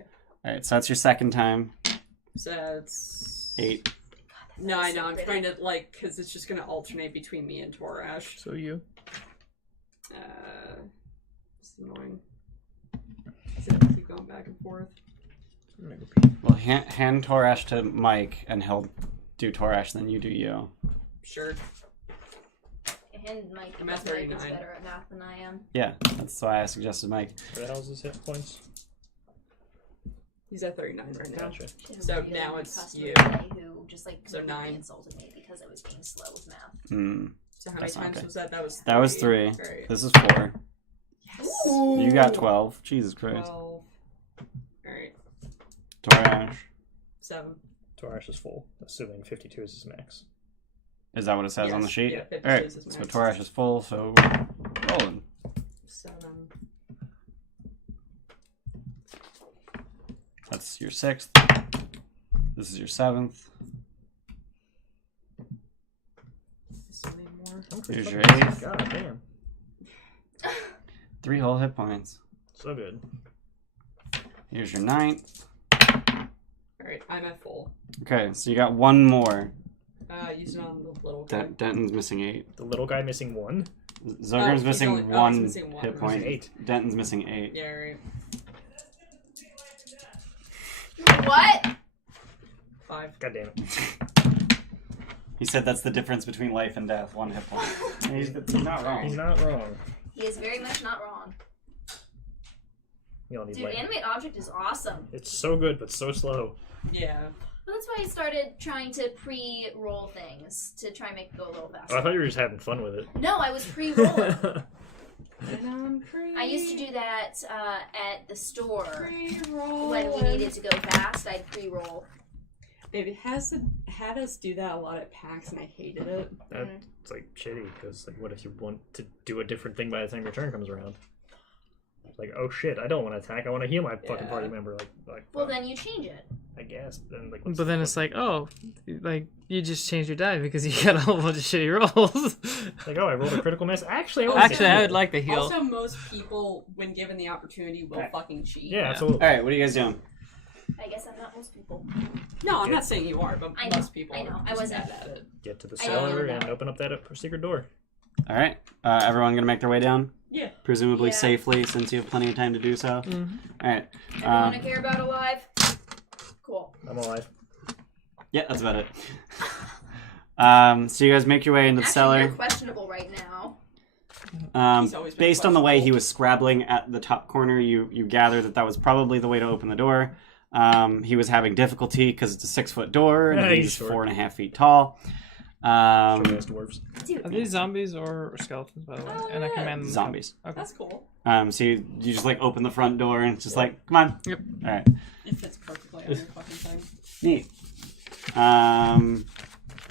Okay. Alright, so that's your second time. So it's 8. No, I know. I'm trying to because it's just gonna alternate between me and Torash. So you. It's annoying. So I keep going back and forth. Well, hand Torash to Mike, and he'll do Torash, then you do you. Sure. And Mike, I'm at because Mike is 39. better at math than I am. Yeah, that's why I suggested Mike. What the hell is his hit points? He's at 39 right now. Gotcha. So now it's you. Who just like So completely 9. insulted me because I was being slow with math. Hmm. So how many That's not times good. was that? That was 3. Alright. This is 4. Yes. You got 12. Jesus Christ. 12. Alright. Torash. 7. Torash is full, assuming 52 is his max. Is that what it says on the Yes, sheet? yeah, 52 Alright, is his so max. Torash is full, so rolling. 7. That's your 6th. This is your 7th. So many more. Here's your fucking 8th. God damn. 3 whole hit points. So good. Here's your 9th. Alright, I'm at full. Okay, so you got 1 more. Use it on the little guy. Denton's missing 8. The little guy missing 1? Zogren's he's missing only- one he's missing one. hit point. 8. Denton's missing 8. Yeah, right. What? 5. God damn it. He said that's the difference between life and death. 1 hit point. He's not wrong. He's not wrong. He is very much not wrong. You don't need Dude, light. animate object is awesome. It's so good, but so slow. Yeah. Well, that's why I started trying to pre-roll things to try and make it go a little Oh, faster. I thought you were just having fun with it. No, I was pre-rolling. And I used to do that at the store pre-roll. when we needed to go fast. I'd pre-roll. Baby had us do that a lot at PAX, and I hated it. It's like shitty, because like, what if you want to do a different thing by the time your turn comes around? Like, oh shit, I don't want to attack. I want to heal my fucking Yeah. party member. Like. Well, then you change it. I guess. Then like. But then it's like, oh, like you just changed your die because you got a whole bunch of shitty rolls. like, oh, I rolled a critical miss. Actually, I would like the heal. Also, most people, when given the opportunity, will fucking cheat. Yeah, absolutely. Alright, what are you guys doing? I guess I'm not most people. No, I'm not saying you are, but I know, most people. I know. are I just wasn't. bad at it. Get to the I know. cellar and open up that secret door. Alright. Everyone gonna make their way down? Yeah. Presumably Yeah. safely, since you have plenty of time to do so. Alright. Everyone I care about alive? Cool. I'm alive. Yeah, that's about it. So you guys make your way into the Actually, cellar. you're questionable right now. He's always been Based on the way he questionable. was scrabbling at the top corner, you gather that was probably the way to open the door. He was having difficulty because it's a 6-foot door and Yeah, he's he's short. 4.5 feet tall. Short-ass dwarves. Dude, Are these zombies or skeletons, by the way? And I command them. Zombies. Okay. That's cool. So you just like open the front door and it's just like, come on. Yep. All right. It fits perfectly on your fucking thing. Neat.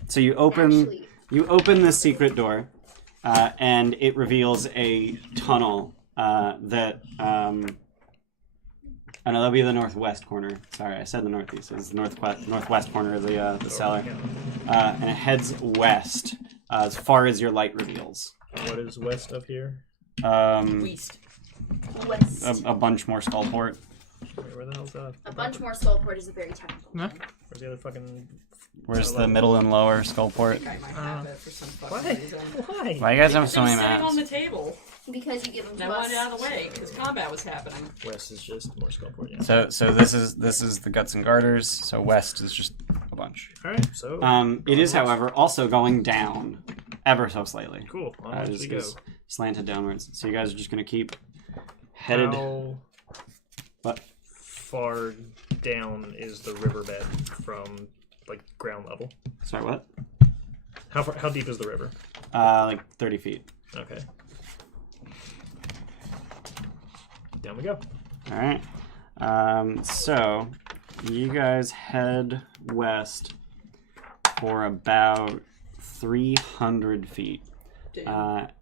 So you open the secret door, and it reveals a tunnel that. I know that'll be the northwest corner. Sorry, I said the northeast. It's the northwest corner of the cellar, and it heads west as far as your light reveals. What is west up here? West. West. A bunch more skullport. Wait, where the hell's that? A bunch more skullport is a very technical No? term. Where's the other fucking... Where's the middle and lower skullport? I might have it for some Why? fucking reason. Why? Why you guys have Because so it many was sitting on maps? the table. Because you give them And I to wanted it us. out of the way because combat was happening. West is just more skullport, yeah. So this is the guts and garters. So west is just a bunch. Alright, so... It is, onwards. however, also going down ever so slightly. Cool, onwards we Just go. is slanted downwards. So you guys are just gonna keep headed. How What? far down is the riverbed from, like, ground level? Sorry, what? How deep is the river? Like 30 feet. Okay. Down we go. All right. So you guys head west for about 300 feet.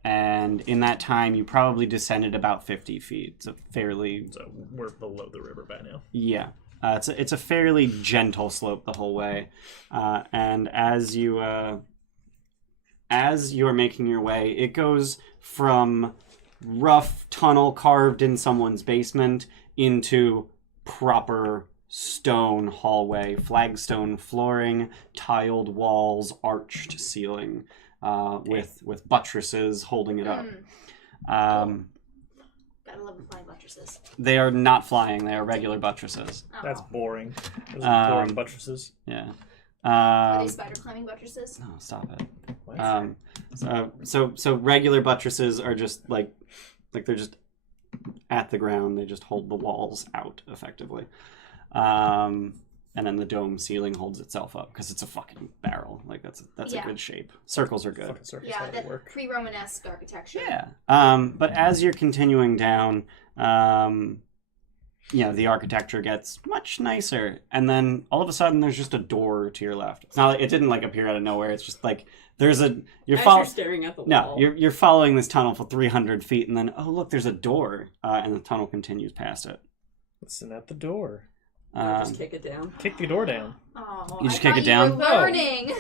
And in that time, you probably descended about 50 feet. It's a fairly... So we're below the river by now. Yeah. It's a fairly gentle slope the whole way. And as you are making your way, it goes from rough tunnel carved in someone's basement into proper stone hallway, flagstone flooring, tiled walls, arched ceiling, with buttresses holding it up. Gotta love the flying buttresses. buttresses? They are not flying. They are regular buttresses. Oh. That's boring. Those are boring buttresses. Yeah. Are they spider climbing buttresses? Oh, stop it. What? So regular buttresses are just like they're just at the ground. They just hold the walls out effectively. And then the dome ceiling holds itself up because it's a fucking barrel. Like that's a good shape. Circles are good. Fucking circus, Yeah, how does it that work? pre-Romanesque architecture. Yeah. But as you're continuing down, the architecture gets much nicer, and then all of a sudden there's just a door to your left. It's not like it didn't like appear out of nowhere. It's just like there's a you're staring at the No, wall. you're following this tunnel for 300 feet, and then look, there's a door, and the tunnel continues past it. Listen at the door. Just kick it down. Kick the door down. Oh, You just I kick thought it down? You were learning.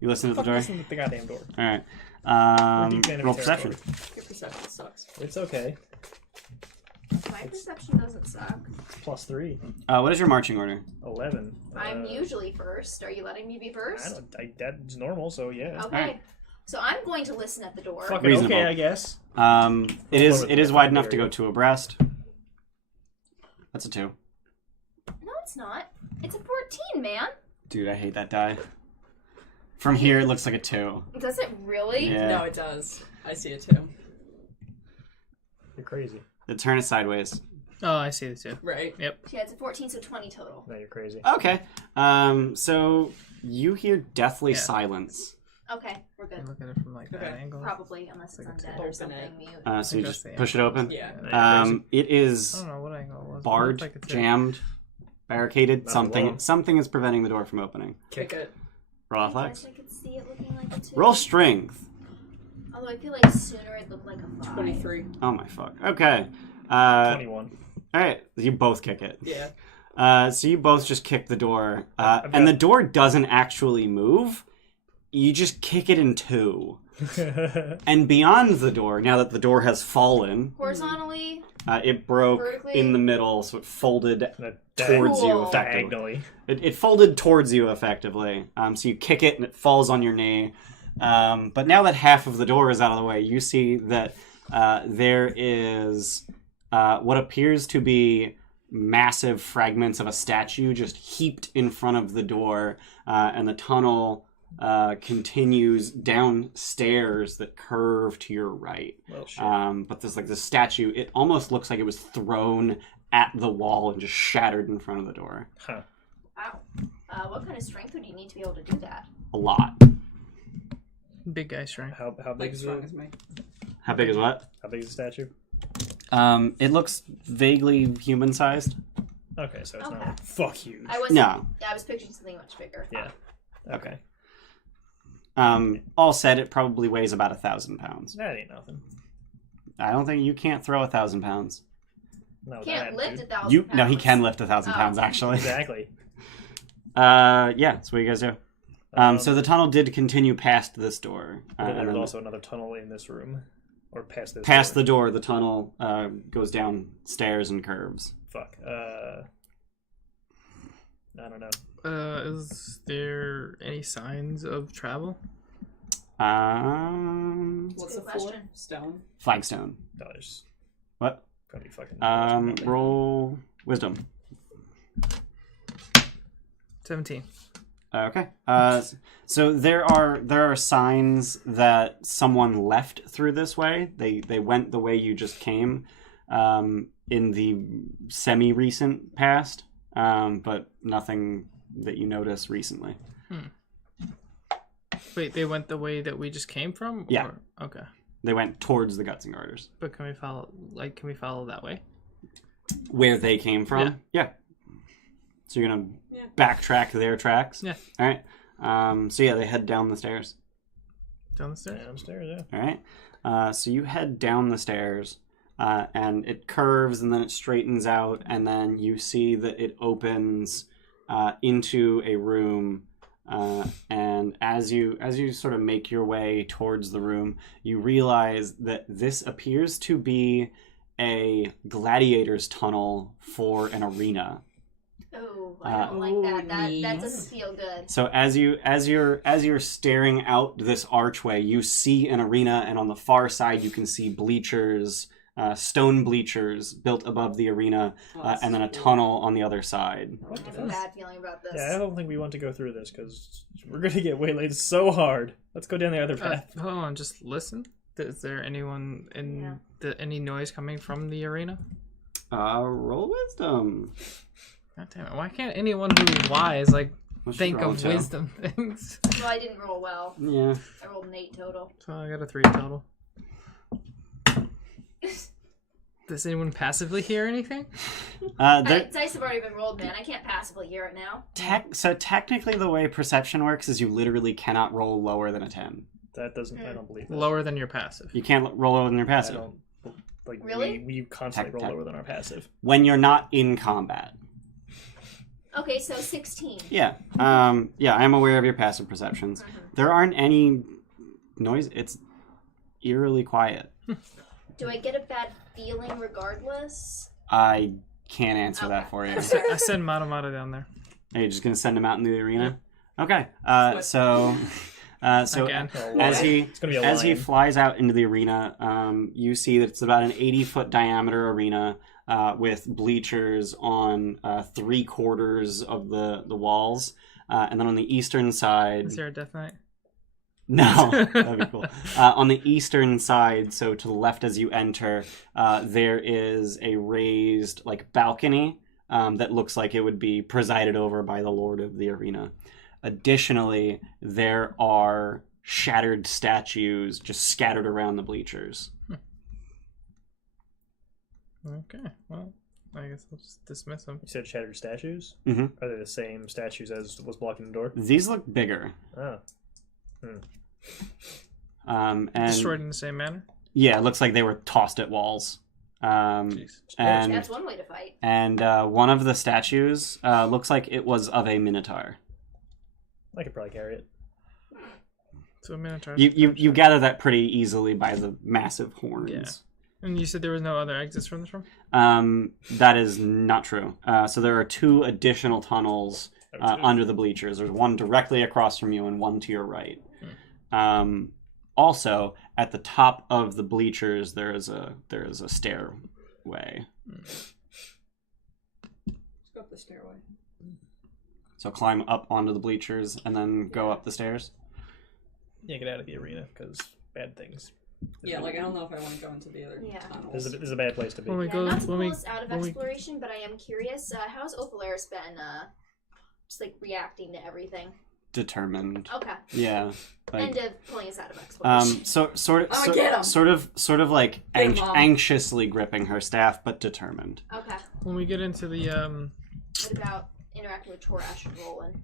You listen to the Fuck, door. listen to the goddamn door. All right. We're deep enemy Roll perception. territory. Your perception sucks. It's okay. My perception doesn't suck. +3. What is your marching order? 11. I'm usually first. Are you letting me be first? That's normal, so yeah. Okay. Alright. So I'm going to listen at the door. Fucking Reasonable. okay, I guess. It is wide enough to go 2 abreast. That's a 2. No, it's not. It's a 14, man. Dude, I hate that die. From here, it looks like a 2. Does it really? Yeah. No, it does. I see it too. You're crazy. The turn is sideways. Oh, I see this too. Right. Yeah, it's a 14, so 20 total. No, you're crazy. Okay. So you hear deathly Yeah. silence. Okay, we're good. I'm looking at it from like that Okay. angle. Probably, unless it's Like a undead two. or Open something it. mute. So you That's just the push it open. Yeah. No, you're crazy. It is I don't know what angle it was. but it barred, looked like it's there. jammed, barricaded. Not Something alone. something is preventing the door from opening. Kick it. Roll I athletics. guess I could see it looking like a 2. Roll strength. Although I feel like sooner it looked like a 5. 23. Oh my fuck. Okay. 21. All right. You both kick it. Yeah. So you both just kick the door, I've and got- the door doesn't actually move. You just kick it in 2. And beyond the door, now that the door has fallen, Horizontally, it broke Vertically? in the middle, so it folded Towards towards you Cool. effectively. diagonally. It folded towards you effectively. So you kick it and it falls on your knee. But now that half of the door is out of the way, you see that there is what appears to be massive fragments of a statue just heaped in front of the door, and the tunnel continues downstairs that curve to your right. Well, shit. But there's like this statue. It almost looks like it was thrown at the wall and just shattered in front of the door. Huh. wow. What kind of strength would you need to be able to do that? A lot. Big guy strength. How big Like is strong it? as me. How big is what? How big is the statue? It looks vaguely human-sized. Okay, so it's Okay. not fuck huge. I was No. Yeah, I was picturing something much bigger. Yeah. Okay. All said, it probably weighs about 1,000 pounds. That ain't nothing. I don't think you can't throw 1,000 pounds. No, Can't lift 1,000 You pounds. no, he can lift 1,000 Oh. pounds actually. Exactly. Yeah, that's what you guys do. So the tunnel did continue past this door. But And there's then also another tunnel in this room, or past this. past door. the door, the tunnel goes down stairs and curves. Fuck. I don't know. Is there any signs of travel? What's Good the question. floor? Stone. Flagstone. No, there's What? probably fucking. Roll wisdom. 17. Okay. So there are signs that someone left through this way. They went the way you just came, in the semi-recent past, but nothing that you notice recently. Wait, they went the way that we just came from? Yeah. Or- okay. They went towards the Guts and Garters, But can we follow? Like, can we follow that way? where they came from. Yeah. So you're gonna backtrack their tracks. Yeah. All right. So yeah, they head down the stairs. Down the stairs. Downstairs, yeah. All right. So you head down the stairs, and it curves, and then it straightens out, and then you see that it opens into a room. And as you sort of make your way towards the room, you realize that this appears to be a gladiator's tunnel for an arena. Oh, I don't like that. That yes. doesn't feel good. So as you're staring out this archway, you see an arena, and on the far side you can see bleachers stone bleachers built above the arena, Oh, and then a that's tunnel on the other side. I have a bad feeling about this. Yeah, I don't think we want to go through this because we're gonna get waylaid so hard. Let's go down the other path. Hold on, just listen. Is there anyone in any noise coming from the arena? Roll wisdom. God damn it! Why can't anyone who's wise What's think your of roll, wisdom things? Well, I didn't roll well. Yeah. I rolled an 8 total. So I got a 3 total. Does anyone passively hear anything? Dice have already been rolled, man. I can't passively hear it now. So technically, the way perception works is you literally cannot roll lower than a 10. That doesn't. I don't believe that. Lower than your passive. You can't roll lower than your I passive don't. Like Really? we constantly roll lower than our passive. when you're not in combat. Okay, so 16. Yeah. I'm aware of your passive perceptions. There aren't any noise. It's eerily quiet. Do I get a bad feeling regardless? I can't answer that Okay. for you. I send Matamata down there. Are you just gonna send him out into the arena? Okay. So Again. as he It's gonna be a as he lion. flies out into the arena, you see that it's about an 80-foot diameter arena with bleachers on 3/4 of the walls, and then on the eastern side. Is there a death knight? No, that'd be cool. On the eastern side, so to the left as you enter, there is a raised balcony that looks like it would be presided over by the lord of the arena. Additionally, there are shattered statues just scattered around the bleachers. Okay, well, I guess I'll just dismiss them. You said shattered statues. Mhm. Are they the same statues as was blocking the door? These look bigger. Oh. And Destroyed in the same manner? yeah, it looks like they were tossed at walls. Jeez. And That's one way to fight. and one of the statues looks like it was of a minotaur. I could probably carry it. So a minotaur. You gather that pretty easily by the massive horns. Yeah. And you said there was no other exits from this room? That is not true. So there are 2 additional tunnels under the bleachers. There's one directly across from you and one to your right. Also, at the top of the bleachers, there is a stairway. Let's go up the stairway. So climb up onto the bleachers and then go up the stairs. Yeah, get out of the arena because bad things. Yeah, I don't know if I want to go into the other tunnels. This is a bad place to be. When we Yeah, go, not to when pull we, us out of when we- exploration, but I am curious. How's Opalaris been just reacting to everything? Determined. Okay. Yeah. End of pulling us out of exploration. I'ma get 'em. sort of Big Mom. anxiously gripping her staff, but determined. Okay. when we get into the What about interacting with Torash and Roland?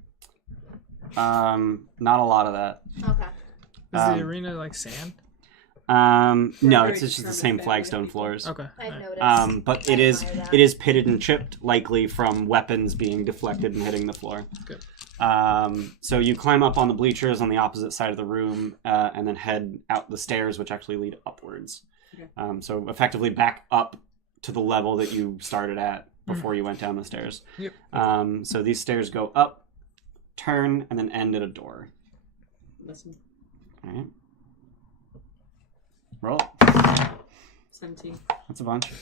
Not a lot of that. Okay. is Um, the arena sand? No, very it's just the determined same family flagstone of people. floors. Okay. I've alright. noticed. But I it is admire that. it is pitted and chipped, likely from weapons being deflected and hitting the floor. Good. So you climb up on the bleachers on the opposite side of the room, and then head out the stairs, which actually lead upwards. Okay. So effectively back up to the level that you started at before you went down the stairs. Yep. So these stairs go up, turn, and then end at a door. Listen. All right. Roll. 17. That's a bunch.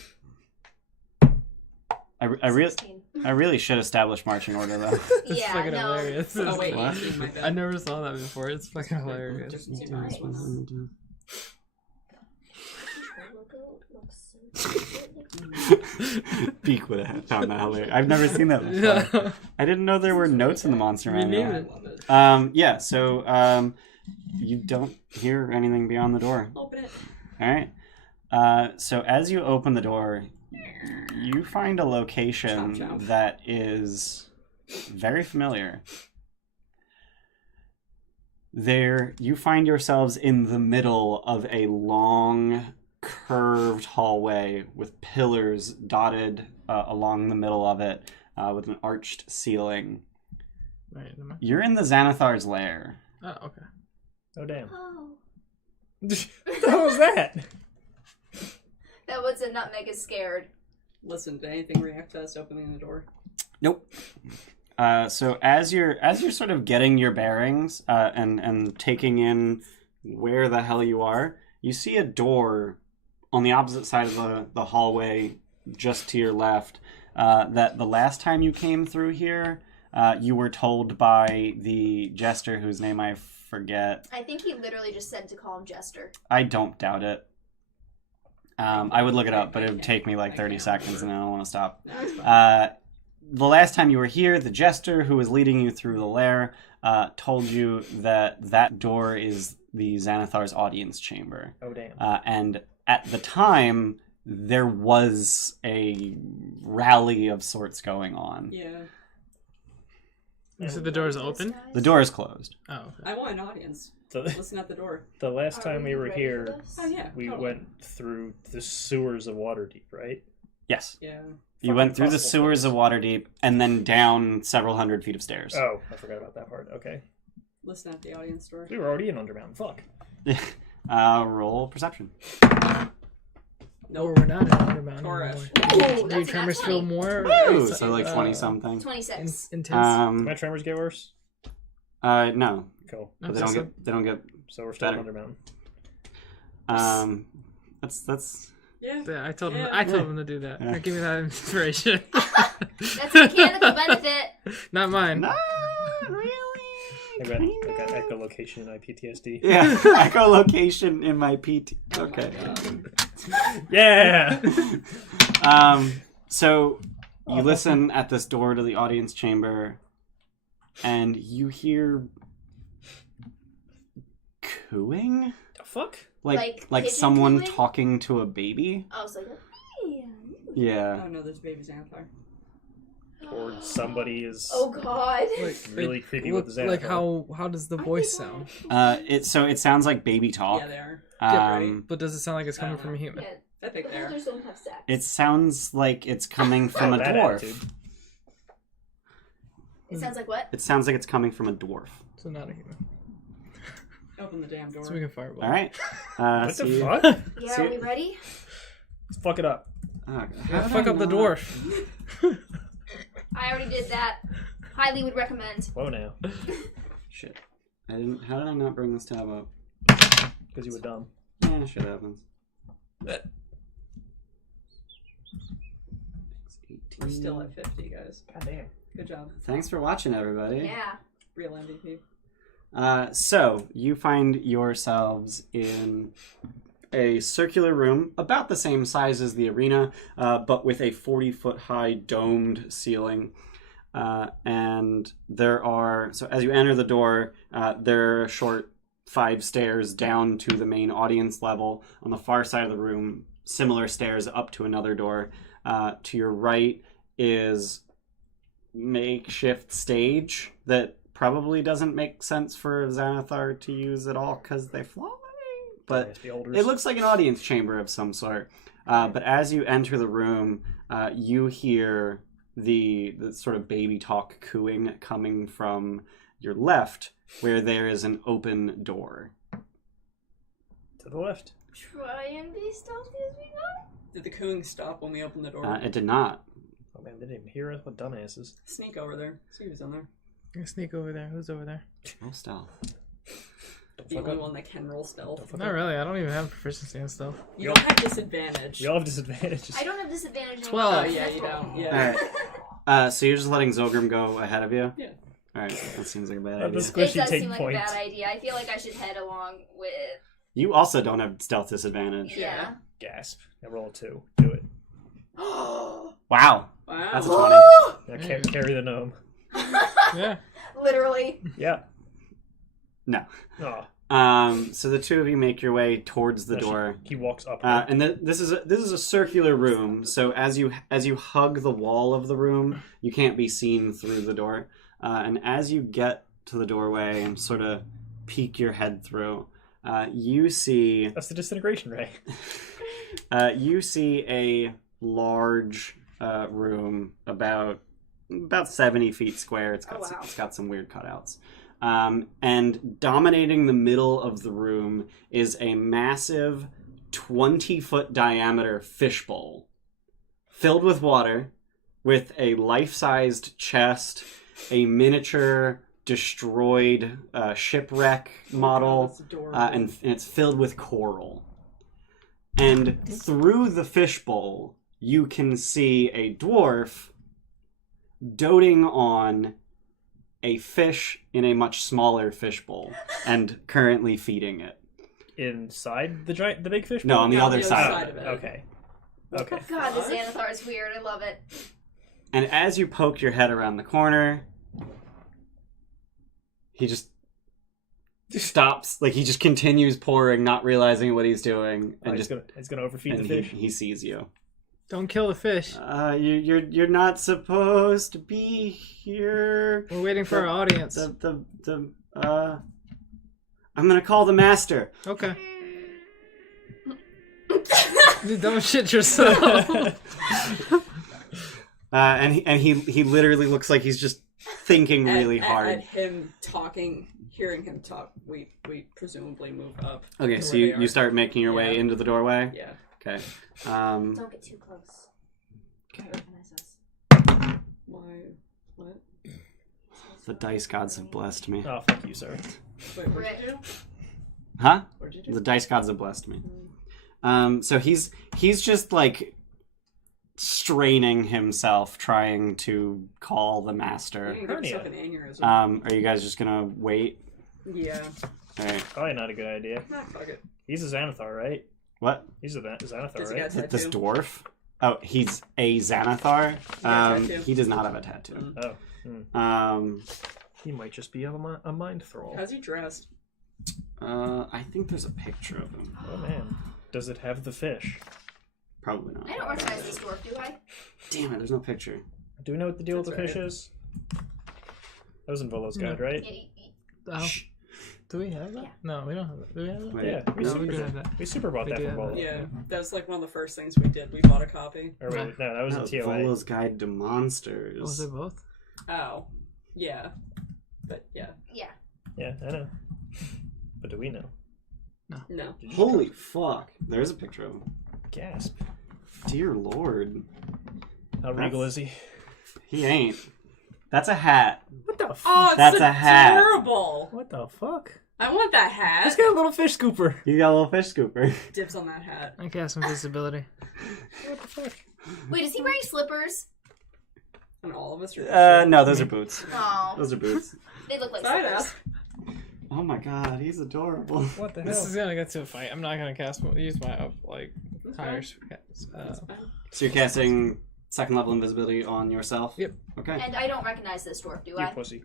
I 16. really should establish marching order though. It's Yeah, fucking no. hilarious. Oh, wait, What? 18, my bad. I never saw that before. It's fucking hilarious. Just two minus one. Logo looks so Beak would have found that hilarious. I've never seen that before. Yeah. I didn't know there were notes in the monster Me manual. neither. I love it. Yeah, so you don't hear anything beyond the door. Open it. All right. So as you open the door, you find a location Chop, chop. that is very familiar. There, you find yourselves in the middle of a long, curved hallway with pillars dotted along the middle of it, with an arched ceiling. Right, am I? You're in the Xanathar's lair. Oh, okay. Oh damn! Oh. What the hell was that? That was a nutmeg is scared. Listen, did anything react to us opening the door? Nope. So as you're sort of getting your bearings and taking in where the hell you are, you see a door on the opposite side of the hallway, just to your left, that the last time you came through here, you were told by the jester, whose name I forget. I think he literally just said to call him Jester. I don't doubt it. I would look it up, but it would take me like 30 seconds, and I don't want to stop. No, it's fine. The last time you were here, the jester who was leading you through the lair told you that door is the Xanathar's audience chamber. Oh, damn. And at the time, there was a rally of sorts going on. Yeah. You said the door's open? The door is closed. Oh, okay. I want an audience. The, Listen at the door. the last time we were ready here, for this? Oh, yeah. we totally. went through the sewers of Waterdeep, right? Yes. Yeah. You went Fucking through the impossible sewers place. of Waterdeep and then down several hundred feet of stairs. Oh, I forgot about that part. Okay. Listen at the audience door. We were already in Undermountain. Fuck. Roll perception. Or we're not in Undermountain Taurus. anymore. Ooh, Do that's tremors not feel 20. more? Ooh, It's, so like 20-something. 26. Intense. Did my tremors get worse? No. Cool. But Okay, they don't get So we're still in Better. Undermountain. that's Yeah. Yeah, I told Yeah. him to do that. Yeah. Give me that inspiration. That's a mechanical benefit. Not mine. not really. I got echolocation in my PTSD. Yeah, echolocation in my PT. Oh my Okay. God. Yeah! So you listen at this door to the audience chamber, and you hear cooing, The fuck? Like like pigeon someone cooing? talking to a baby. I was like, hey. Yeah. Oh no, there's baby Xanathar. Or somebody is Oh god. really creepy Look, with the Xanathar. like how does the voice sound? It sounds like baby talk. Yeah, they are. Um, But does it sound like it's coming from a human? Yeah, I think but they are. elders don't have sex. it sounds like it's coming from a That dwarf. attitude. It sounds like what? It sounds like it's coming from a dwarf. So not a human. Open the damn door. So we can fireball. All right. What so the you- fuck? Yeah, See- are we ready? Let's fuck it up. Oh, Yeah, how did fuck I up the not- dwarf. I already did that. Highly would recommend. Whoa now. Shit. I didn't. How did I not bring this tab up? Because you were dumb. Yeah, shit happens. We're still at 50, guys. God damn. Good job. Thanks for watching, everybody. Yeah. Real MVP. So you find yourselves in a circular room about the same size as the arena, but with a 40-foot high domed ceiling. And there are, so as you enter the door, there are short 5 stairs down to the main audience level. On the far side of the room, similar stairs up to another door. To your right is makeshift stage that probably doesn't make sense for Xanathar to use at all because they fly. But The elders. it looks like an audience chamber of some sort. But as you enter the room, you hear the sort of baby talk cooing coming from your left, where there is an open door. To the left. Try and be stealthy as we go. Did the cooing stop when we opened the door? It did not. Oh man, they didn't even hear us. What dumbasses. Sneak over there. See who's in there. I'm gonna sneak over there. Who's over there? Roll stealth. Don't The fuck only up. one that can roll stealth. Don't fuck Not up. really. I don't even have proficiency in stuff. You don't have disadvantage. We all have disadvantages. I don't have disadvantage. 12. Oh yeah, you don't. Yeah. Alright. So you're just letting Zogrim go ahead of you? Yeah. Alright, that seems like a bad That idea. was- It Squishy does take seem like point. a bad idea. I feel like I should head along with. You also don't have stealth disadvantage. Yeah. Gasp. I roll a 2. Do it. Wow. Wow. That's a 20. Now carry the gnome. Yeah. Literally. Yeah. No. Oh. So the two of you make your way towards the door. He walks up. And this is a circular room. So as you hug the wall of the room, you can't be seen through the door. And as you get to the doorway and sort of peek your head through, you see That's the disintegration ray. you see a large room about 70 feet square. It's got Oh, wow. it's got some weird cutouts. And dominating the middle of the room is a massive 20-foot diameter fishbowl filled with water, with a life-sized chest, a miniature destroyed shipwreck model, That's adorable. and it's filled with coral. And through the fishbowl, you can see a dwarf doting on a fish in a much smaller fishbowl and currently feeding it. Inside the big fish? No, on the other side. side of it. Okay. Okay. God, the Xanathar is weird. I love it. And as you poke your head around the corner, he just stops. Like, he just continues pouring, not realizing what he's doing, and he's gonna overfeed the and fish. he sees you. Don't kill the fish. You're not supposed to be here. We're waiting for our audience. I'm gonna call the master. Okay. Don't shit yourself. And he literally looks like he's just thinking really hard. At him talking, hearing him talk, we presumably move up. Okay, to so where they you are. start making your way Yeah. into the doorway? Yeah. Okay. Don't get too close. Okay. Recognize us. Why? What? The dice gods have blessed me. Oh, fuck you, sir. Wait, what'd you do? Huh? What'd you do? The dice gods have blessed me. So he's just like straining himself trying to call the master. You can give yourself an aneurysm. Are you guys just gonna wait? Yeah. Alright. Probably not a good idea. Nah, fuck it. He's a Xanathar, right? What? He's a Xanathar, Does he right? got a This tattoo? dwarf? Oh, he's a Xanathar? got a tattoo. He does not have a tattoo. Mm. Oh. He might just be a mind thrall. How's he dressed? I think there's a picture of him. Oh, man. Does it have the fish? Probably not. I don't recognize this dwarf, do I? Damn it, there's no picture. Do we know what the deal with the That's fish right. is? That was in Volo's guide, right? Oh. Do we have that? Yeah. No, we don't have that. Do we have that? Wait. Yeah, we No, super, we do have that. we super bought We that do from have Volo. that. Yeah, that was like one of the first things we did. We bought a copy. Or wait, no, that was in TOA. Volo's Guide to Monsters. Was they both? Oh. Yeah. But yeah. Yeah. Yeah, I know. But do we know? No. Did you Holy fuck. There's a picture of him. gasp? Dear Lord. How regal is he? He ain't. That's a hat. What the fuck? Oh, it's That's a hat. adorable. What the fuck? I want that hat. He's got a little fish scooper. You got a little fish scooper. Dibs on that hat. I cast invisibility. What the fuck? Wait, is he wearing slippers? And all of us are. No, those are boots. Oh, Those are boots. they look like Side slippers. Oh my god, he's adorable. What the This hell? is gonna get to a fight. I'm not gonna use my tires. That's fine. So you're casting second level invisibility on yourself? Yep. Okay. And I don't recognize this dwarf, do You I? pussy.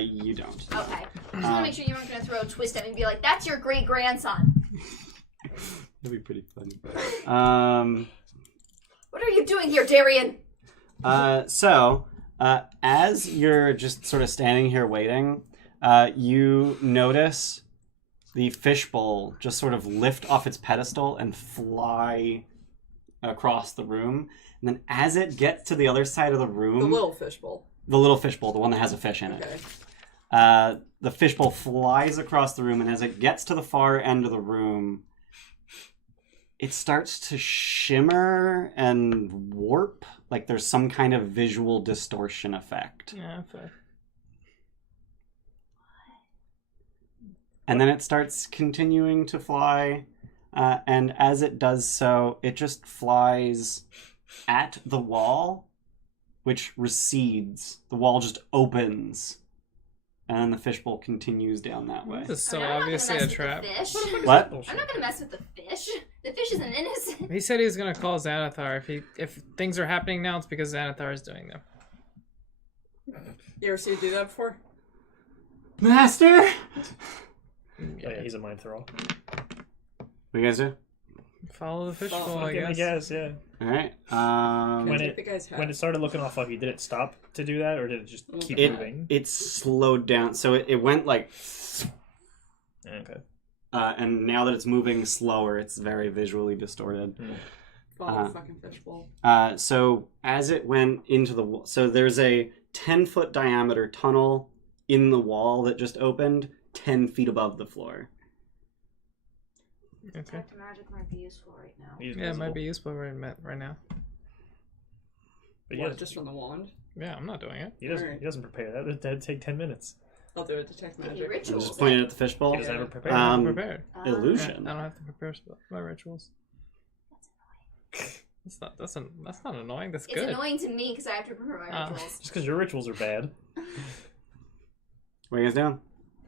You don't. Okay. I just want to make sure you weren't going to throw a twist at me and be like, that's your great grandson. That'd be pretty funny. What are you doing here, Darian? So, as you're just sort of standing here waiting, you notice the fishbowl just sort of lift off its pedestal and fly across the room. And then as it gets to the other side of the room... The little fishbowl. The little fishbowl, the one that has a fish in it. Okay. The fishbowl flies across the room, and as it gets to the far end of the room, it starts to shimmer and warp, like there's some kind of visual distortion effect. Yeah, fair. And then it starts continuing to fly, and as it does so, it just flies at the wall, which recedes. The wall just opens, and then the fishbowl continues down that way. This is so I mean, I'm not gonna obviously mess a with trap. the fish. What? I'm not going to mess with the fish. The fish isn't innocent. He said he was gonna call Xanathar. If things are happening now, it's because Xanathar is doing them. You ever see you do that before? Master! Oh, yeah, he's a mind thrall. What you guys do? Follow the fishbowl, Follow- I guess. Yeah. Alright. Can I When take it- the guy's hat? When it started looking all funky, did it stop to do that, or did it just keep It- moving? It slowed down, so it went like... Okay. and now that it's moving slower, it's very visually distorted. Follow the fucking fishbowl. So as it went into the wall, so there's a 10-foot diameter tunnel in the wall that just opened 10 feet above the floor. Okay. Detect magic might be useful right now. He's Yeah, it might invisible. be useful right now. But What, just from the wand? Yeah, I'm not doing it. he doesn't. Alright. He doesn't prepare that. That'd take 10 minutes. I'll do it. Detect Maybe magic. And rituals. just pointed at the fishbowl. He doesn't Yeah. ever prepare. I'm Um, prepared. Illusion. I don't have to prepare my rituals. That's not annoying. That's It's good. annoying to me because I have to remember my rituals. Just because your rituals are bad. What are you guys doing?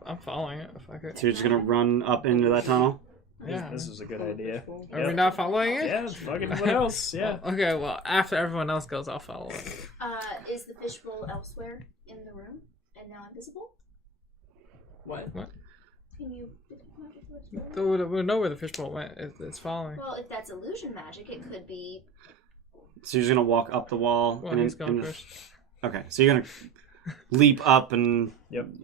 I'm following it. Fuck it. So you're just gonna run up into that tunnel? Yeah. This is a good idea. Are we not following it? Yeah, fucking what else? Yeah. Oh, okay. Well, after everyone else goes, I'll follow it. Is the fishbowl elsewhere in the room and now invisible? What? Can you magic the fishbowl? We know where the fishbowl went. It's following. Well, if that's illusion magic, it could be. So you're just gonna walk up the wall Well, and he's going first. Okay, so you're gonna leap up and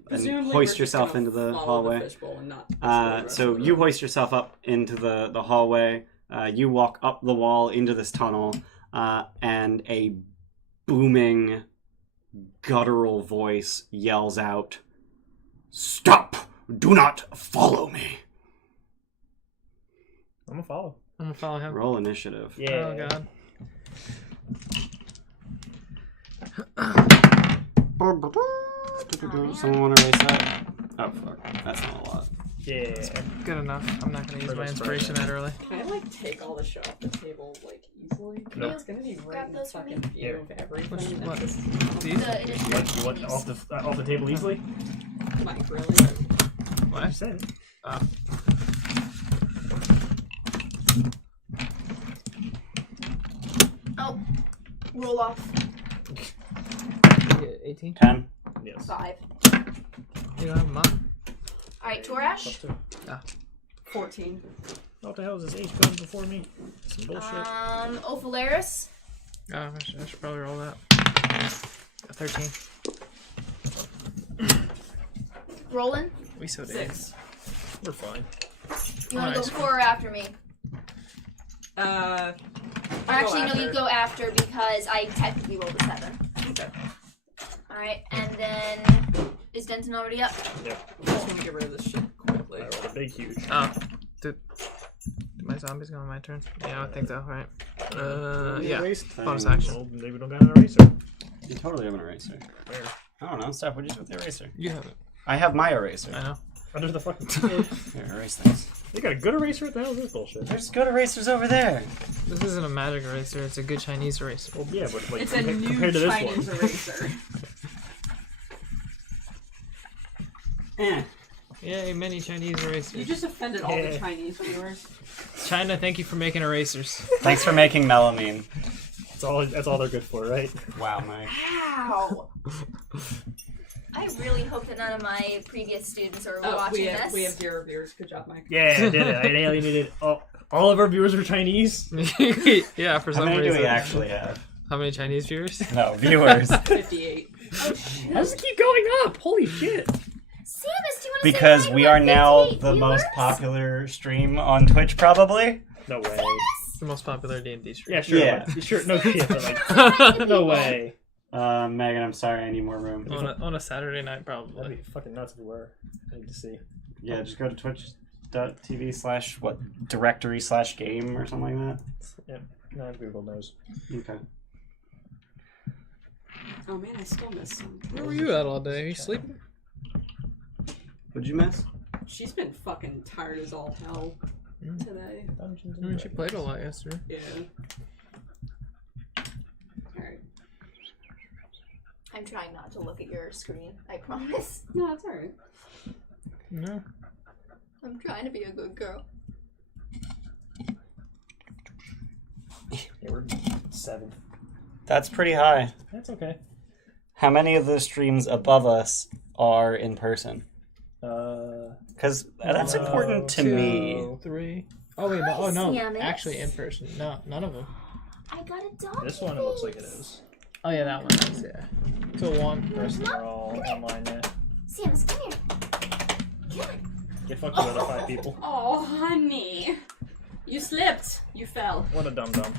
Presumably hoist we're just yourself gonna into the follow hallway. The fishbowl and not explore the rest So of the you room. hoist yourself up into the hallway. You walk up the wall into this tunnel, and a booming, guttural voice yells out, "Stop! Do not follow me!" I'm gonna follow. I'm gonna follow him. Roll initiative. Yeah. Oh god. Someone want to erase that? Oh fuck, that's not a lot. Yeah. Good enough. I'm not gonna use my inspiration that early. Can I like take all the shit off the table like easily? No. It's gonna be right Grab in the those for fucking me. view of everything. What? That's These? The initiative. You want off the table easily? like really. What? I said it. Oh, roll off. 18. 10. Yes. 5. You don't have a mop? Alright, Torash. 14. What the hell is this H going before me? Some bullshit. Ophalaris. Oh, I should probably roll that. 13. Roland. We so did. 6. We're fine. You want to Nice. go before or after me? Actually, no, after. you go after because I technically rolled a 7. Okay. Alright, and then is Denton already up? Yep. I just want to get rid of this shit quickly. I rolled a big huge. Oh, did my zombies go on my turn? Yeah, I think so. Right. Yeah. Bonus action. Well, maybe we don't got an eraser. You totally have an eraser. Where? I don't know. Steph, what'd you do with the eraser? You have it. I have my eraser. I know. Under the fucking table. Here, erase things. You got a good eraser? What the hell is this bullshit? There's good erasers over there. This isn't a magic eraser. It's a good Chinese eraser. Well, yeah, but like It's a new compared to this Chinese one. eraser. Yay, many Chinese You erasers. just offended all the Yeah. Chinese viewers. China, thank you for making erasers. Thanks for making melamine. That's all they're good for, right? Wow, Mike. Ow! I really hope that none of my previous students are Oh, watching we have this. 0 viewers. Good job, Mike. Yeah, I did it. I alienated all of our viewers are Chinese. Yeah, for How some many do reason. we actually have? How many Chinese viewers? No, viewers. 58. How does it keep going up? Holy shit! Samus, do you want to Because say we are now 58 the most viewers? popular stream on Twitch, probably. No way. The most popular D&D stream. Yeah, sure. Yeah. Like, sure. No shit. But like, no way. Megan, I'm sorry, I need more room. On a Saturday night, probably. That'd be fucking nuts if we were. I need to see. Yeah, just go to twitch.tv/directory/game or something like Yep. No, Google knows. that. Okay. Oh man, I still miss some. Where were you at all day? Are you sleeping? What'd you miss? She's been fucking tired as all hell today. Dungeons I mean, she played a lot yesterday. Yeah. Alright. I'm trying not to look at your screen. I promise. No, that's alright. No. I'm trying to be a good girl. Yeah, we're 7. That's pretty high. That's okay. How many of the streams above us are in person? Because that's important to 2, me. 3. Oh wait, no. Oh no. Samus. Actually, in person. No, none of them. I got a dog. This one it looks like it is. Oh yeah, that one is. Yeah. So 1. The rest of them are all online now. Samus, come here. Come on. Get fucked with other 5 people. Oh, honey. You slipped. You fell. What a dum dum.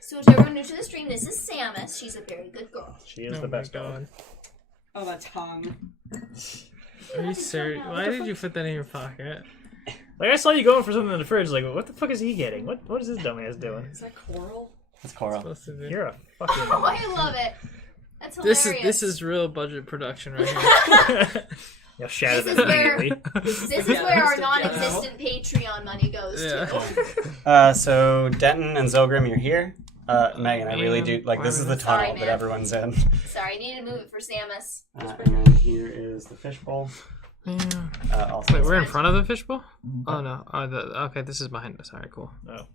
So to everyone new to the stream, this is Samus. She's a very good girl. She is Oh the my best dog. God. Oh, that tongue. Are you serious? Why did you put that in your pocket? Like I saw you going for something in the fridge. Like, what the fuck is he getting? What is this dumbass doing? Is that coral? That's Coral. Supposed to be. You're a fucking. Oh, I love it. That's hilarious. This is real budget production right here. You'll shatter This them is where- immediately. This is where our non-existent Patreon money goes to. So Denton and Zilgrim, you're here. Megan, I really do like this is the tunnel Sorry, that man. everyone's in. Sorry, I need to move it for Samus. And then here is the fishbowl. Yeah. Also Wait, we're in front of the fishbowl? Oh no. Oh, okay, this is behind us. Alright, cool. Oh.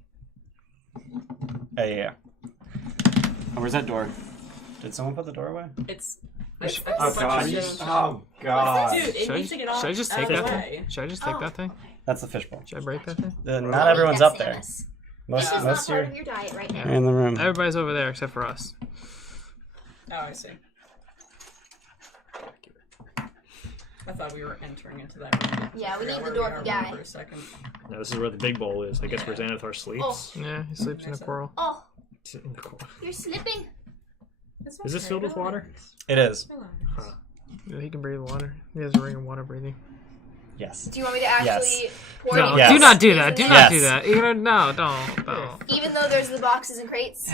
yeah. Oh, where's that door? Did someone put the door away? It's. Oh god. Oh god. Dude, it needs to get off. Should I just out take of that the thing? way. Should I just take Oh. that thing? That's the fishbowl. Should I break that thing? Not everyone's up there. Samus. Most Fish is most not part are of your diet right Yeah. now. in the room. Everybody's over there except for us. Oh, I see. I thought we were entering into that room. Yeah, we Figure need out the where we dorky are guy. For a second. No, this is where the big bowl is. I guess where Xanathar sleeps. Oh. Yeah, he sleeps in a coral. Oh, It's in the corner. you're slipping. It's Is this okay, filled with relax. water? It is. Relax. Huh. Yeah, he can breathe water. He has a ring of water breathing. Yes. Do you want me to actually pour No, it Yes. do not do that. Do in not Yes. do that. You know, no, don't. Even though there's the boxes and crates?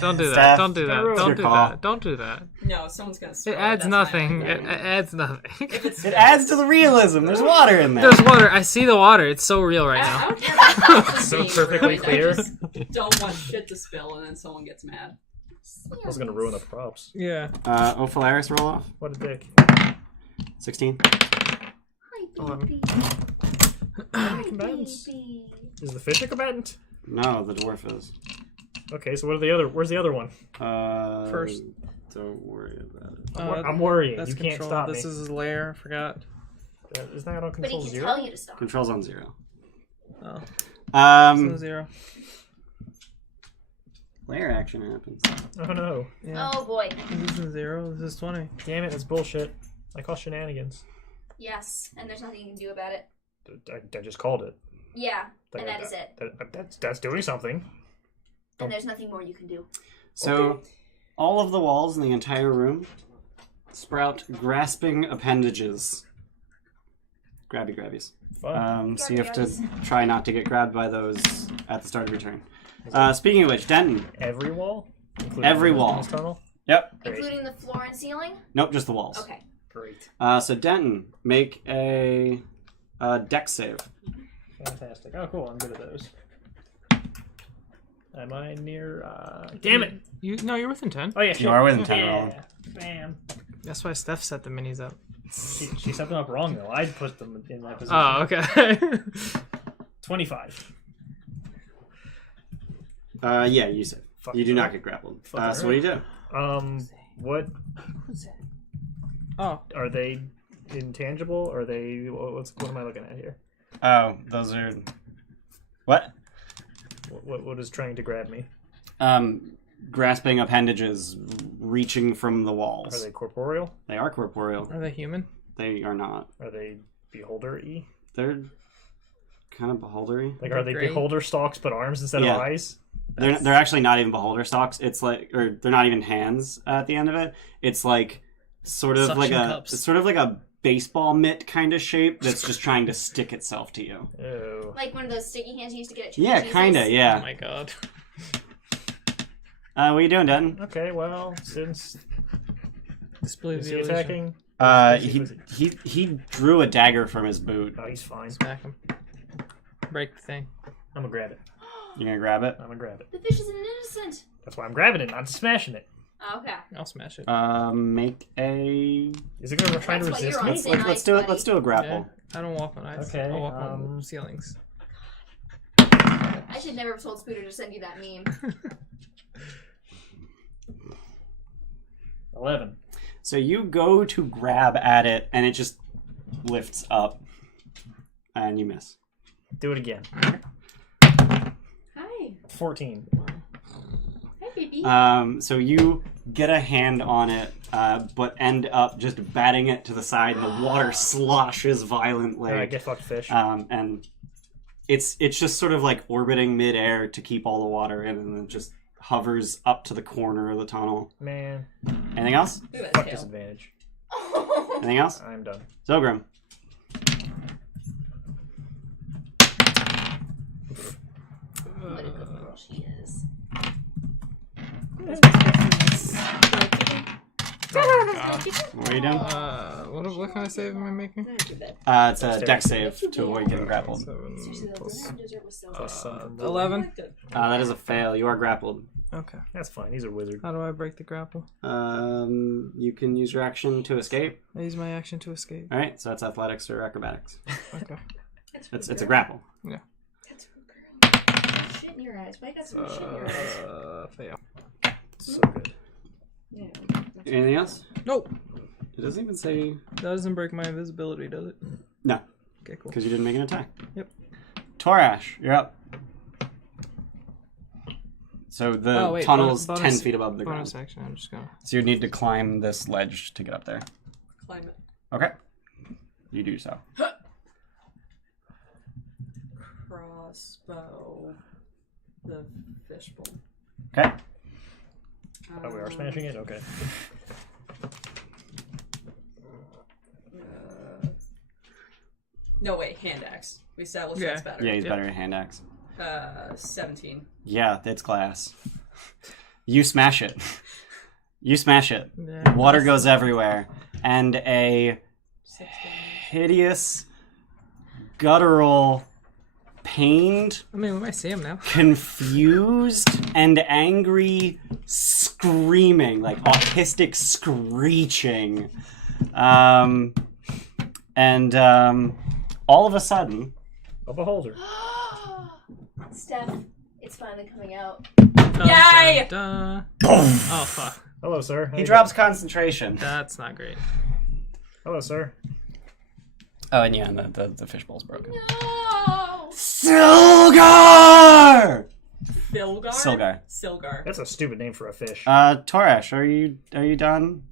Don't do that. Steph, Don't do that. it's Don't your do call. that. Don't do that. No, someone's gonna. It spill adds That's not nothing. like It that. adds nothing. If it's It adds to the realism. There's water in there. There's water. I see the water. It's so real right I now. don't care about So being perfectly ruined. clear. I just don't want shit to spill and then someone gets mad. I was gonna ruin the props. Yeah. Ophalaris roll off. What a dick. 16. Hi, baby. Hi, combatants. baby. Is the fish a combatant? No, the dwarf is. Okay, so what are the other? Where's the other one? First. Don't worry about it. I'm worrying. That's You can't control. stop This me. is his lair. I forgot. Isn't that on But he control can 0? tell you to stop. Controls on 0. Oh, so 0. Lair action happens. Oh no. Yeah. Oh boy. This is 0. This is 20. Damn it, that's bullshit. I call shenanigans. Yes, and there's nothing you can do about it. I just called it. Yeah, and that is it. That's doing something. And there's nothing more you can do. So, all of the walls in the entire room sprout grasping appendages. Grabby grabbies. Fun. So you have to try not to get grabbed by those at the start of your turn. Speaking of which, Denton. Every wall? Including Every the wall. This tunnel? Yep. Great. Including the floor and ceiling? Nope, just the walls. Okay. Great. So Denton, make a dex save. Fantastic. Oh, cool. I'm good at those. Am I near? Damn it! No, you're within 10. Oh yeah, shit. You are within 10 at all. Yeah. Bam. That's why Steph set the minis up. She set them up wrong though. I put them in that position. Oh, okay. 25. Yeah, you save. Fuck You do yeah. not get grappled. Fuck So what do you do? What Oh, are they? Intangible? Or are they? What am I looking at here? Oh, those are... What? What is trying to grab me? Grasping appendages reaching from the walls. Are they corporeal? They are corporeal. are they human? They are not. Are they beholder-y? They're kind of beholdery. Like, are they Great. beholder stalks but arms instead Yeah. of eyes? They're actually not even beholder stalks. It's like, or they're not even hands at the end of it. It's like sort of like Suction a, cups. it's sort of like a baseball mitt kind of shape that's just trying to stick itself to you. Oh. Like one of those sticky hands you used to get at Yeah, Cheese's. kind of. Oh Yeah. my god. What are you doing, Denton? Okay, well, since Display is the he illusion. attacking? He drew a dagger from his boot. Oh, he's fine. Smack him. Break the thing. I'm gonna grab it. You gonna grab it? I'm gonna grab it. The fish is an innocent. That's why I'm grabbing it, not smashing it. Oh, okay. I'll smash it. Make a. Is it gonna try to That's what resist you're me? on. Say Let's hi, do it. buddy. Let's do a grapple. Yeah, I don't walk on ice. Okay, I walk on ceilings. I should never have told Spooter to send you that meme. 11. So you go to grab at it, and it just lifts up, and you miss. Do it again. Hi. 14. Hi, baby. So you get a hand on it, but end up just batting it to the side, and the water sloshes violently. Alright, get fucked, fish. And it's just sort of like orbiting midair to keep all the water in, and then just hovers up to the corner of the tunnel. Man, Anything else? Look at that fuck tail. disadvantage. Anything else? I'm done. Zogrim. What a good girl she is. Oh my god. What are you doing? What kind of save am I making? It's a dex save to avoid getting grappled. 7 plus, Plus something. 11. That is a fail. You are grappled. Okay. That's fine. He's a wizard. How do I break the grapple? You can use your action to escape. I use my action to escape. All right, so that's athletics or acrobatics. Okay. It's a grapple. Yeah. That's girl. Shit in your eyes. Why you got so much shit in your eyes? Fail. So good. Yeah. Anything else? Nope. It doesn't even say That doesn't break my invisibility, does it? no, Okay, cool. because you didn't make an attack. Yep. Torash, you're up. So the tunnel's bonus- 10 feet above the ground. Bonus action. I'm just gonna. So you need to climb this ledge to get up there. Climb it. Okay. You do so. Crossbow. The fishbowl. Okay. Oh, we are smashing it? Okay. No, wait, hand axe. We established Yeah. that's better. Yeah, he's better at hand axe. 17. Yeah, it's glass. You smash it. You smash it. Yeah. Water goes everywhere. And a 16. hideous, guttural, pained, I mean, we might see him now. confused, and angry screaming, like autistic screeching. All of a sudden, A beholder. Steph, it's finally coming out. Yay! Oh fuck. Hello, sir. How he you drops concentration. That's not great. doing? Hello, sir. Oh, and yeah, and the fishbowl's broken. No! Silgar! Filgar? Silgar. Silgar. That's a stupid name for a fish. Torash, are you done?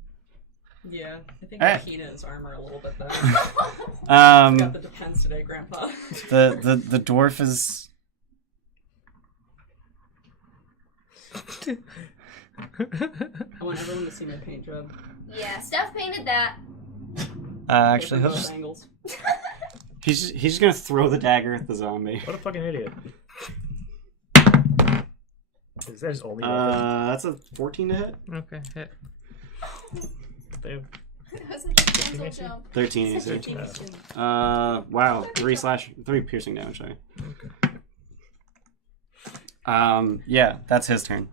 Yeah, I think Alright. Akina is armor a little bit better. Um, Got the depends today, Grandpa. the dwarf is. I want everyone to see my paint job. Yeah, Steph painted that. Actually, he'll Different just, angles. he's just gonna throw the dagger at the zombie. What a fucking idiot. Is that his only weapon? That's a 14 to hit. Okay, hit. Damn. That was like a gentle AC? jump. 13 AC. 13. Wow, 3 piercing damage. Sorry. Yeah, that's his turn.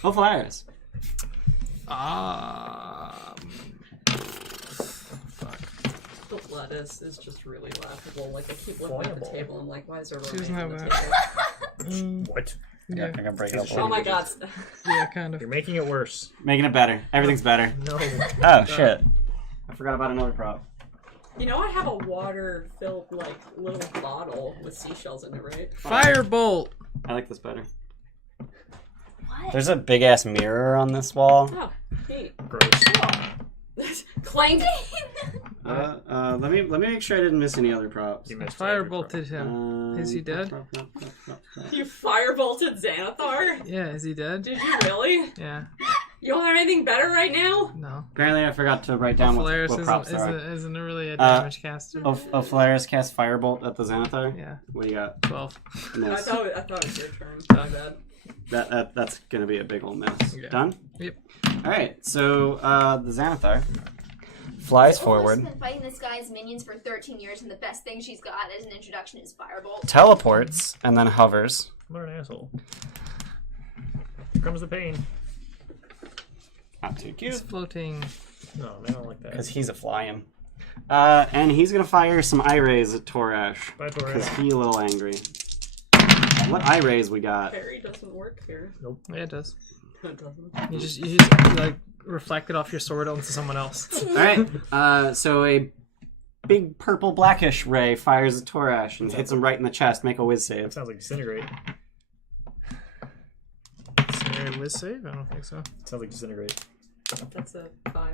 Flyers. The lettuce is just really laughable. Like, I keep looking at the Flyable. table and like, why is there She romaine doesn't on the have table? What? Yeah, I gotta break it up. Shit. Oh my god. yeah, kind of. You're making it worse. Making it better. Everything's better. No. Oh shit! I forgot about another prop. You know I have a water-filled, like, little bottle with seashells in it, right? Firebolt. I like this better. What? There's a big ass mirror on this wall. Oh, neat. Gross. Clank! Let me make sure I didn't miss any other props. You missed every Firebolted him. Is he dead? No. You firebolted Xanathar? Yeah, is he dead? Did you really? Yeah. You don't have anything better right now? No. Apparently, I forgot to write down what Polaris props there are. isn't really a damage caster. Polaris cast Firebolt at the Xanathar. Yeah. What do you got? 12. Miss. I thought it was your turn. My bad. That's gonna be a big old miss. Yeah. Done? Yep. Alright, so the Xanathar flies forward, She's been fighting this guy's minions for 13 years, and the best thing she's got as an introduction is Firebolt. teleports, and then hovers. What an asshole. Here comes the pain. Not too He's cute. floating. No, man, I don't like that. Because he's a flying. And he's gonna fire some eye rays at Torash. Bye, Because Torres. he a little angry. What eye rays we got? Fairy doesn't work here. Yeah, it does. No, it doesn't. You just like reflect it off your sword onto someone else. Alright, so a big purple blackish ray fires at Torash and hits him right in the chest. Make a whiz That save. sounds like disintegrate. Whiz save? I don't think so. Sounds like disintegrate. That's a 5.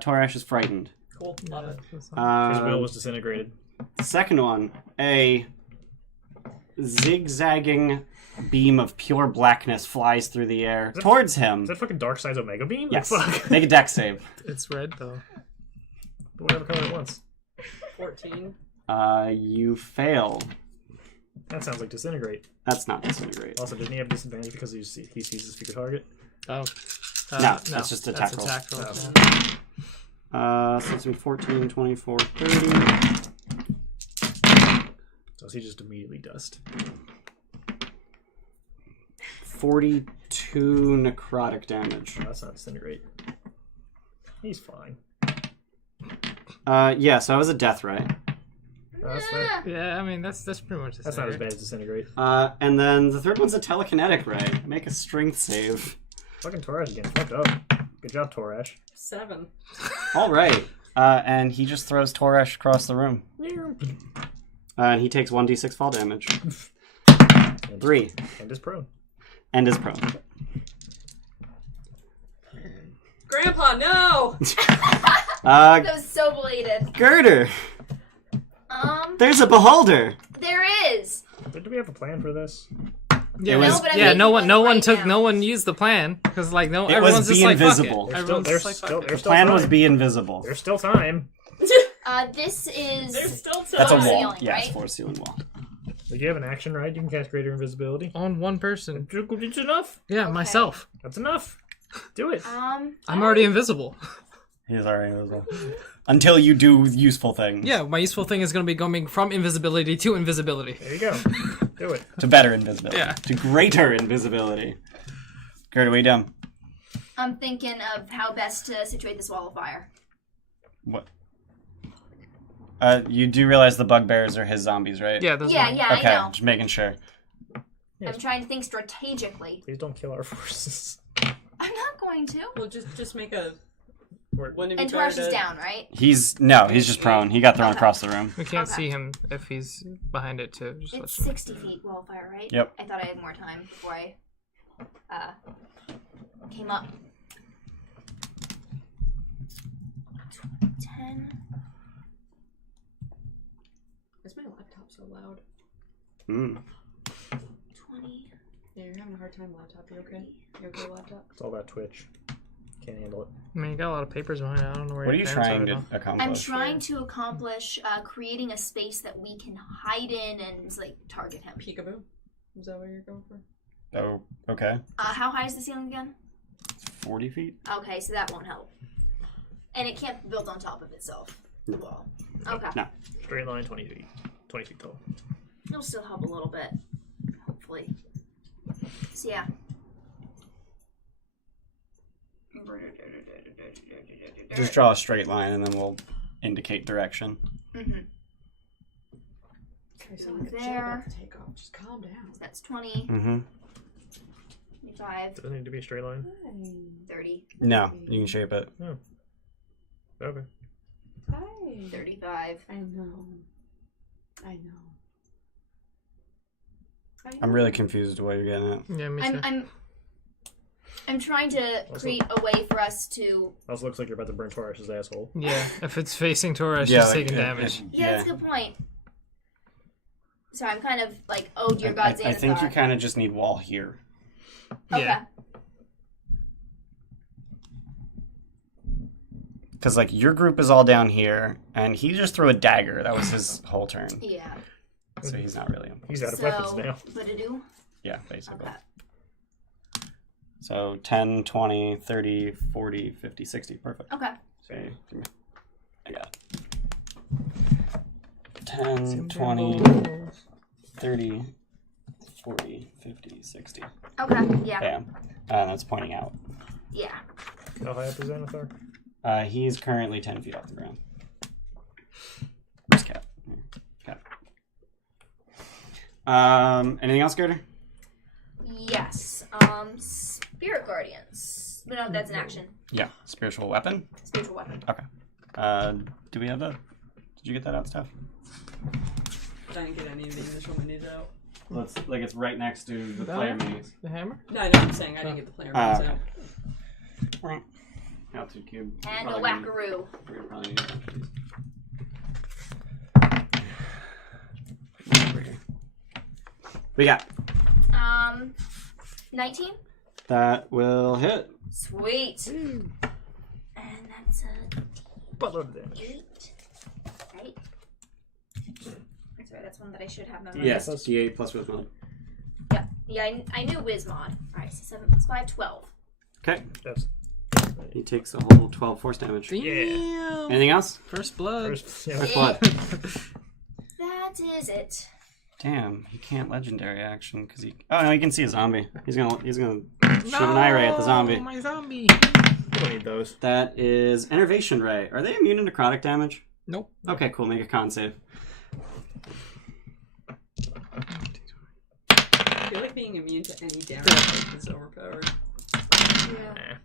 Torash is frightened. Cool. Love it. His will Um, was disintegrated. Second one, a zigzagging beam of pure blackness flies through the air towards him. Is that fucking Dark Side's Omega Beam? Yes. Like, fuck. Make a dex save. It's red though. Whatever color it wants. 14. You fail. That sounds like disintegrate. That's not disintegrate. Also, didn't he have disadvantage because he sees his future target? Oh. No, that's just attack roll. Attack roll. So it's gonna be 14, 24, 30. So he just immediately dust. 42 necrotic damage. Oh, that's not disintegrate. He's fine. Yeah, so I was a death, right? That's not, Yeah, I mean that's pretty much that's not as bad as disintegrate. And then the third one's a telekinetic ray. Make a strength save. Fucking Torash again. Fucked up. Good job, Torash. 7. All right. And he just throws Torash across the room. And he takes 1d6 fall damage. 3. And is prone. And is prone. Grandpa, no! That was so belated. Girder! There's a beholder! There is. Do we have a plan for this? Yeah, It was- but I yeah. mean, No one right took. now. No one used the plan because like no. It everyone's was just be like invisible. Fuck it. There's still, Everyone's there's just like still, fuck there's it. still Plan time. was be invisible. There's still time. This is. There's still time. That's a Floor wall. ceiling, Yeah, right? it's floor ceiling wall. If you have an action, right? You can cast greater invisibility. On one person. It's enough. Yeah, Okay. myself. That's enough. Do it. I'm already invisible. He's already invisible. Until you do useful things. Yeah, my useful thing is going to be going from invisibility to invisibility. There you go. Do it. To better invisibility. Yeah. To greater invisibility. Girder, what are you doing? I'm thinking of how best to situate this wall of fire. What? You do realize the bugbears are his zombies, right? Yeah, those Yeah, are yeah, Okay, I know. just making sure. I'm trying to think strategically. Please don't kill our forces. I'm not going to. Well, just make a. We're- When And Torash is down, right? He's just prone. He got thrown across the room. We can't Okay. see him if he's behind it too. Just It's let you know. 60 feet wall of fire, right? Yep. I thought I had more time before I came up. 10. Is my laptop so loud? Mm. 20. Yeah, you're having a hard time, laptop. You okay? You okay, laptop? It's all that Twitch. Can't handle it. I mean, you got a lot of papers behind it. I don't know where. What are your you parents trying to though. accomplish? I'm trying to accomplish creating a space that we can hide in and like target him. Peekaboo? Is that what you're going for? Oh, okay. How high is the ceiling again? 40 feet? Okay, so that won't help. And it can't build on top of itself. The wall. Okay. No. Straight line, 20 feet. 20 feet tall. It'll still help a little bit. Hopefully. So yeah. Just draw a straight line and then we'll indicate direction. Mm-hmm. Okay, so like a jet about to take off. Just calm down. That's 20, Mm-hmm. 25, Doesn't need to be a straight line. 30, No, you can shape it. Okay. Hi. 35. I know. I know. I'm really confused what you're getting at. Yeah, me too. I'm trying to create a way for us to. Also looks like you're about to burn Torash's asshole. Yeah, if it's facing Torres, Yeah, she's like, taking it- damage. Yeah, that's a good point. So I'm kind of like, oh dear God, Xanathar. I think you kind of just need wall here. Okay. Yeah. Because, like, your group is all down here, and he just threw a dagger. That was his whole turn. Yeah. So he's not really important. He's out of weapons now. What to do? Yeah, basically. Okay. So 10, 20, 30, 40, 50, 60. Perfect. Okay. So, give me. I got it. 10, 20, 30, 40, 50, 60. Okay. Yeah. Bam. And that's pointing out. Yeah. How high up is Xanathar? He's currently 10 feet off the ground. Where's Cat? Cat. Anything else, Garter? Yes. Spirit Guardians. But no, that's an action. Yeah. Spiritual weapon? Spiritual weapon. Okay. Do we have that? Did you get that out, Steph? I didn't get any of the initial minis out. Well, it's like it's right next to the That player one? minis. The hammer? No, I know what I'm saying. I didn't get the player minis okay. out. Altitude cube. And a Probably gonna- wackaroo. we're gonna probably need a bunch of these. Over here. We got 19? that will hit. Sweet. And that's a Buttload of damage. 8. Right? Sorry, that's one that I should have memorized. Yes, D8 plus with mod. Yeah, I knew Wizmod. Alright, so 7 plus 5, 12. Okay. That's He takes a whole 12 force damage. Damn. Anything else? First blood. First blood. That is it. Damn, he can't legendary action because he. Oh no, he can see a zombie. He's gonna shoot an eye ray at the zombie. My zombie. You don't need those. That is Enervation Ray. Are they immune to necrotic damage? Nope. Okay, cool. Make a con save. I feel like being immune to any damage is overpowered. Yeah.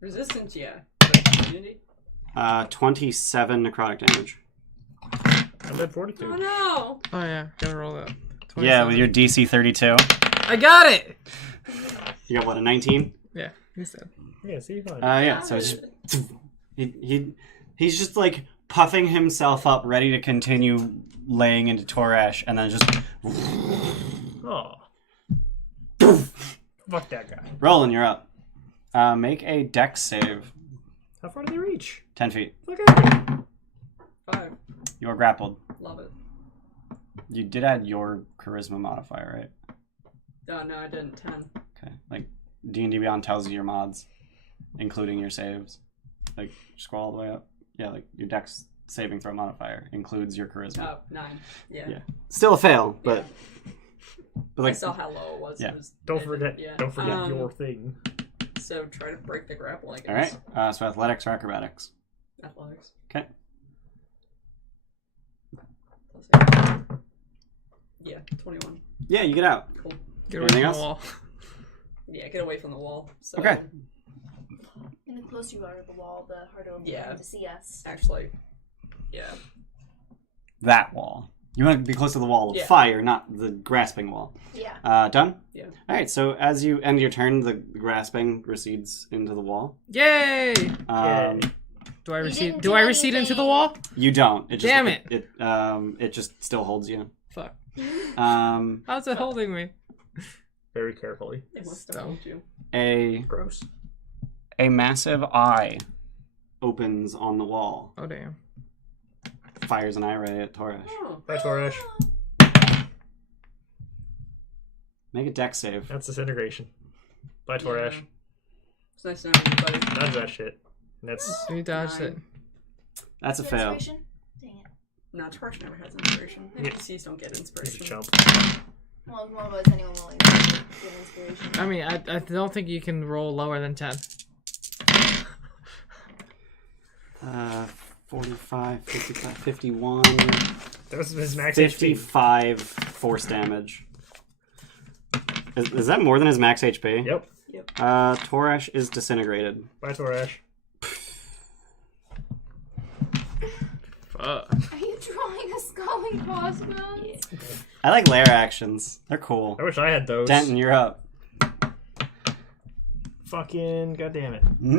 Resistance, yeah. Immunity? 27 necrotic damage. I'm at 42. Oh no! Oh yeah, gotta roll that. Yeah, 27. with your DC 32. I got it. You got what, a 19? Yeah, he's dead. Yeah, see, fine. Yeah, so it's just, he's just like puffing himself up, ready to continue laying into Torash, and then just Oh. Fuck that guy. Roland, you're up. Make a dex save. How far do they reach? 10 feet. Look at me. 5. You're grappled. Love it. You did add your charisma modifier, right? Oh no, I didn't. 10. Okay. Like, D&D Beyond tells you your mods, including your saves. Like, scroll all the way up. Yeah, like, your dex saving throw modifier includes your charisma. Oh, 9. Yeah. Yeah. Still a fail, but... But I like, saw how low it was. Yeah. It was Don't forget. Yeah. Don't forget your thing. So try to break the grapple, I guess. all right. So athletics or acrobatics. Athletics. Okay. Yeah, 21. Yeah, you get out. Cool. Get away Anything from else? the wall. Yeah, get away from the wall. So, Okay. And the closer you are to the wall, the harder it will be Yeah. for them to see us. Actually, yeah. That wall. You want to be close to the wall of Yeah. fire, not the grasping wall. Yeah. Done? Yeah. All right, so as you end your turn, the grasping recedes into the wall. Yay! Um, Do I You recede? didn't Do do I recede into the anything. wall? You don't. It just, Damn it. It just still holds you. Fuck. How's How's it holding me? Very carefully. It must have Dumb. helped you. a Gross. massive eye opens on the wall. Oh damn. Fires an eye ray at Torash. Oh. Bye, Torash. Make a dex save. That's disintegration. Bye, Torash. Yeah. It's nice to know everybody. Dodge that shit. That's We dodged 9. it. That's a fail. Inspiration? Dang it. No, Torch never has inspiration. Yeah. NPCs don't get a inspiration. chump. Well, more of us, anyone willing to give inspiration. I mean, I don't think you can roll lower than 10. 45, 55, 51, That was his max HP. 55 force damage. Is that more than his max HP? Yep. Torash is disintegrated. Bye, Torash. Fuck. Are you drawing a skull and crossbones? I like Lair actions. They're cool. I wish I had those. Denton, you're up. Fucking goddamn it. Do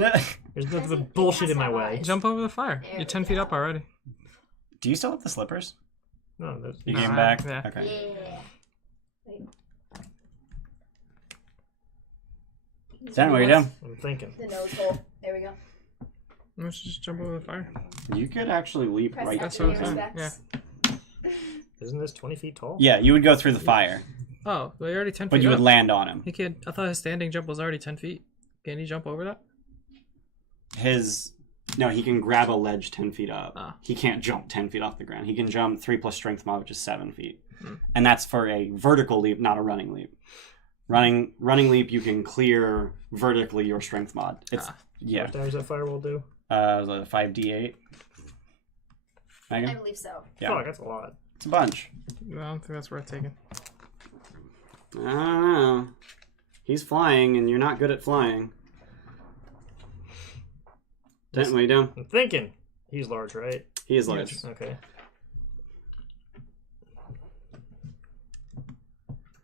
There's nothing but bullshit in my way. Jump over the fire. There You're we 10 feet go. up already. you still have the slippers? No, that's... You came Nah, back? yeah. Okay. Yeah. Wait, Denton, what are you doing? I'm thinking. the nose hole. There we go. Let's just jump over the fire. You could actually leap Press right F That's to what pay I'm through. saying. respects. Isn't this 20 feet tall? Yeah, you would go through the fire, Oh, well, you're already 10 feet but you would up. land on him. He can't. I thought his standing jump was already 10 feet. Can he jump over that? No, he can grab a ledge 10 feet up. Ah. He can't jump 10 feet off the ground. He can jump 3 plus strength mod, which is 7 feet. Hmm. And that's for a vertical leap, not a running leap. Running leap, you can clear vertically your strength mod. It's Ah. yeah. What damage does that firewall do? 5d8. I Megan? believe so. Yeah. Fuck, that's a lot. It's a bunch. I don't think that's worth taking. I don't know. He's flying, and you're not good at flying. Denton, what are you doing? I'm thinking. He's large, right? He is large. Okay.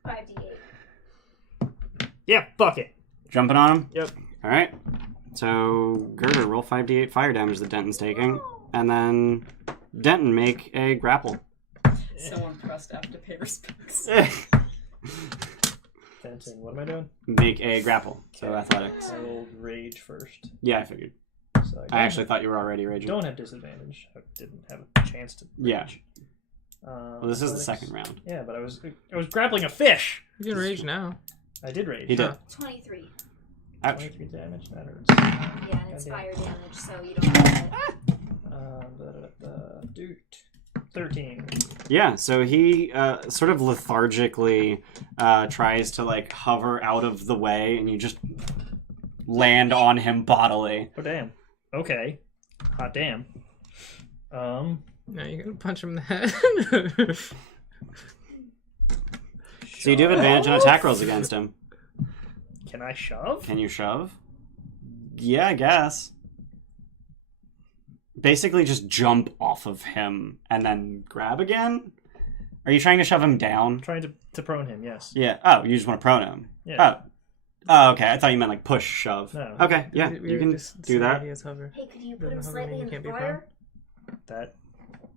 5d8. Yeah, fuck it. Jumping on him? Yep. All right. So, Girder, roll 5d8 fire damage that Denton's taking. And then, Denton, make a grapple. So impressed I have to pay respects. Fencing. What am I doing? Make a grapple. So, athletics. I rolled rage first. Yeah, I figured. So I actually thought you were already raging. don't have disadvantage. I didn't have a chance to rage. Yeah. Well, this is the athletics. second round. Yeah, but I was grappling a fish. You can rage now. I did rage. He did. 23. Ouch. 23 damage. That hurts. Yeah, and it's fire damage, so you don't have it. Dude. 13. Yeah, so he sort of lethargically tries to like hover out of the way, and you just land on him bodily. Oh damn. Okay. Hot damn. No, you're gonna punch him in the head. So you do have advantage on attack rolls against him. Can I shove? Can you shove? Yeah, I guess. Basically just jump off of him and then grab again? Are you trying to shove him down? I'm trying to prone him, yes. Yeah. Oh, you just want to prone him? Yeah. Oh, okay. I thought you meant like push, shove. No. Okay, yeah, you can do that. He has hover. Hey, could you put Doesn't him hover slightly mean in he the can't be fire? That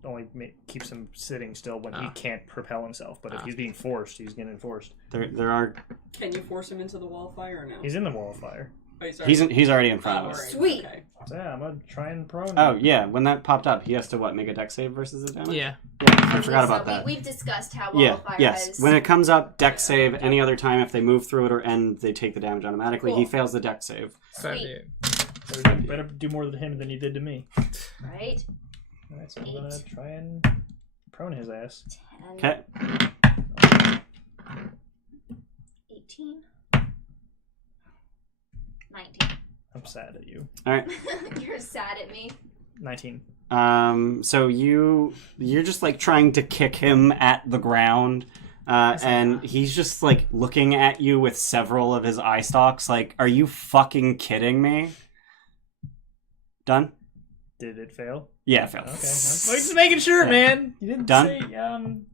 only keeps him sitting still when he Ah. can't propel himself. But if Ah. he's being forced, he's getting enforced. There are. Can you force him into the wall of fire or no? He's in the wall of fire. Oh, he's He's already in front Oh, of us. alright, Sweet. Okay. So yeah, I'm gonna try and prone him. Oh yeah, when that popped up, he has to what? Make a dex save versus his damage. Yeah. Yeah, I forgot about that. We've discussed how Wall Yeah, of Fire yes. has... When it comes up, dex save. Any other time, if they move through it or end, they take the damage automatically. He Cool. fails the dex save. Sweet. So you better do more to him than you did to me. Right? Alright, so I'm gonna try and prone his ass. 10, Okay. 18, 19. I'm sad at you. All right. You're sad at me. 19. So you're just like trying to kick him at the ground, and he's just like looking at you with several of his eye stalks. Like, are you fucking kidding me? Done. Did it fail? Yeah, it failed. Okay. I'm just making sure, Yeah. man. You didn't Done? say, yeah, I'm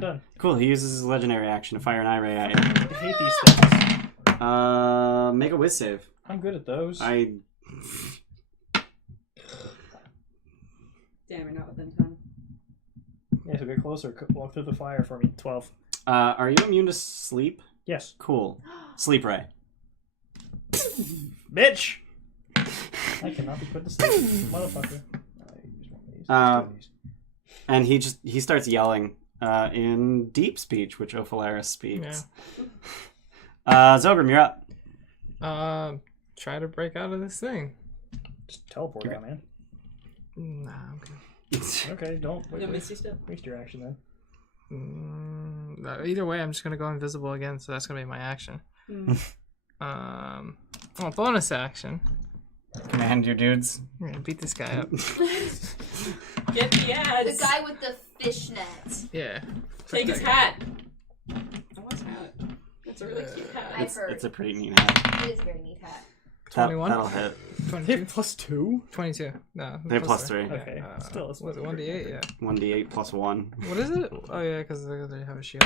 done. Cool. He uses his legendary action to fire an eye ray at you. I hate these things. Make a whiz save. I'm good at those. I. Damn, you're not within 10. Yeah, so get closer. Walk through the fire for me. 12. Are you immune to sleep? Yes. Cool. Sleep ray. Bitch! I cannot be put to sleep. Motherfucker. And he starts yelling in deep speech, which Ophalaris speaks. Zogrim, you're up. Try to break out of this thing. Just teleport out, man. Nah, I'm good. Okay, don't Yeah, Misty step. waste your action then. Either way, I'm just gonna go invisible again, so that's gonna be my action. Well, bonus action. Command your dudes. I'm gonna beat this guy up. Get the ads. The guy with the fishnet. Yeah. Take his hat. I want his hat. It's a really cute hat. I've heard. It's a pretty neat hat. It is a very neat hat. 21? That'll hit. 22. Plus 2? 22. No. They're plus 3. Okay. Still, it's Was it 1d8? Yeah. 1d8 plus 1. What is it? Oh, yeah, because they have a shield.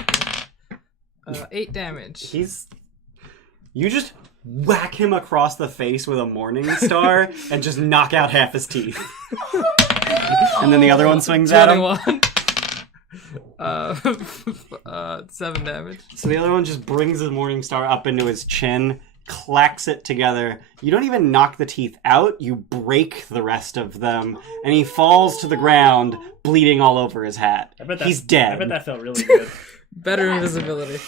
8 damage. You just whack him across the face with a morning star and just knock out half his teeth. And then the other one swings at him. 7 damage. So the other one just brings his morning star up into his chin, clacks it together. You don't even knock the teeth out, you break the rest of them, and he falls to the ground, bleeding all over his hat. He's dead. I bet that felt really good. Better invisibility.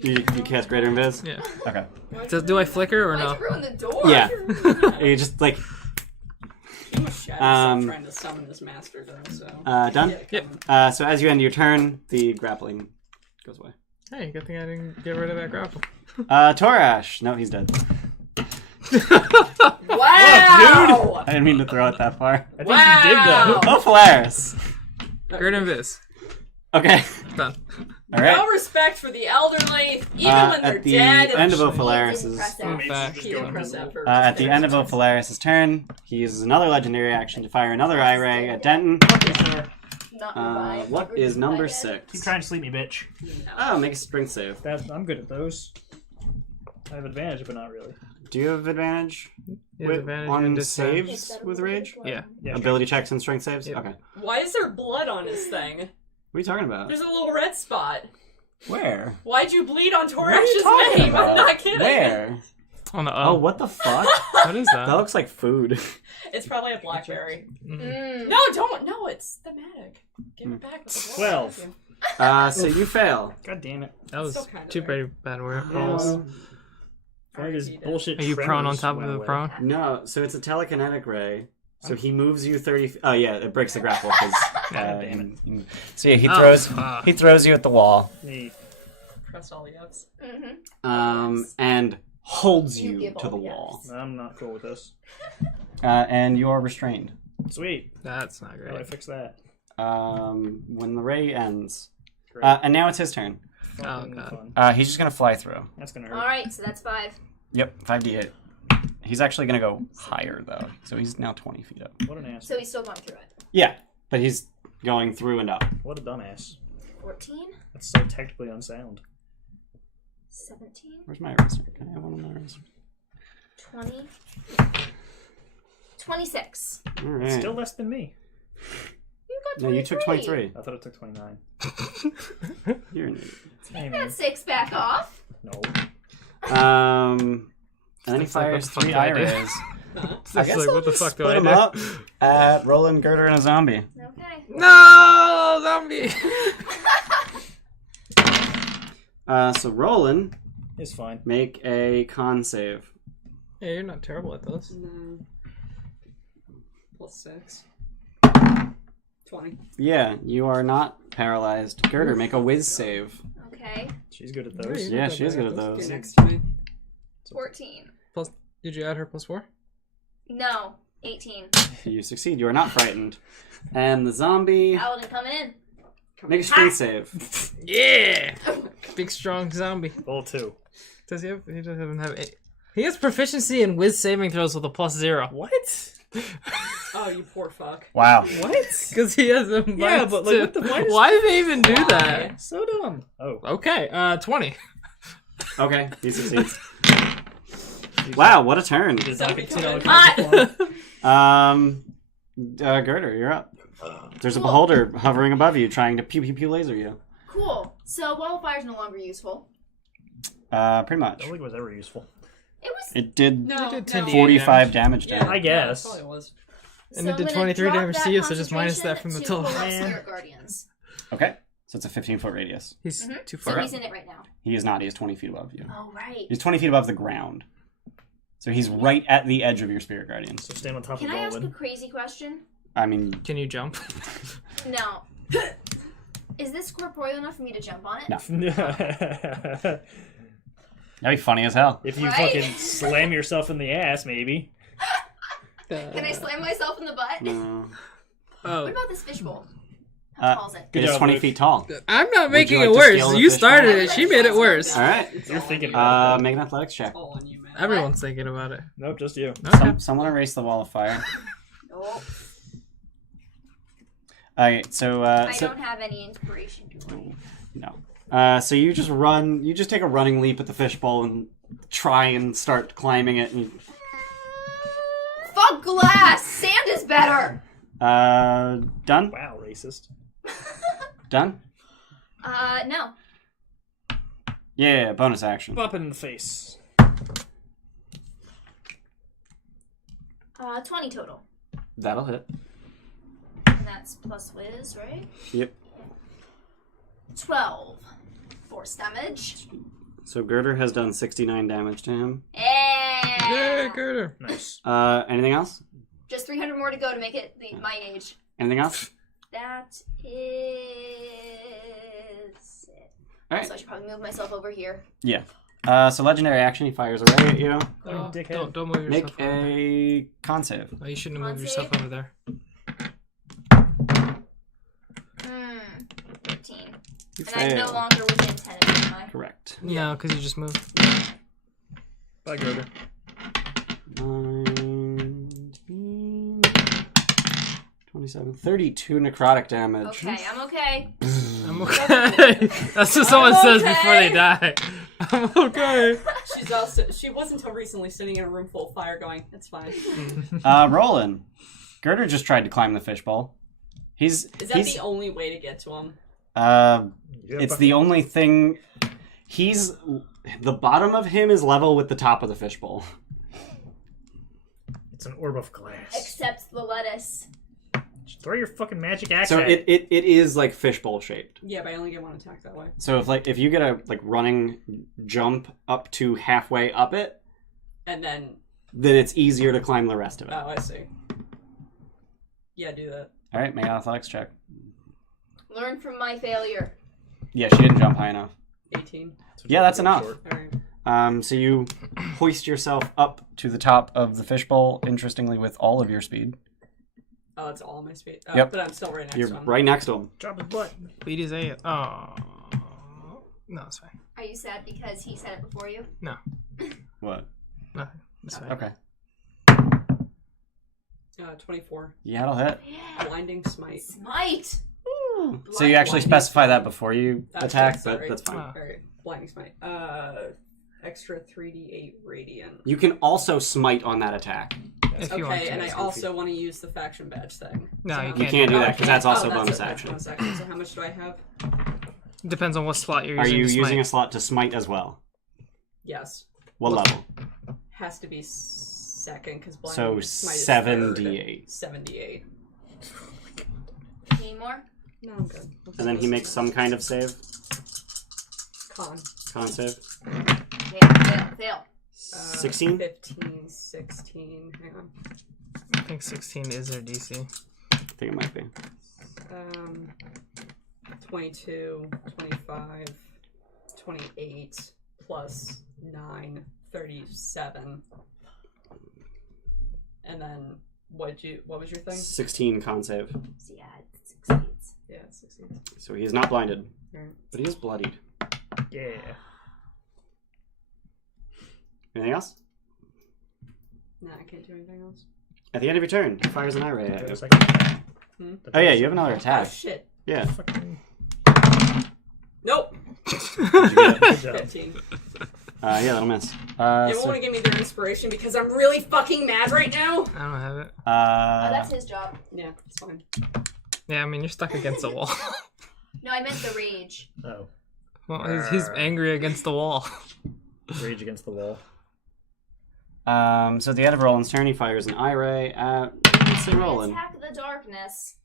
You cast Greater Invis? Yeah. Okay. So do I flicker or Why'd no? you ruin the door? Yeah. You just like He must shatter himself trying to summon this master, though, so... done? Yeah, Yep. So as you end your turn, the grappling goes away. Hey, good thing I didn't get rid of that grapple. Torash. No, he's dead. Wow! I didn't mean to throw it that far. I think you did though. Oh, Polaris. Great invis. Okay. Done. All right. No respect for the elderly, even when they're at the dead. end of It's Ophalaris' impressive. Back. He didn't press that for at the end of Ophalaris' turn, he uses another legendary action to fire another eye ray at Denton. Not revive. What Never is number revive it. 6? Keep trying to sleep me, bitch. Oh, make a strength save. I'm good at those. I have advantage, but not really. Do you have advantage He has advantage on in saves Instead of with rage? Yeah. Yeah, Ability checks and strength saves? Yep. Okay. Why is there blood on his thing? What are you talking about? There's a little red spot. Where? Why'd you bleed on What are you Torash's talking name? about? I'm not kidding. Where? On the Oh, what the fuck? What is That that? looks like food. It's probably a blackberry. Mm. Mm. No, don't. No, it's thematic. Give it back. With the blood. 12. So you fail. God damn it. That was Still kinda two there. pretty bad rolls. Probably this bullshit. Are you prone on tremors top of went the away. prone? No, so it's a telekinetic ray. So he moves you 30. Oh yeah, it breaks the grapple. Damn it. So yeah, Oh, he throws you at the wall, Hey, Press all the F's. and holds You you give to all the the wall, I'm not cool with this. and you're restrained. Sweet. That's not How do I great. fix that? When the ray ends, Great. and now it's his turn. Fucking God. fun. He's just gonna fly through. That's gonna hurt. Alright, so that's 5. Yep, 5d8. He's actually gonna go higher though, so he's now 20 feet up. What an ass. So he's still going through it. Yeah, but he's going through and up. What a dumbass. 14, That's so technically unsound. 17, Where's my eraser? Can I have one of my erasers? 20, 26. All right. Still less than me. You got 23. No, you took 23. I thought it took 29. You're an idiot. Hey, That man. 6 back off. No. And then he That's like, what fires the fuck 3 do I eye do? rays. It's I guess like, I'll what the just fuck do split I them do? up at Roland, Girder, and a zombie. Okay. No, zombie. So Roland, It's fine. make a con save. Hey, you're not terrible at those. No. Plus 6. 20. Yeah, you are not paralyzed. Girder, make a whiz save. Okay. She's good at those. Yeah, Yeah, she is good at You're those. next to me. 14. Did you add her +4? No. 18. You succeed. You are not frightened. And the zombie, Paladin coming in. make a strength save. Yeah. Big strong zombie. Roll 2. Does he have? He doesn't have. He has proficiency in whiz saving throws with a +0. What? Oh, you poor fuck. Wow. What? Because he has a Yeah, but, like, what the- why did they even do that? So dumb. Oh. Okay, 20. Okay, he succeeds. Wow, what a turn. Does that Zombie continue coming. on Girder, you're up. There's a beholder hovering above you, trying to pew pew pew laser you. Cool. So wildfire's no longer useful. Pretty I much. don't think it was ever useful. It was. It did No, did no. 10d8. 45 damage to Yeah, him. I guess. Yeah, probably was. And so it did I'm gonna 23 drop damage that to you, so just minus that concentration from the to total. pull up Man. Spirit Guardians. Okay, so it's a 15-foot radius. He's Mhm. too So far he's up. in it right now. He is not. He is 20 feet above you. Oh, right. He's 20 feet above the ground. So he's right at the edge of your spirit guardians. So stand on top Can of I ask a Roland. crazy question? I mean, Can you jump? No. Is this corporeal enough for me to jump on it? no. If That'd be funny as hell. you Right? fucking slam yourself in the ass, maybe. Can I slam myself in the butt? No. Oh, What about this fishbowl? How tall is it? It is job, 20 Luke. feet tall. I'm not Would making you it like to worse. steal the You fish started ball? it. She made it worse. All right. You're thinking about it. Make an athletics check. All on you, man. Everyone's thinking about it. Nope, just you. Okay. Someone erase the wall of fire. Oh, Alright, so I don't have any inspiration, do I? no. So you just run. You just take a running leap at the fishbowl and try and start climbing it. And Fuck glass! Sand is better! done. Wow, racist. Done. No. Yeah, bonus action. Bop it in the face. 20 total. That'll hit. And that's plus whiz, right? Yep. 12. Force damage. So Girder has done 69 damage to him. Yeah, Yeah! Girder. Nice. Anything else? Just 300 more to go to make it my age. Anything else? That is it. Alright. So I should probably move myself over here. Yeah. So legendary action, he fires a ray at you. Oh, dickhead. don't move Make yourself over there. a con save. Oh, you shouldn't have Con moved yourself save. over there. 13. You And I'm no fail. longer within 10 of it, am I? Correct. No, because you just moved. Bye, Grover. 19, 27, 32 necrotic damage. Okay, I'm okay. I'm okay. That's what someone says before they okay. die. I'm okay. She's also, she was until recently sitting in a room full of fire going, it's fine. Roland. Girder just tried to climb the fishbowl. Is that the only way to get to him? It's the only thing. The bottom of him is level with the top of the fishbowl. It's an orb of glass. Except the lettuce. Throw your fucking magic axe So at it is like fishbowl shaped. Yeah, but I only get one attack that way. So if you get a running jump up to halfway up it, And then it's easier to climb the rest of it. oh, I see. Yeah, do that. All right, make an athletics check. Learn from my failure. Yeah, she didn't jump high enough. 18. Yeah, that's enough. All right. So you hoist yourself up to the top of the fishbowl, interestingly, with all of your speed. Oh, it's all my speed. Oh, Yep. But I'm still right next You're to him. right next to him. Drop his butt. Speed is a. Oh. No, it's fine. Are you sad because he said it before you? No. What? Nothing. It's fine. Okay. 24. Yeah, it'll hit. Yeah. Blinding smite. Smite. So you actually Blinding specify that smite. before you Okay, attack, but sorry. that's fine. Ah. Alright, blinding smite. Extra 3d8 radiant. You can also smite on that attack. If you want Okay, to. and I also want to use the faction badge thing. No, you how- You can't can't do do that that. because that's also Oh, bonus it, that's action. bonus action. So how much do I have? Depends on what slot you're Are using. you to using smite. a slot to smite as well? Yes. What level? Has to be second because So blinding smite is 78. 78. Need more? No, I'm good. And then he makes some kind of save. Con. Con save. Fail. 16? 15, 16. Hang on. I think 16 is their DC. I think it might be. 22, 25, 28, plus 9, 37. And then what was your thing? 16 con save. So yeah, it succeeds. Yeah, 16. So he is not blinded, Alright. but he is bloodied. Yeah. Anything else? Nah, I can't do anything else. At the end of your turn, he fires an eye ray at you. Hmm? Oh yeah, you have another Oh attack. shit. Yeah. Nope. Good job. 15. Yeah, that'll miss. You don't So, want to give me their inspiration because I'm really fucking mad right now. I don't have it. Oh, that's his job. Yeah, it's fine. Yeah, I mean, you're stuck against the wall. No, I meant the rage. Oh. Well, he's angry against the wall. Rage against the wall. so at the end of Roland's turn, he fires an eye ray at let's say Roland. Attack the darkness.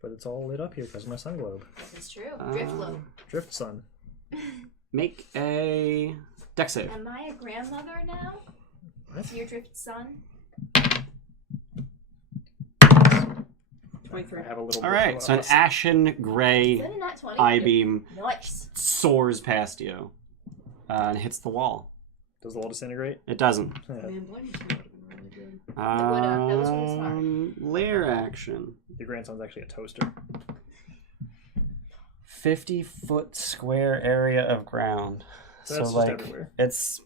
But it's all lit up here because of my sun globe. This is true. Drift low. Drift sun. Make a dex save. Am I a grandmother now? What? Your drift son? 23. I have a little. All right, so an ashen gray Is that a nat 20? eye beam Nice. soars past you and hits the wall. Does the wall disintegrate? It doesn't. Man, blinding smite would have been really good. that was really smart. Lair action. Your grandson's actually a toaster. 50-foot square area of ground. So that's just like everywhere. it's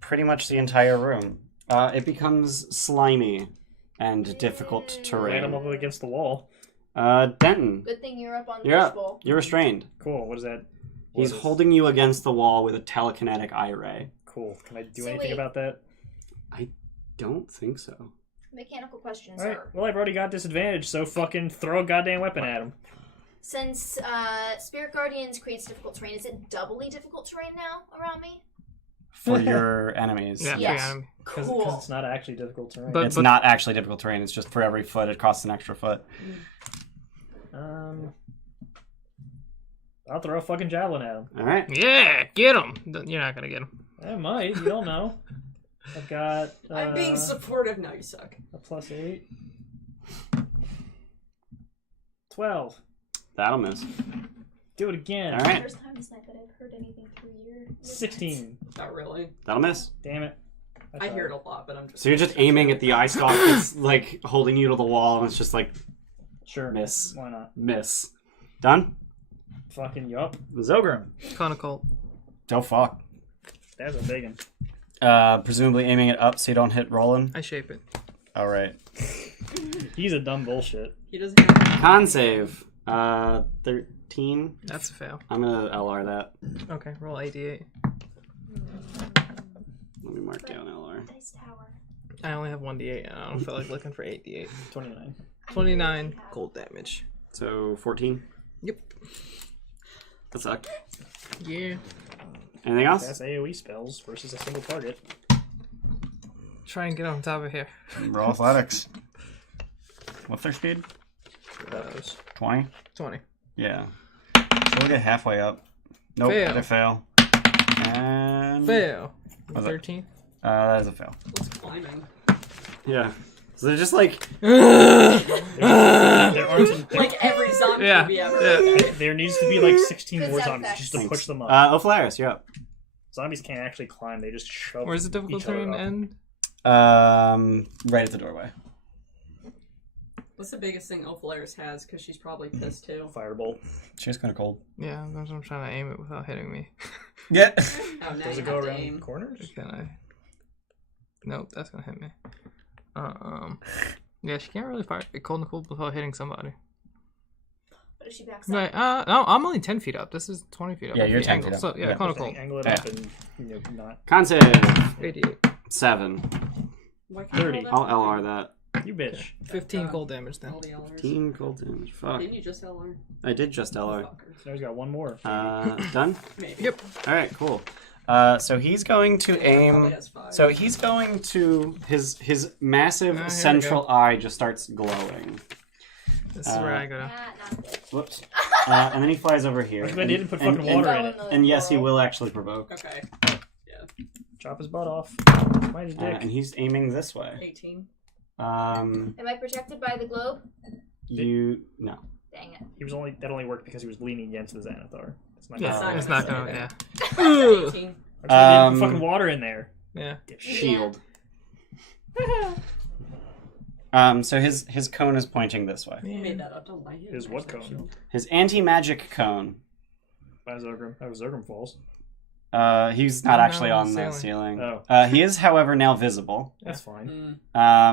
pretty much the entire room. It becomes slimy and difficult to Ran him terrain. up against the wall. Denton, Good thing you're up on the you're up. fishbowl. You're restrained. Cool. What is that? He's What is- holding you against the wall with a telekinetic eye ray. Cool. Can I do So anything wait. about that? Don't think so. Mechanical question, All right. sir. Well, I've already got disadvantage, so fucking throw a goddamn weapon at him. Since Spirit Guardians creates difficult terrain, is it doubly difficult terrain now around me? For your enemies. Yeah, Yes. yeah. Because Cool. it's not actually difficult terrain. But- It's not actually difficult terrain. It's just for every foot, it costs an extra foot. I'll throw a fucking javelin at him. All right. Yeah, get him. You're not gonna get him. I might. You don't know. I've got. I'm being supportive. No, you suck. a +8. 12. That'll miss. Do it again. All right. First time tonight that I've heard anything through your 16. Not really. That'll miss. Damn it. I hear it a lot, but I'm just. So you're just aiming at the eye stalk that's like holding you to the wall, and it's just like Sure. Miss. Why not? miss. Done. Fucking yup. Zogrim. Kind of cold. Oh fuck. That's a big one. Presumably aiming it up so you don't hit Roland. I shape it. All right. He's a dumb bullshit. He doesn't have. Con save. 13. That's a fail. I'm gonna LR that. Okay, roll 88. Let me mark down LR. Dice tower. I only have 1d8 and I don't feel like looking for 8d8. 29. 29 cold damage. So 14. Yep. That sucked. Yeah. Anything else? That's AoE spells versus a single target. Try and get on top of here. Roll athletics. What's their speed? that is. 20? 20. Yeah. So we'll get halfway up. Nope, Fail. they fail. And... Fail. Was it? 13. That is a fail. What's climbing? Yeah. So they're just like... There aren't. Like every zombie Yeah, movie ever. yeah. There needs to be like 16 Good more sound zombies effects. just to push them up. O'Flaris, you're up. Zombies can't actually climb; they just shove. Where's the difficult each other terrain up. end? Right at the doorway. What's the biggest thing O'Flaris has? Because she's probably pissed too. Firebolt. She's kind of cold. Yeah, that's what I'm trying to aim it without hitting me. Yeah. Oh, now Does you it go have to around aim. corners? Can I? Nope, that's gonna hit me. Yeah, she can't really fire cold and cold without hitting somebody. But if she backs up, Right, no, I'm only 10 feet up. This is 20 feet up. Yeah, That's you're the 10 angle. feet up. So, yeah, Yeah. cold and cold. Angle it Yeah. up and not. Con save. 88. 7. Why can't 30. you I'll LR that. You bitch. 15 cold damage then. All the LRs. 15 cold damage. Fuck. Didn't you just LR? I did just LR. Fuckers. Now he's got one more. Done? Maybe. Yep. Alright, cool. So he's going to Probably aim... has 5. So he's going to... His massive here we central eye just starts glowing. This is where I go. not good. Whoops. And then he flies over here. I'm glad he didn't put fucking and- water Fell in it. the And yes, he coral. will actually provoke. Okay. Chop his butt off. Might his dick. And he's aiming this way. 18. Um, Am I protected by the globe? no. Dang it. He was only that only worked because he was leaning against the Xanathar. It's not Yeah, not it's gonna not gonna, save yeah. it. Ugh. 18. That's why he didn't put fucking water in there. Yeah. Shield. So his cone is pointing this way. You made that up, don't lie. Is what cone? His anti-magic cone. That was Zergrim Falls. He's not Oh, actually no, on the ceiling. ceiling. Oh. He is, however, now visible. That's fine.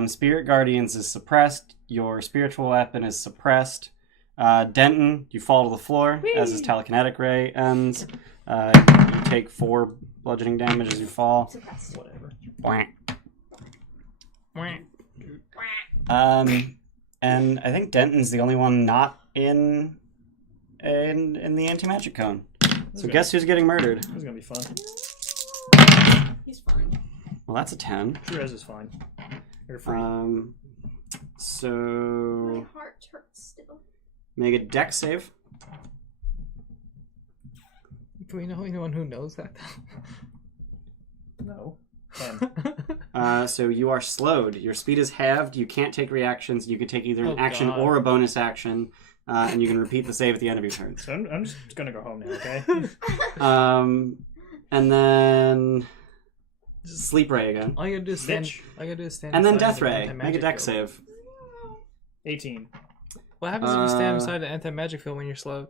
Spirit Guardians is suppressed. Your spiritual weapon is suppressed. Denton, you fall to the floor as his telekinetic ray ends. You take 4 bludgeoning damage as you fall. Suppressed. Whatever. And I think Denton's the only one not in the anti-magic cone. So guess who's getting murdered? This is gonna be fun. He's fine. Well, that's a 10. Trez is fine. You're free. My So heart hurts still. make a dex save. Do we know anyone who knows that? No. 10. So you are slowed. Your speed is halved. You can't take reactions. You can take either an Oh, action God. or a bonus action, and you can repeat the save at the end of your turn. So I'm just gonna go home now, okay? And then sleep ray again, All you gotta do is stand. Bitch. All you gotta do is stand. and then beside death the ray. Make a anti-magic dex field. save. 18. What happens if you stand Uh, beside the anti-magic field when you're slowed?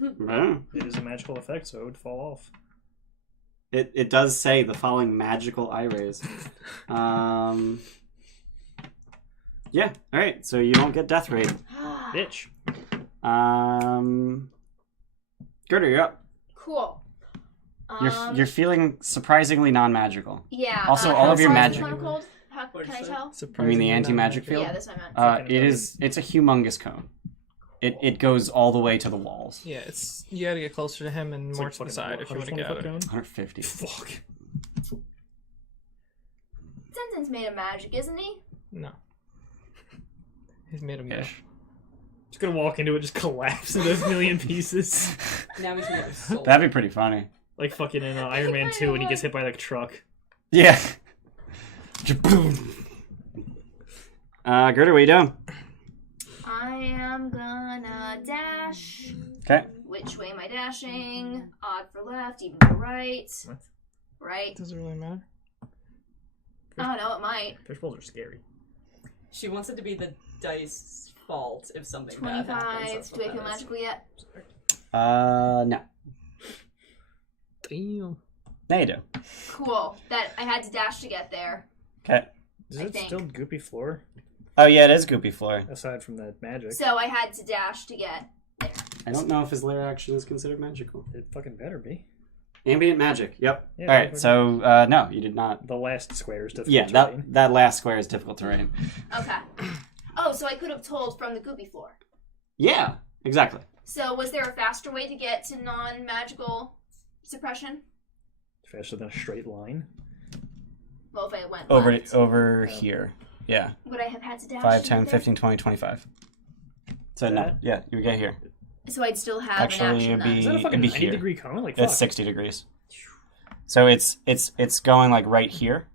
Yeah. It is a magical effect, so it would fall off. It does say the following magical eye rays. Yeah. All right. So you don't get death ray. Bitch. Gerder, you're up. Cool. You're feeling surprisingly non-magical. Yeah. Also, all of your how magic- cold? How What'd can I you say? tell? You mean the Surprisingly anti-magic non-magical. field? Yeah, that's what I meant. It's a humongous cone. It goes all the way to the walls. Yeah, it's you gotta get closer to him and It's more like to the fucking, side what, if you want to 120 get out foot of it. cone? 150. Fuck. Denton's made of magic, isn't he? No. He's made of metal. Ish. Just gonna walk into it, just collapse into a million pieces. Now he's made of soul. That'd be pretty funny. Like fucking in Iron Man 2 when he gets hit by like a truck. Yeah. Gerder, what are you doing? I am gonna dash. Okay. Which way am I dashing? Odd for left, even for right. What? Right. Does it really matter? Oh no, it might. Fishbowls are scary. She wants it to be the dice fault if something bad happens. 25. That's Do I what feel that is. magical yet? No. Damn. No, you do. Cool. That I had to dash to get there. Okay. Is I it think. still goopy floor? Oh, yeah, it is Goopy Floor. Aside from the magic. So I had to dash to get there. I don't know if his lair action is considered magical. It fucking better be. Ambient magic. Yep. Yeah, All right. okay. So no, you did not. The last square is difficult Yeah, terrain. that last square is difficult terrain. Okay. Oh, so I could have told from the goopy floor. Yeah, exactly. So was there a faster way to get to non-magical suppression? Faster than a straight line. Well, if I went Over left. here. Yeah. Would I have had to dash? 5, to 10, get there? 15, 20, 25. So no, That? yeah, you would get here. So I'd still have Actually, an action it'd then. be- Is that a fucking 90 degree cone? Like, It's fuck. 60 degrees. So it's going like right here.